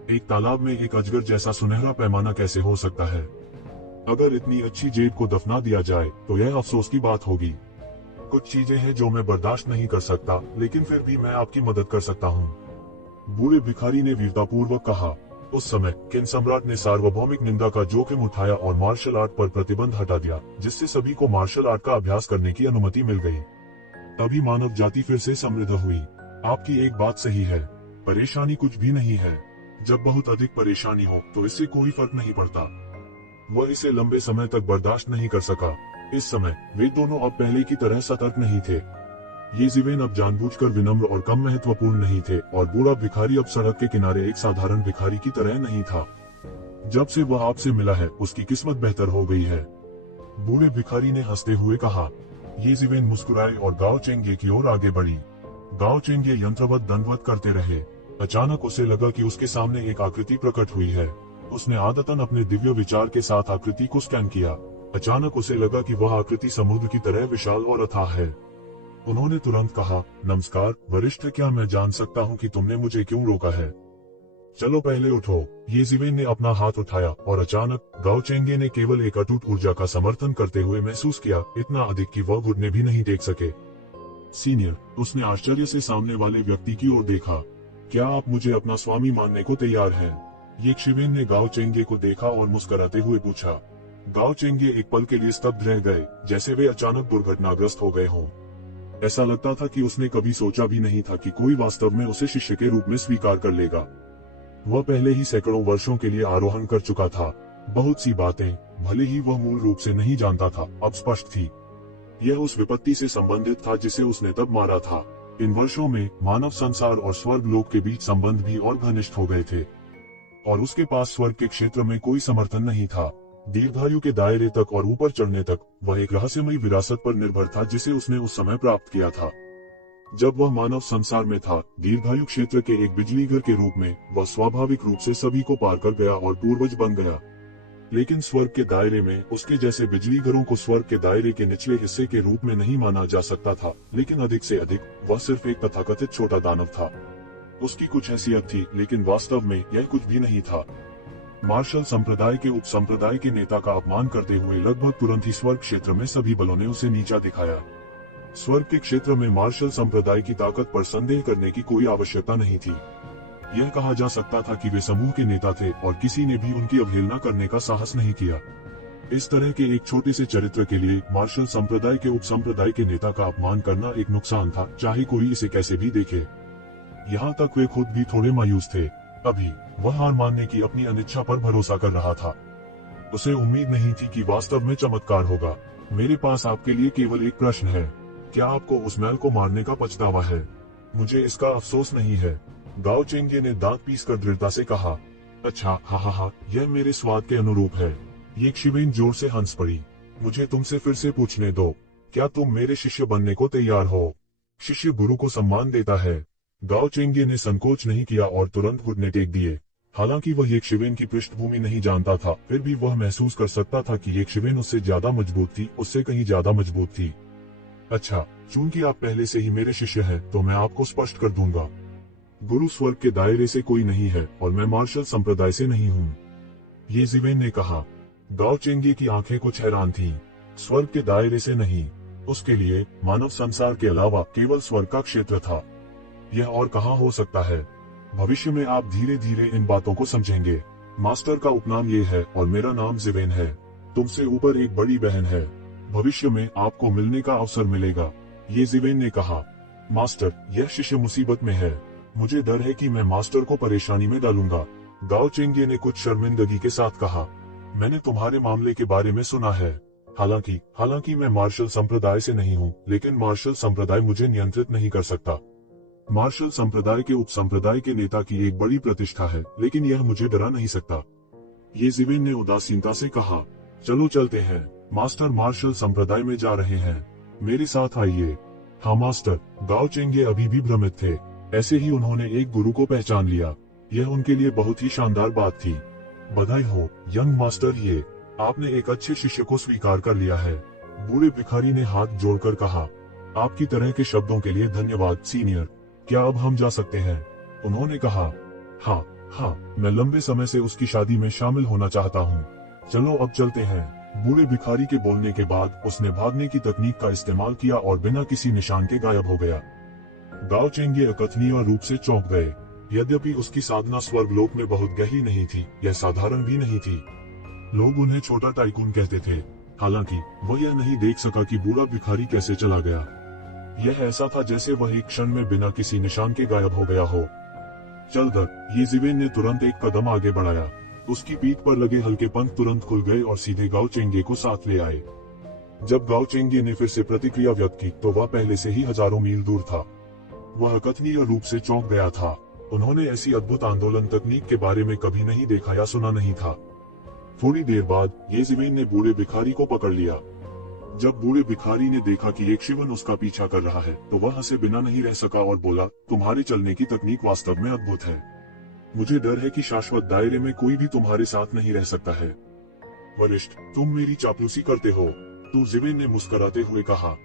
एक तालाब में एक अजगर जैसा सुनहरा पैमाना कैसे हो सकता है? अगर इतनी अच्छी जेब को दफना दिया जाए तो यह अफसोस की बात होगी। कुछ चीजें हैं जो मैं बर्दाश्त नहीं कर सकता, लेकिन फिर भी मैं आपकी मदद कर सकता हूँ। बूढ़े भिखारी ने वीरतापूर्वक कहा। उस समय किन सम्राट ने सार्वभौमिक निंदा का जोखिम उठाया और मार्शल आर्ट पर प्रतिबंध हटा दिया, जिससे सभी को मार्शल आर्ट का अभ्यास करने की अनुमति मिल गई। तभी मानव जाति फिर से समृद्ध हुई। आपकी एक बात सही है, परेशानी कुछ भी नहीं है। जब बहुत अधिक परेशानी हो तो इससे कोई फर्क नहीं पड़ता। वह इसे लंबे समय तक बर्दाश्त नहीं कर सका। इस समय वे दोनों अब पहले की तरह सतर्क नहीं थे। ये जिवेन अब जानबूझकर विनम्र और कम महत्वपूर्ण नहीं थे, और बूढ़ा भिखारी अब सड़क के किनारे एक साधारण भिखारी की तरह नहीं था। जब से वह आपसे मिला है उसकी किस्मत बेहतर हो गई है। बूढ़े भिखारी ने हंसते हुए कहा। ये जिवेन मुस्कुराए और गाओ चेंगे की ओर आगे बढ़ी। गाओ चेंगे यंत्रवत दंडवत करते रहे। अचानक उसे लगा कि उसके सामने एक आकृति प्रकट हुई है। उसने आदतन अपने दिव्य विचार के साथ आकृति को स्कैन किया। अचानक उसे लगा कि वह आकृति समुद्र की तरह विशाल और अथाह है। उन्होंने तुरंत कहा, नमस्कार वरिष्ठ, क्या मैं जान सकता हूँ कि तुमने मुझे क्यों रोका है? चलो पहले उठो। ये जिवेन ने अपना हाथ उठाया और अचानक गाओ चेंगे ने केवल एक अटूट ऊर्जा का समर्थन करते हुए महसूस किया, इतना अधिक कि वह घुटने भी नहीं टेक सके। सीनियर, उसने आश्चर्य से सामने वाले व्यक्ति की ओर देखा। क्या आप मुझे अपना स्वामी मानने को तैयार हैं? ये जिवेन ने गाओ चेंगे को देखा और मुस्कुराते हुए पूछा। गाओ चेंगे एक पल के लिए स्तब्ध रह गए, जैसे वे अचानक दुर्घटनाग्रस्त हो गए हों। ऐसा लगता था कि उसने कभी सोचा भी नहीं था कि कोई वास्तव में उसे शिष्य के रूप में स्वीकार कर लेगा। वह पहले ही सैकड़ों वर्षों के लिए आरोहण कर चुका था। बहुत सी बातें, भले ही वह मूल रूप से नहीं जानता था, अब स्पष्ट थी। यह उस विपत्ति से संबंधित था जिसे उसने तब मारा था। इन वर्षों में मानव संसार और स्वर्ग लोक के बीच संबंध भी और घनिष्ठ हो गए थे, और उसके पास स्वर्ग के क्षेत्र में कोई समर्थन नहीं था। दीर्घायु के दायरे तक और ऊपर चढ़ने तक वह एक रहस्यमयी विरासत पर निर्भर था जिसे उसने उस समय प्राप्त किया था। जब वह मानव संसार में था, दीर्घायु क्षेत्र के एक बिजली घर के रूप में, वह स्वाभाविक रूप से सभी को पार कर गया और पूर्वज बन गया। लेकिन स्वर्ग के दायरे में उसके जैसे बिजली घरों को स्वर्ग के दायरे के निचले हिस्से के रूप में नहीं माना जा सकता था, लेकिन अधिक से अधिक वह सिर्फ एक तथाकथित छोटा दानव था। उसकी कुछ हैसियत थी, लेकिन वास्तव में यह कुछ भी नहीं था। मार्शल संप्रदाय के उप संप्रदाय के नेता का अपमान करते हुए लगभग तुरंत ही स्वर्ग क्षेत्र में सभी बलों ने उसे नीचा दिखाया। स्वर्ग के क्षेत्र में मार्शल संप्रदाय की ताकत पर संदेह करने की कोई आवश्यकता नहीं थी। यह कहा जा सकता था कि वे समूह के नेता थे और किसी ने भी उनकी अवहेलना करने का साहस नहीं किया। इस तरह के एक छोटे से चरित्र के लिए मार्शल संप्रदाय के उप संप्रदाय के नेता का अपमान करना एक नुकसान था, चाहे कोई इसे कैसे भी देखे। यहाँ तक वे खुद भी थोड़े मायूस थे। अभी वह हार मानने की अपनी अनिच्छा पर भरोसा कर रहा था। उसे उम्मीद नहीं थी कि वास्तव में चमत्कार होगा। मेरे पास आपके लिए केवल एक प्रश्न है, क्या आपको उस मैल को मारने का पछतावा है? मुझे इसका अफसोस नहीं है। गाओ चेंगे ने दांत पीसकर दृढ़ता से कहा, अच्छा, हा, यह मेरे स्वाद के अनुरूप है। ये शिवेन जोर से हंस पड़ी। मुझे तुमसे फिर से पूछने दो, क्या तुम मेरे शिष्य बनने को तैयार हो? शिष्य गुरु को सम्मान देता है। गाओ चेंगे ने संकोच नहीं किया और तुरंत घुटने टेक दिए। हालांकि वह एक शिवेन की पृष्ठभूमि नहीं जानता था, फिर भी वह महसूस कर सकता था कि एक शिवेन उससे ज्यादा मजबूत थी, उससे कहीं ज्यादा मजबूत थी। अच्छा, चूंकि आप पहले से ही मेरे शिष्य हैं, तो मैं आपको स्पष्ट कर दूंगा। गुरु स्वर्ग के दायरे से कोई नहीं है और मैं मार्शल संप्रदाय से नहीं हूँ, ये जिवेन ने कहा। गाओ चेंगे की आंखें कुछ हैरान थीं। स्वर्ग के दायरे से नहीं, उसके लिए मानव संसार के अलावा केवल स्वर्ग का क्षेत्र था। यह और कहाँ हो सकता है? भविष्य में आप धीरे धीरे इन बातों को समझेंगे। मास्टर का उपनाम ये है और मेरा नाम जिवेन है। तुमसे ऊपर एक बड़ी बहन है। भविष्य में आपको मिलने का अवसर मिलेगा, ये जिवेन ने कहा। मास्टर, यह शिष्य मुसीबत में है। मुझे डर है कि मैं मास्टर को परेशानी में डालूंगा, गाओ चेंगे ने कुछ शर्मिंदगी के साथ कहा। मैंने तुम्हारे मामले के बारे में सुना है। हालांकि मैं मार्शल संप्रदाय से नहीं हूँ, लेकिन मार्शल संप्रदाय मुझे नियंत्रित नहीं कर सकता। मार्शल संप्रदाय के उप संप्रदाय के नेता की एक बड़ी प्रतिष्ठा है, लेकिन यह मुझे डरा नहीं सकता, ये जिवेन ने उदासीनता से कहा। चलो चलते हैं, मास्टर मार्शल संप्रदाय में जा रहे हैं, मेरे साथ आइए। हाँ मास्टर, गाओ चेंगे अभी भी भ्रमित थे। ऐसे ही उन्होंने एक गुरु को पहचान लिया। यह उनके लिए बहुत ही शानदार बात थी। बधाई हो यंग मास्टर, ये आपने एक अच्छे शिष्य को स्वीकार कर लिया है, बूढ़े भिखारी ने हाथ जोड़कर कहा। आपकी तरह के शब्दों के लिए धन्यवाद सीनियर। क्या अब हम जा सकते हैं? उन्होंने कहा। हाँ, मैं लंबे समय से उसकी शादी में शामिल होना चाहता हूँ। चलो अब चलते हैं। बूढ़े भिखारी के बोलने के बाद उसने भागने की तकनीक का इस्तेमाल किया और बिना किसी निशान के गायब हो गया। गाओ चेंगे अकथनीय रूप से चौंक गए। यद्यपि उसकी साधना स्वर्गलोक में बहुत गहरी नहीं थी, यह साधारण भी नहीं थी। लोग उन्हें छोटा टाइकून कहते थे। हालांकि वह यह नहीं देख सका कि बूढ़ा भिखारी कैसे चला गया। यह ऐसा था जैसे वह एक क्षण में बिना किसी निशान के गायब हो गया हो। चलकर ये जिवेन ने तुरंत एक कदम आगे बढ़ाया। उसकी पीठ पर लगे हल्के पंख तुरंत खुल गए और सीधे गाओ चेंगे को साथ ले आए। जब गाओ चेंगे ने फिर से प्रतिक्रिया व्यक्त की तो वह पहले से ही हजारों मील दूर था। वह अकथनीय रूप से चौंक गया था। उन्होंने ऐसी अद्भुत आंदोलन तकनीक के बारे में कभी नहीं देखा या सुना नहीं था। थोड़ी देर बाद ये जिवेन ने बूढ़े भिखारी को पकड़ लिया। जब बूढ़े भिखारी ने देखा कि एक शिवन उसका पीछा कर रहा है तो वह हंसे बिना नहीं रह सका और बोला, तुम्हारे चलने की तकनीक वास्तव में अद्भुत है। मुझे डर है कि शाश्वत दायरे में कोई भी तुम्हारे साथ नहीं रह सकता है। वरिष्ठ, तुम मेरी चापलूसी करते हो, तो जिवेन ने मुस्कुराते हुए कहा।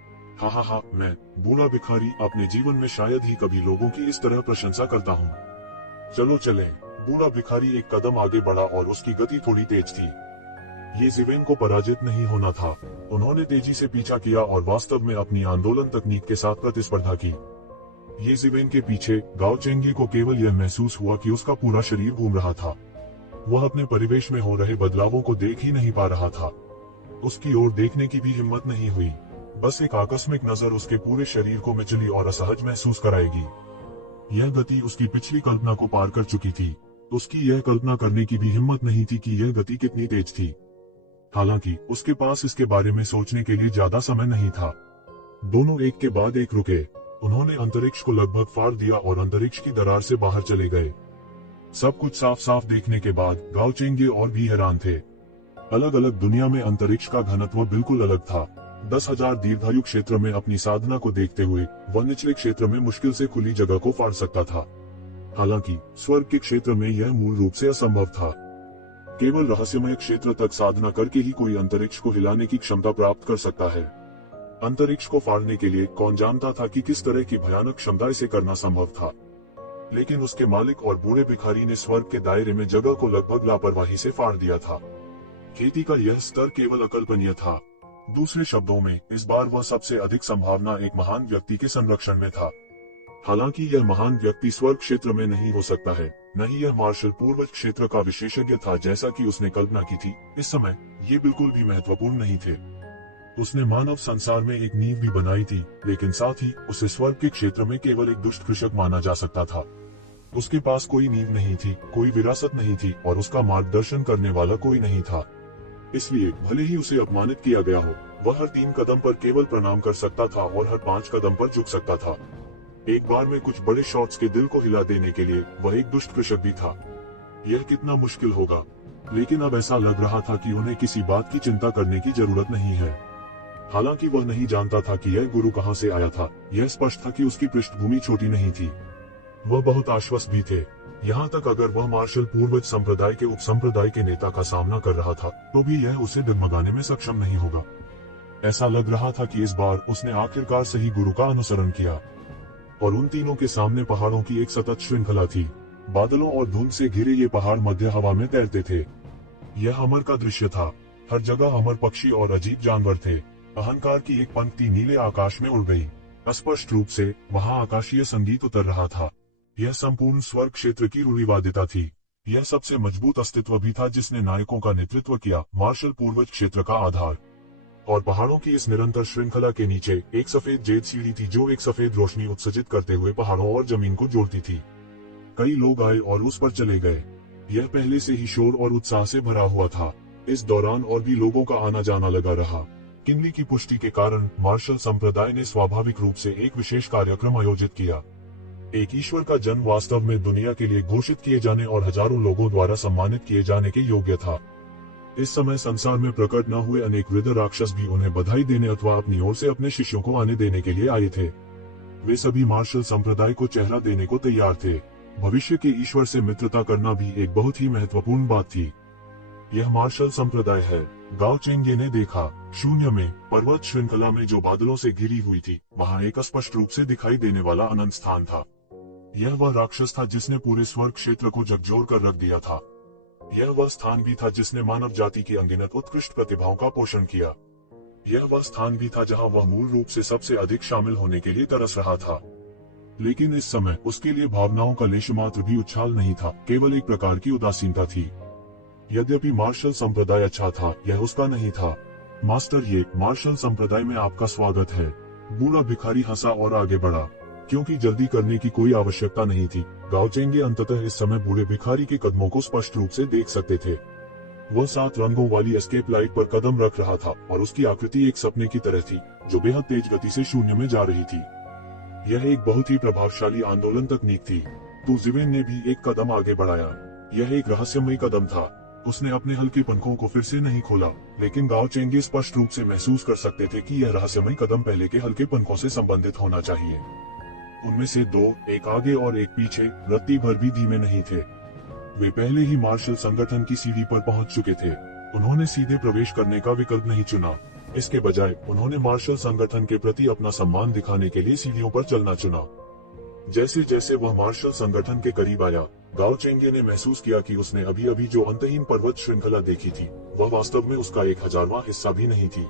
हाँ, मैं बूढ़ा भिखारी अपने जीवन में शायद ही कभी लोगों की इस तरह प्रशंसा करता हूँ। चलो चलें। बूढ़ा भिखारी एक कदम आगे बढ़ा और उसकी गति थोड़ी तेज थी। ये जिवेन को पराजित नहीं होना था। उन्होंने तेजी से पीछा किया और वास्तव में अपनी आंदोलन तकनीक के साथ प्रतिस्पर्धा की। ये जिवेन के पीछे गाओ चेंगे को केवल यह महसूस हुआ कि उसका पूरा शरीर घूम रहा था। वह अपने परिवेश में हो रहे बदलावों को देख ही नहीं पा रहा था। उसकी ओर देखने की भी हिम्मत नहीं हुई। बस एक आकस्मिक नजर उसके पूरे शरीर को मिचली और असहज महसूस कराएगी। यह गति उसकी पिछली कल्पना को पार कर चुकी थी। उसकी यह कल्पना करने की भी हिम्मत नहीं थी कि यह गति कितनी तेज थी। हालांकि उसके पास इसके बारे में सोचने के लिए ज्यादा समय नहीं था। दोनों एक के बाद एक रुके। उन्होंने अंतरिक्ष को लगभग फाड़ दिया और अंतरिक्ष की दरार से बाहर चले गए। सब कुछ साफ साफ देखने के बाद गाओ चेंगे और भी हैरान थे। अलग अलग दुनिया में अंतरिक्ष का घनत्व बिल्कुल अलग था। 10,000 दीर्घायु क्षेत्र में अपनी साधना को देखते हुए वह निचले क्षेत्र में मुश्किल से खुली जगह को फाड़ सकता था। हालांकि स्वर्ग के क्षेत्र में यह मूल रूप से असंभव था। केवल रहस्यमय क्षेत्र तक साधना करके ही कोई अंतरिक्ष को हिलाने की क्षमता प्राप्त कर सकता है। अंतरिक्ष को फाड़ने के लिए कौन जानता था कि किस तरह की भयानक क्षमता इसे करना संभव था। लेकिन उसके मालिक और बूढ़े भिखारी ने स्वर्ग के दायरे में जगह को लगभग लापरवाही से फाड़ दिया था। खेती का यह स्तर केवल अकल्पनीय था। दूसरे शब्दों में, इस बार वह सबसे अधिक संभावना एक महान व्यक्ति के संरक्षण में था। हालांकि यह महान व्यक्ति स्वर्ग क्षेत्र में नहीं हो सकता है, न ही यह मार्शल पूर्वज क्षेत्र का विशेषज्ञ था जैसा कि उसने कल्पना की थी। इस समय ये बिल्कुल भी महत्वपूर्ण नहीं थे। उसने मानव संसार में एक नींव भी बनाई थी, लेकिन साथ ही उसे स्वर्ग के क्षेत्र में केवल एक दुष्ट कृषक माना जा सकता था। उसके पास कोई नींव नहीं थी, कोई विरासत नहीं थी और उसका मार्गदर्शन करने वाला कोई नहीं था। इसलिए भले ही उसे अपमानित किया गया हो, वह हर 3 कदम पर केवल प्रणाम कर सकता था और हर 5 कदम पर झुक सकता था। एक बार में कुछ बड़े शॉट्स के दिल को हिला देने के लिए वह एक दुष्ट कृषक भी था। यह कितना मुश्किल होगा, लेकिन अब ऐसा लग रहा था कि उन्हें किसी बात की चिंता करने की जरूरत नहीं है। हालांकि वह नहीं जानता था कि यह गुरु कहां से आया था, यह स्पष्ट था कि उसकी पृष्ठभूमि छोटी नहीं थी। वह बहुत आश्वस्त भी थे, यहाँ तक अगर वह मार्शल पूर्वज संप्रदाय के उपसंप्रदाय के नेता का सामना कर रहा था तो भी यह उसे डगमगाने में सक्षम नहीं होगा। ऐसा लग रहा था कि इस बार उसने आखिरकार सही गुरु का अनुसरण किया। और उन तीनों के सामने पहाड़ों की एक सतत श्रृंखला थी। बादलों और धुंध से घिरे ये पहाड़ मध्य हवा में तैरते थे। यह अमर का दृश्य था। हर जगह अमर पक्षी और अजीब जानवर थे। अहंकार की एक पंक्ति नीले आकाश में उड़ गई। स्पष्ट रूप से वहां आकाशीय संगीत उतर रहा था। यह संपूर्ण स्वर्ग क्षेत्र की रूढ़िवादिता थी। यह सबसे मजबूत अस्तित्व भी था जिसने नायकों का नेतृत्व किया, मार्शल पूर्वज क्षेत्र का आधार। और पहाड़ों की इस निरंतर श्रृंखला के नीचे एक सफेद जेद सीढ़ी थी जो एक सफेद रोशनी उत्सर्जित करते हुए पहाड़ों और जमीन को जोड़ती थी। कई लोग आए और उस पर चले गए। यह पहले से ही शोर और उत्साह से भरा हुआ था। इस दौरान और भी लोगों का आना जाना लगा रहा। किनली की पुष्टि के कारण मार्शल संप्रदाय ने स्वाभाविक रूप से एक विशेष कार्यक्रम आयोजित किया। एक ईश्वर का जन्म वास्तव में दुनिया के लिए घोषित किए जाने और हजारों लोगों द्वारा सम्मानित किए जाने के योग्य था। इस समय संसार में प्रकट न हुए अनेक वृद्ध राक्षस भी उन्हें बधाई देने अथवा अपनी ओर से अपने शिष्यों को आने देने के लिए आए थे। वे सभी मार्शल संप्रदाय को चेहरा देने को तैयार थे। भविष्य के ईश्वर से मित्रता करना भी एक बहुत ही महत्वपूर्ण बात थी। यह मार्शल संप्रदाय है, गाओ चेंगे ने देखा। शून्य में पर्वत श्रृंखला में जो बादलों से घिरी हुई थी, वहाँ एक स्पष्ट रूप से दिखाई देने वाला अनंत स्थान था। यह वह राक्षस था जिसने पूरे स्वर्ग क्षेत्र को झकझोर कर रख दिया था। यह वह स्थान भी था जिसने मानव जाति की अनगिनत उत्कृष्ट प्रतिभाओं का पोषण किया। यह वह स्थान भी था जहां वह मूल रूप से सबसे अधिक शामिल होने के लिए तरस रहा था। लेकिन इस समय उसके लिए भावनाओं का लेश मात्र भी उछाल नहीं था, केवल एक प्रकार की उदासीनता थी। यद्यपि मार्शल संप्रदाय अच्छा था, यह उसका नहीं था। मास्टर, ये मार्शल संप्रदाय में आपका स्वागत है। बूढ़ा भिखारी हंसा और आगे बढ़ा, क्योंकि जल्दी करने की कोई आवश्यकता नहीं थी। गाओ चेंगे अंततः इस समय बूढ़े भिखारी के कदमों को स्पष्ट रूप से देख सकते थे। वह 7 रंगों वाली एस्केप लाइट पर कदम रख रहा था और उसकी आकृति एक सपने की तरह थी जो बेहद तेज गति से शून्य में जा रही थी। यह एक बहुत ही प्रभावशाली आंदोलन तकनीक थी। तो जिवेन ने भी एक कदम आगे बढ़ाया। यह एक रहस्यमयी कदम था। उसने अपने हल्के पंखों को फिर से नहीं खोला, लेकिन गाओ चेंगे स्पष्ट रूप से महसूस कर सकते थे कि यह रहस्यमयी कदम पहले के हल्के पंखों से संबंधित होना चाहिए। उनमें से 2, एक आगे और एक पीछे, रत्ती भर भी धीमे नहीं थे। वे पहले ही मार्शल संगठन की सीढ़ी पर पहुंच चुके थे। उन्होंने सीधे प्रवेश करने का विकल्प नहीं चुना। इसके बजाय उन्होंने मार्शल संगठन के प्रति अपना सम्मान दिखाने के लिए सीढ़ियों पर चलना चुना। जैसे जैसे वह मार्शल संगठन के करीब आया, गाओ चेंगे ने महसूस किया कि उसने अभी अभी जो अंतहीन पर्वत श्रृंखला देखी थी, वह वास्तव में उसका 1000वां हिस्सा भी नहीं थी।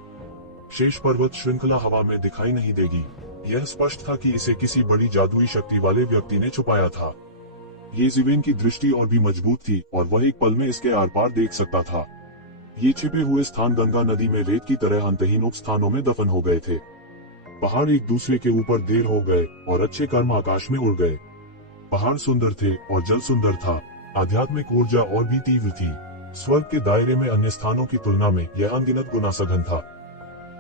शेष पर्वत श्रृंखला हवा में दिखाई नहीं देगी। यह स्पष्ट था कि इसे किसी बड़ी जादुई शक्ति वाले व्यक्ति ने छुपाया था। ये जिवेन की दृष्टि और भी मजबूत थी और वह एक पल में इसके आर पार देख सकता था। ये छिपे हुए स्थान गंगा नदी में रेत की तरह अंतहीन उप स्थानों में दफन हो गए थे। पहाड़ एक दूसरे के ऊपर देर हो गए और अच्छे कर्म आकाश में उड़ गए। पहाड़ सुंदर थे और जल सुंदर था। आध्यात्मिक ऊर्जा और भी तीव्र थी। स्वर्ग के दायरे में अन्य स्थानों की तुलना में यह अनगिनत गुना सघन था।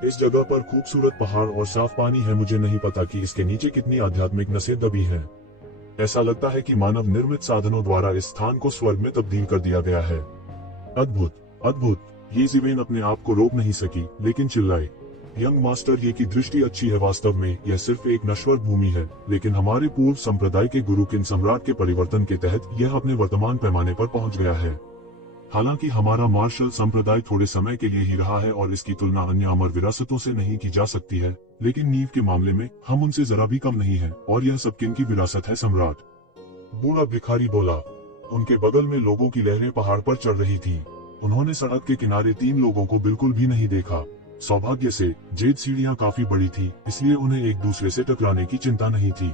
इस जगह पर खूबसूरत पहाड़ और साफ पानी है। मुझे नहीं पता कि इसके नीचे कितनी आध्यात्मिक नसें दबी हैं। ऐसा लगता है कि मानव निर्मित साधनों द्वारा इस स्थान को स्वर्ग में तब्दील कर दिया गया है। अद्भुत, अद्भुत। ये जिवेन अपने आप को रोक नहीं सकी, लेकिन चिल्लाई, यंग मास्टर, ये की दृष्टि अच्छी है। वास्तव में यह सिर्फ एक नश्वर भूमि है, लेकिन हमारे पूर्व संप्रदाय के गुरु किन सम्राट के परिवर्तन के तहत यह अपने वर्तमान पैमाने पर पहुंच गया है। हालांकि हमारा मार्शल संप्रदाय थोड़े समय के लिए ही रहा है और इसकी तुलना अन्य अमर विरासतों से नहीं की जा सकती है, लेकिन नींव के मामले में हम उनसे जरा भी कम नहीं है। और यह सब किन की विरासत है, सम्राट? बूढ़ा भिखारी बोला। उनके बगल में लोगों की लहरें पहाड़ पर चढ़ रही थी। उन्होंने सड़क के किनारे 3 लोगों को बिल्कुल भी नहीं देखा। सौभाग्य से जेद सीढ़ियां काफी बड़ी थी, इसलिए उन्हें एक दूसरे से टकराने की चिंता नहीं थी।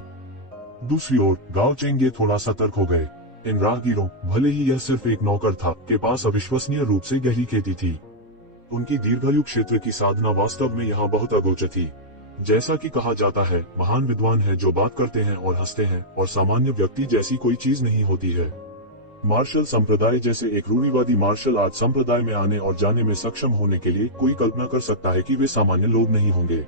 दूसरी ओर गाओ चेंगे थोड़ा सतर्क हो गए। इन राहगीरों, भले ही यह सिर्फ एक नौकर था, के पास अविश्वसनीय रूप से गहरी खेती थी। उनकी दीर्घायु क्षेत्र की साधना वास्तव में यहाँ बहुत अगोचर थी। जैसा कि कहा जाता है, महान विद्वान है जो बात करते हैं और हंसते हैं, और सामान्य व्यक्ति जैसी कोई चीज नहीं होती है। मार्शल संप्रदाय जैसे एक रूढ़िवादी मार्शल आर्ट संप्रदाय में आने और जाने में सक्षम होने के लिए कोई कल्पना कर सकता है कि वे सामान्य लोग नहीं होंगे।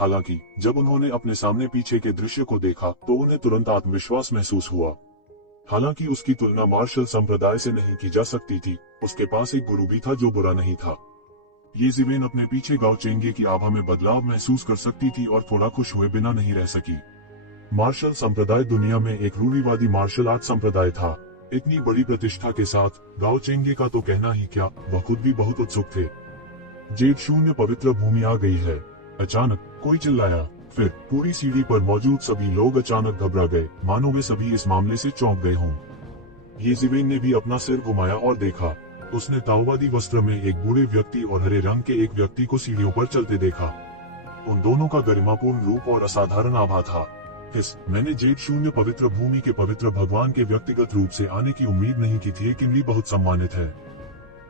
हालांकि जब उन्होंने अपने सामने पीछे के दृश्य को देखा तो उन्हें तुरंत आत्मविश्वास महसूस हुआ। हालांकि उसकी तुलना मार्शल संप्रदाय से नहीं की जा सकती थी, उसके पास एक गुरु भी था जो बुरा नहीं था। ये जिवेन अपने पीछे गाओ चेंगे की आभा में बदलाव महसूस कर सकती थी और थोड़ा खुश हुए बिना नहीं रह सकी। मार्शल संप्रदाय दुनिया में एक रूढ़िवादी मार्शल आर्ट संप्रदाय था। इतनी बड़ी प्रतिष्ठा के साथ गाओ चेंगे का तो कहना ही क्या, वह खुद भी बहुत उत्सुक थे। जेड शून्य पवित्र भूमि आ गई है, अचानक कोई चिल्लाया। फिर पूरी सीढ़ी पर मौजूद सभी लोग अचानक घबरा गए, मानो वे सभी इस मामले से चौंक गए हों। ये जिवेन ने भी अपना सिर घुमाया और देखा। उसने ताओवादी वस्त्र में एक बूढ़े व्यक्ति और हरे रंग के एक व्यक्ति को सीढ़ियों पर चलते देखा। उन दोनों का गरिमापूर्ण रूप और असाधारण आभा था। मैंने जेड शून्य पवित्र भूमि के पवित्र भगवान के व्यक्तिगत रूप से आने की उम्मीद नहीं की थी। किनली बहुत सम्मानित है,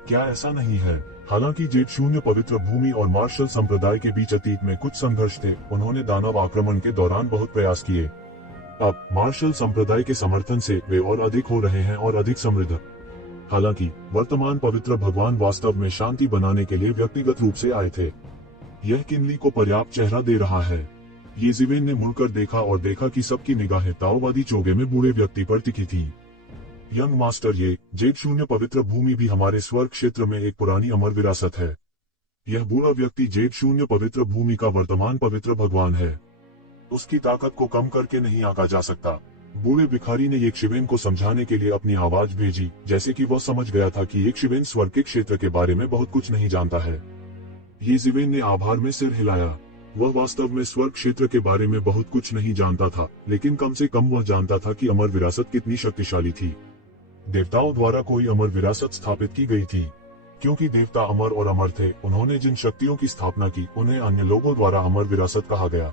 क्या ऐसा नहीं है? हालांकि जेड शून्य पवित्र भूमि और मार्शल संप्रदाय के बीच अतीत में कुछ संघर्ष थे, उन्होंने दानव आक्रमण के दौरान बहुत प्रयास किए। अब मार्शल संप्रदाय के समर्थन से वे और अधिक हो रहे हैं और अधिक समृद्ध। हालांकि वर्तमान पवित्र भगवान वास्तव में शांति बनाने के लिए व्यक्तिगत रूप से आए थे। यह किनली को पर्याप्त चेहरा दे रहा है। ये जिवेन ने मुड़कर देखा और देखा कि सबकी निगाहें ताओवादी चोगे में बूढ़े व्यक्ति पर टिकी थी। यंग मास्टर, ये जेड शून्य पवित्र भूमि भी हमारे स्वर्ग क्षेत्र में एक पुरानी अमर विरासत है। यह बूढ़ा व्यक्ति जेड शून्य पवित्र भूमि का वर्तमान पवित्र भगवान है। उसकी ताकत को कम करके नहीं आंका जा सकता। बूढ़े भिखारी ने एक शिवेन को समझाने के लिए अपनी आवाज भेजी, जैसे कि वह समझ गया था कि एक शिवेन स्वर्ग के क्षेत्र के बारे में बहुत कुछ नहीं जानता है। ये जिवेन ने आभार में सिर हिलाया। वह वास्तव में स्वर्ग क्षेत्र के बारे में बहुत कुछ नहीं जानता था, लेकिन कम से कम वह जानता था कि अमर विरासत कितनी शक्तिशाली थी। देवताओं द्वारा कोई अमर विरासत स्थापित की गई थी। क्योंकि देवता अमर और अमर थे, उन्होंने जिन शक्तियों की स्थापना की उन्हें अन्य लोगों द्वारा अमर विरासत कहा गया।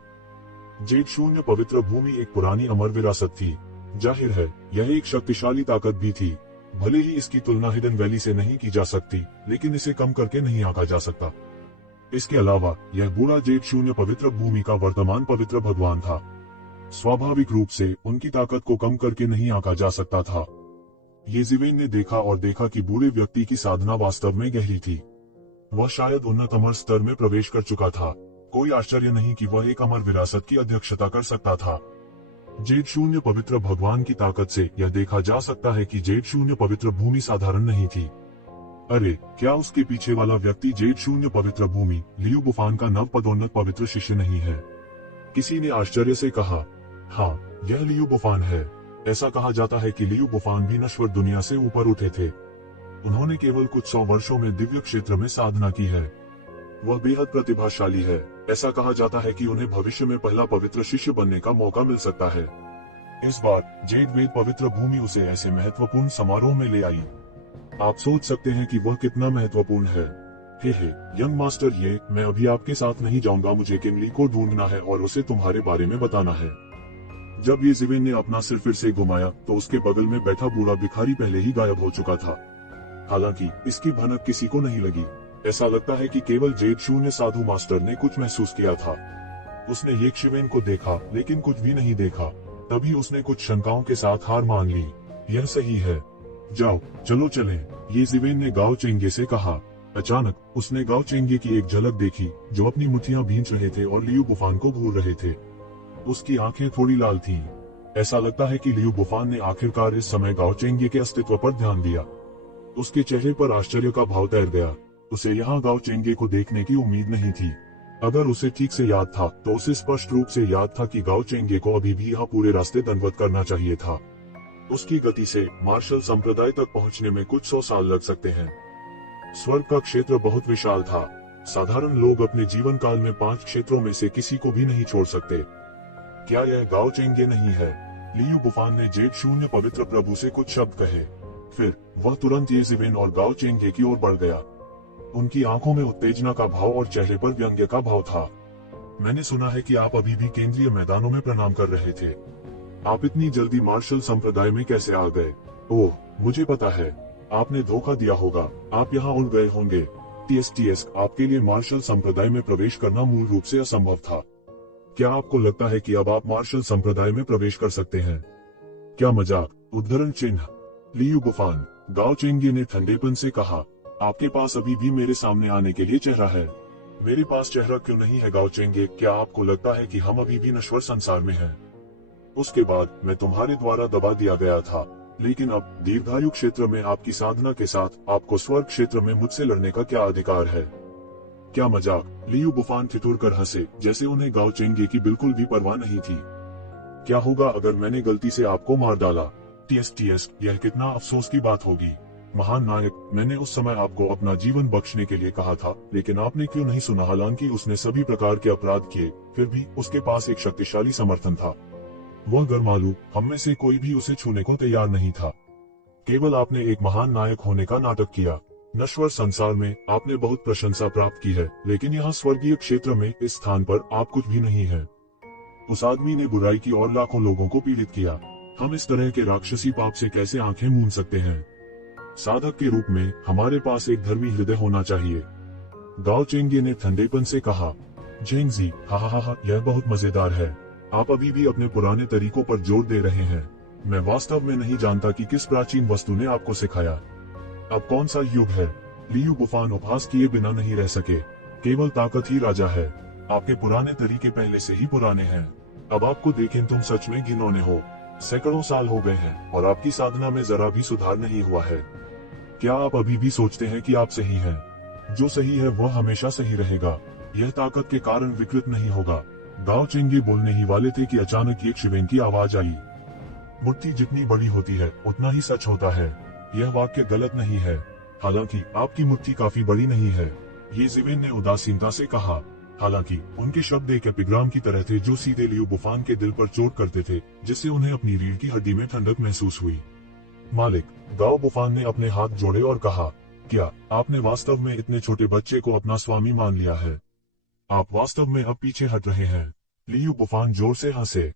जेड शून्य पवित्र भूमि एक पुरानी अमर विरासत थी। जाहिर है यह एक शक्तिशाली ताकत भी थी। भले ही इसकी तुलना हिडन वैली से नहीं की जा सकती, लेकिन इसे कम करके नहीं आंका जा सकता। इसके अलावा यह बूढ़ा जेड शून्य पवित्र भूमि का वर्तमान पवित्र भगवान था। स्वाभाविक रूप से उनकी ताकत को कम करके नहीं आंका जा सकता था। ये जिवेन ने देखा और देखा कि बूढ़े व्यक्ति की साधना वास्तव में गहरी थी। वह शायद उन्नत अमर स्तर में प्रवेश कर चुका था। कोई आश्चर्य नहीं कि वह एक अमर विरासत की अध्यक्षता कर सकता था। जेड शून्य पवित्र भगवान की ताकत से यह देखा जा सकता है कि जेड शून्य पवित्र भूमि साधारण नहीं थी। अरे, क्या उसके पीछे वाला व्यक्ति जेड शून्य पवित्र भूमि लियू बुफान का नव पदोन्नत पवित्र शिष्य नहीं है? किसी ने आश्चर्य से कहा। हाँ, यह लियू बुफान है। ऐसा कहा जाता है कि लियू बुफान भी नश्वर दुनिया से ऊपर उठे थे। उन्होंने केवल कुछ 100 वर्षों में दिव्य क्षेत्र में साधना की है। वह बेहद प्रतिभाशाली है। ऐसा कहा जाता है कि उन्हें भविष्य में पहला पवित्र शिष्य बनने का मौका मिल सकता है। इस बार जेड वेद पवित्र भूमि उसे ऐसे महत्वपूर्ण समारोह में ले आई। आप सोच सकते हैं कि वह कितना महत्वपूर्ण है। हे यंग मास्टर, ये मैं अभी आपके साथ नहीं जाऊंगा। मुझे किनली को ढूंढना है और उसे तुम्हारे बारे में बताना है। जब ये जिवेन ने अपना सिर फिर से घुमाया तो उसके बगल में बैठा बूढ़ा भिखारी पहले ही गायब हो चुका था। हालांकि इसकी भनक किसी को नहीं लगी। ऐसा लगता है कि केवल जेड शून्य साधु मास्टर ने कुछ महसूस किया था। उसने ये शिवेन को देखा लेकिन कुछ भी नहीं देखा। तभी उसने कुछ शंकाओं के साथ हार मान ली। यह सही है, जाओ चलो चलें, ये जिवेन ने गाओ चेंगे से कहा। अचानक उसने गाओ चेंगे की एक झलक देखी, जो अपनी मुट्ठियां भींच रहे थे और लियू बुफान को घूर रहे थे। उसकी आंखें थोड़ी लाल थीं। ऐसा लगता है कि लियू बुफान ने आखिरकार इस समय गाओ चेंगे के अस्तित्व पर ध्यान दिया। उसके चेहरे पर आश्चर्य का भाव तैर गया। उसे यहाँ गाओ चेंगे को देखने की उम्मीद नहीं थी। अगर उसे ठीक से याद था तो उसे स्पष्ट रूप से याद था कि गाओ चेंगे को अभी भी यहाँ पूरे रास्ते दंडवत करना चाहिए था। उसकी गति से मार्शल संप्रदाय तक पहुंचने में कुछ 100 साल लग सकते हैं। स्वर्ग का क्षेत्र बहुत विशाल था। साधारण लोग अपने जीवन काल में 5 क्षेत्रों में से किसी को भी नहीं छोड़ सकते। क्या यह गाओ चेंगे नहीं है? लियू बुफान ने जेड शून्य पवित्र प्रभु से कुछ शब्द कहे। फिर वह तुरंत ये जिवेन और गाओ चेंगे की ओर बढ़ गया। उनकी आंखों में उत्तेजना का भाव और चेहरे पर व्यंग्य का भाव था। मैंने सुना है कि आप अभी भी केंद्रीय मैदानों में प्रणाम कर रहे थे। आप इतनी जल्दी मार्शल संप्रदाय में कैसे आ गए? ओह, मुझे पता है, आपने धोखा दिया होगा। आप यहाँ उड़ गए होंगे। टीएस आपके लिए मार्शल संप्रदाय में प्रवेश करना मूल रूप से असंभव था। क्या आपको लगता है कि अब आप मार्शल संप्रदाय में प्रवेश कर सकते हैं? क्या मजाक! उद्धरण चिन्ह। लियू बुफान, गाओ चेंगे ने ठंडेपन से कहा, आपके पास अभी भी मेरे सामने आने के लिए चेहरा है। मेरे पास चेहरा क्यों नहीं है गाओ चेंगे, क्या आपको लगता है कि हम अभी भी नश्वर संसार में हैं? उसके बाद मैं तुम्हारे द्वारा दबा दिया गया था, लेकिन अब दीर्घायु क्षेत्र में आपकी साधना के साथ आपको स्वर्ग क्षेत्र में मुझसे लड़ने का क्या अधिकार है? क्या मजाक? लियू बुफान ठिठुर कर हंसे, जैसे उन्हें गाओ चेंगे की बिल्कुल भी परवाह नहीं थी। क्या होगा अगर मैंने गलती से आपको मार डाला? टीएस, यह कितना अफसोस की बात होगी। महान नायक, मैंने उस समय आपको अपना जीवन बख्शने के लिए कहा था, लेकिन आपने क्यों नहीं सुना? हालांकि उसने सभी प्रकार के अपराध किए, फिर भी उसके पास एक शक्तिशाली समर्थन था। वह गरमालू, हम में से कोई भी उसे छूने को तैयार नहीं था। केवल आपने एक महान नायक होने का नाटक किया। नश्वर संसार में आपने बहुत प्रशंसा प्राप्त की है, लेकिन यहाँ स्वर्गीय क्षेत्र में इस स्थान पर आप कुछ भी नहीं है। उस आदमी ने बुराई की और लाखों लोगों को पीड़ित किया। हम इस तरह के राक्षसी पाप से कैसे आंखें मूंद सकते हैं? साधक के रूप में हमारे पास एक धर्मी हृदय होना चाहिए। गाओ चेंगे ने ठंडेपन से कहा। जेंगजी, हा, यह बहुत मजेदार है। आप अभी भी अपने पुराने तरीकों पर जोर दे रहे हैं। मैं वास्तव में नहीं जानता कि किस प्राचीन वस्तु ने आपको सिखाया। अब कौन सा युग है? लियू बुफान उपहास किए बिना नहीं रह सके। केवल ताकत ही राजा है। आपके पुराने तरीके पहले से ही पुराने हैं। अब आपको देखें, तुम सच में घिनौने हो। सैकड़ों साल हो गए हैं और आपकी साधना में जरा भी सुधार नहीं हुआ है। क्या आप अभी भी सोचते हैं कि आप सही हैं? जो सही है वह हमेशा सही रहेगा। यह ताकत के कारण विकृत नहीं होगा। गाओ चेंगे बोलने ही वाले थे कि अचानक एक शिवेन की आवाज आई। मुट्ठी जितनी बड़ी होती है उतना ही सच होता है। यह वाक्य गलत नहीं है। हालांकि आपकी मुट्ठी काफी बड़ी नहीं है, ये शिवेन ने उदासीनता से कहा। हालांकि उनके शब्द एक एपिग्राम की तरह थे जो सीधे लियू बुफान के दिल पर चोट करते थे, जिससे उन्हें अपनी रीढ़ की हड्डी में ठंडक महसूस हुई। मालिक, गाओ बुफान ने अपने हाथ जोड़े और कहा, क्या आपने वास्तव में इतने छोटे बच्चे को अपना स्वामी मान लिया है? आप वास्तव में अब पीछे हट रहे हैं। लियू बुफान जोर से हंसे।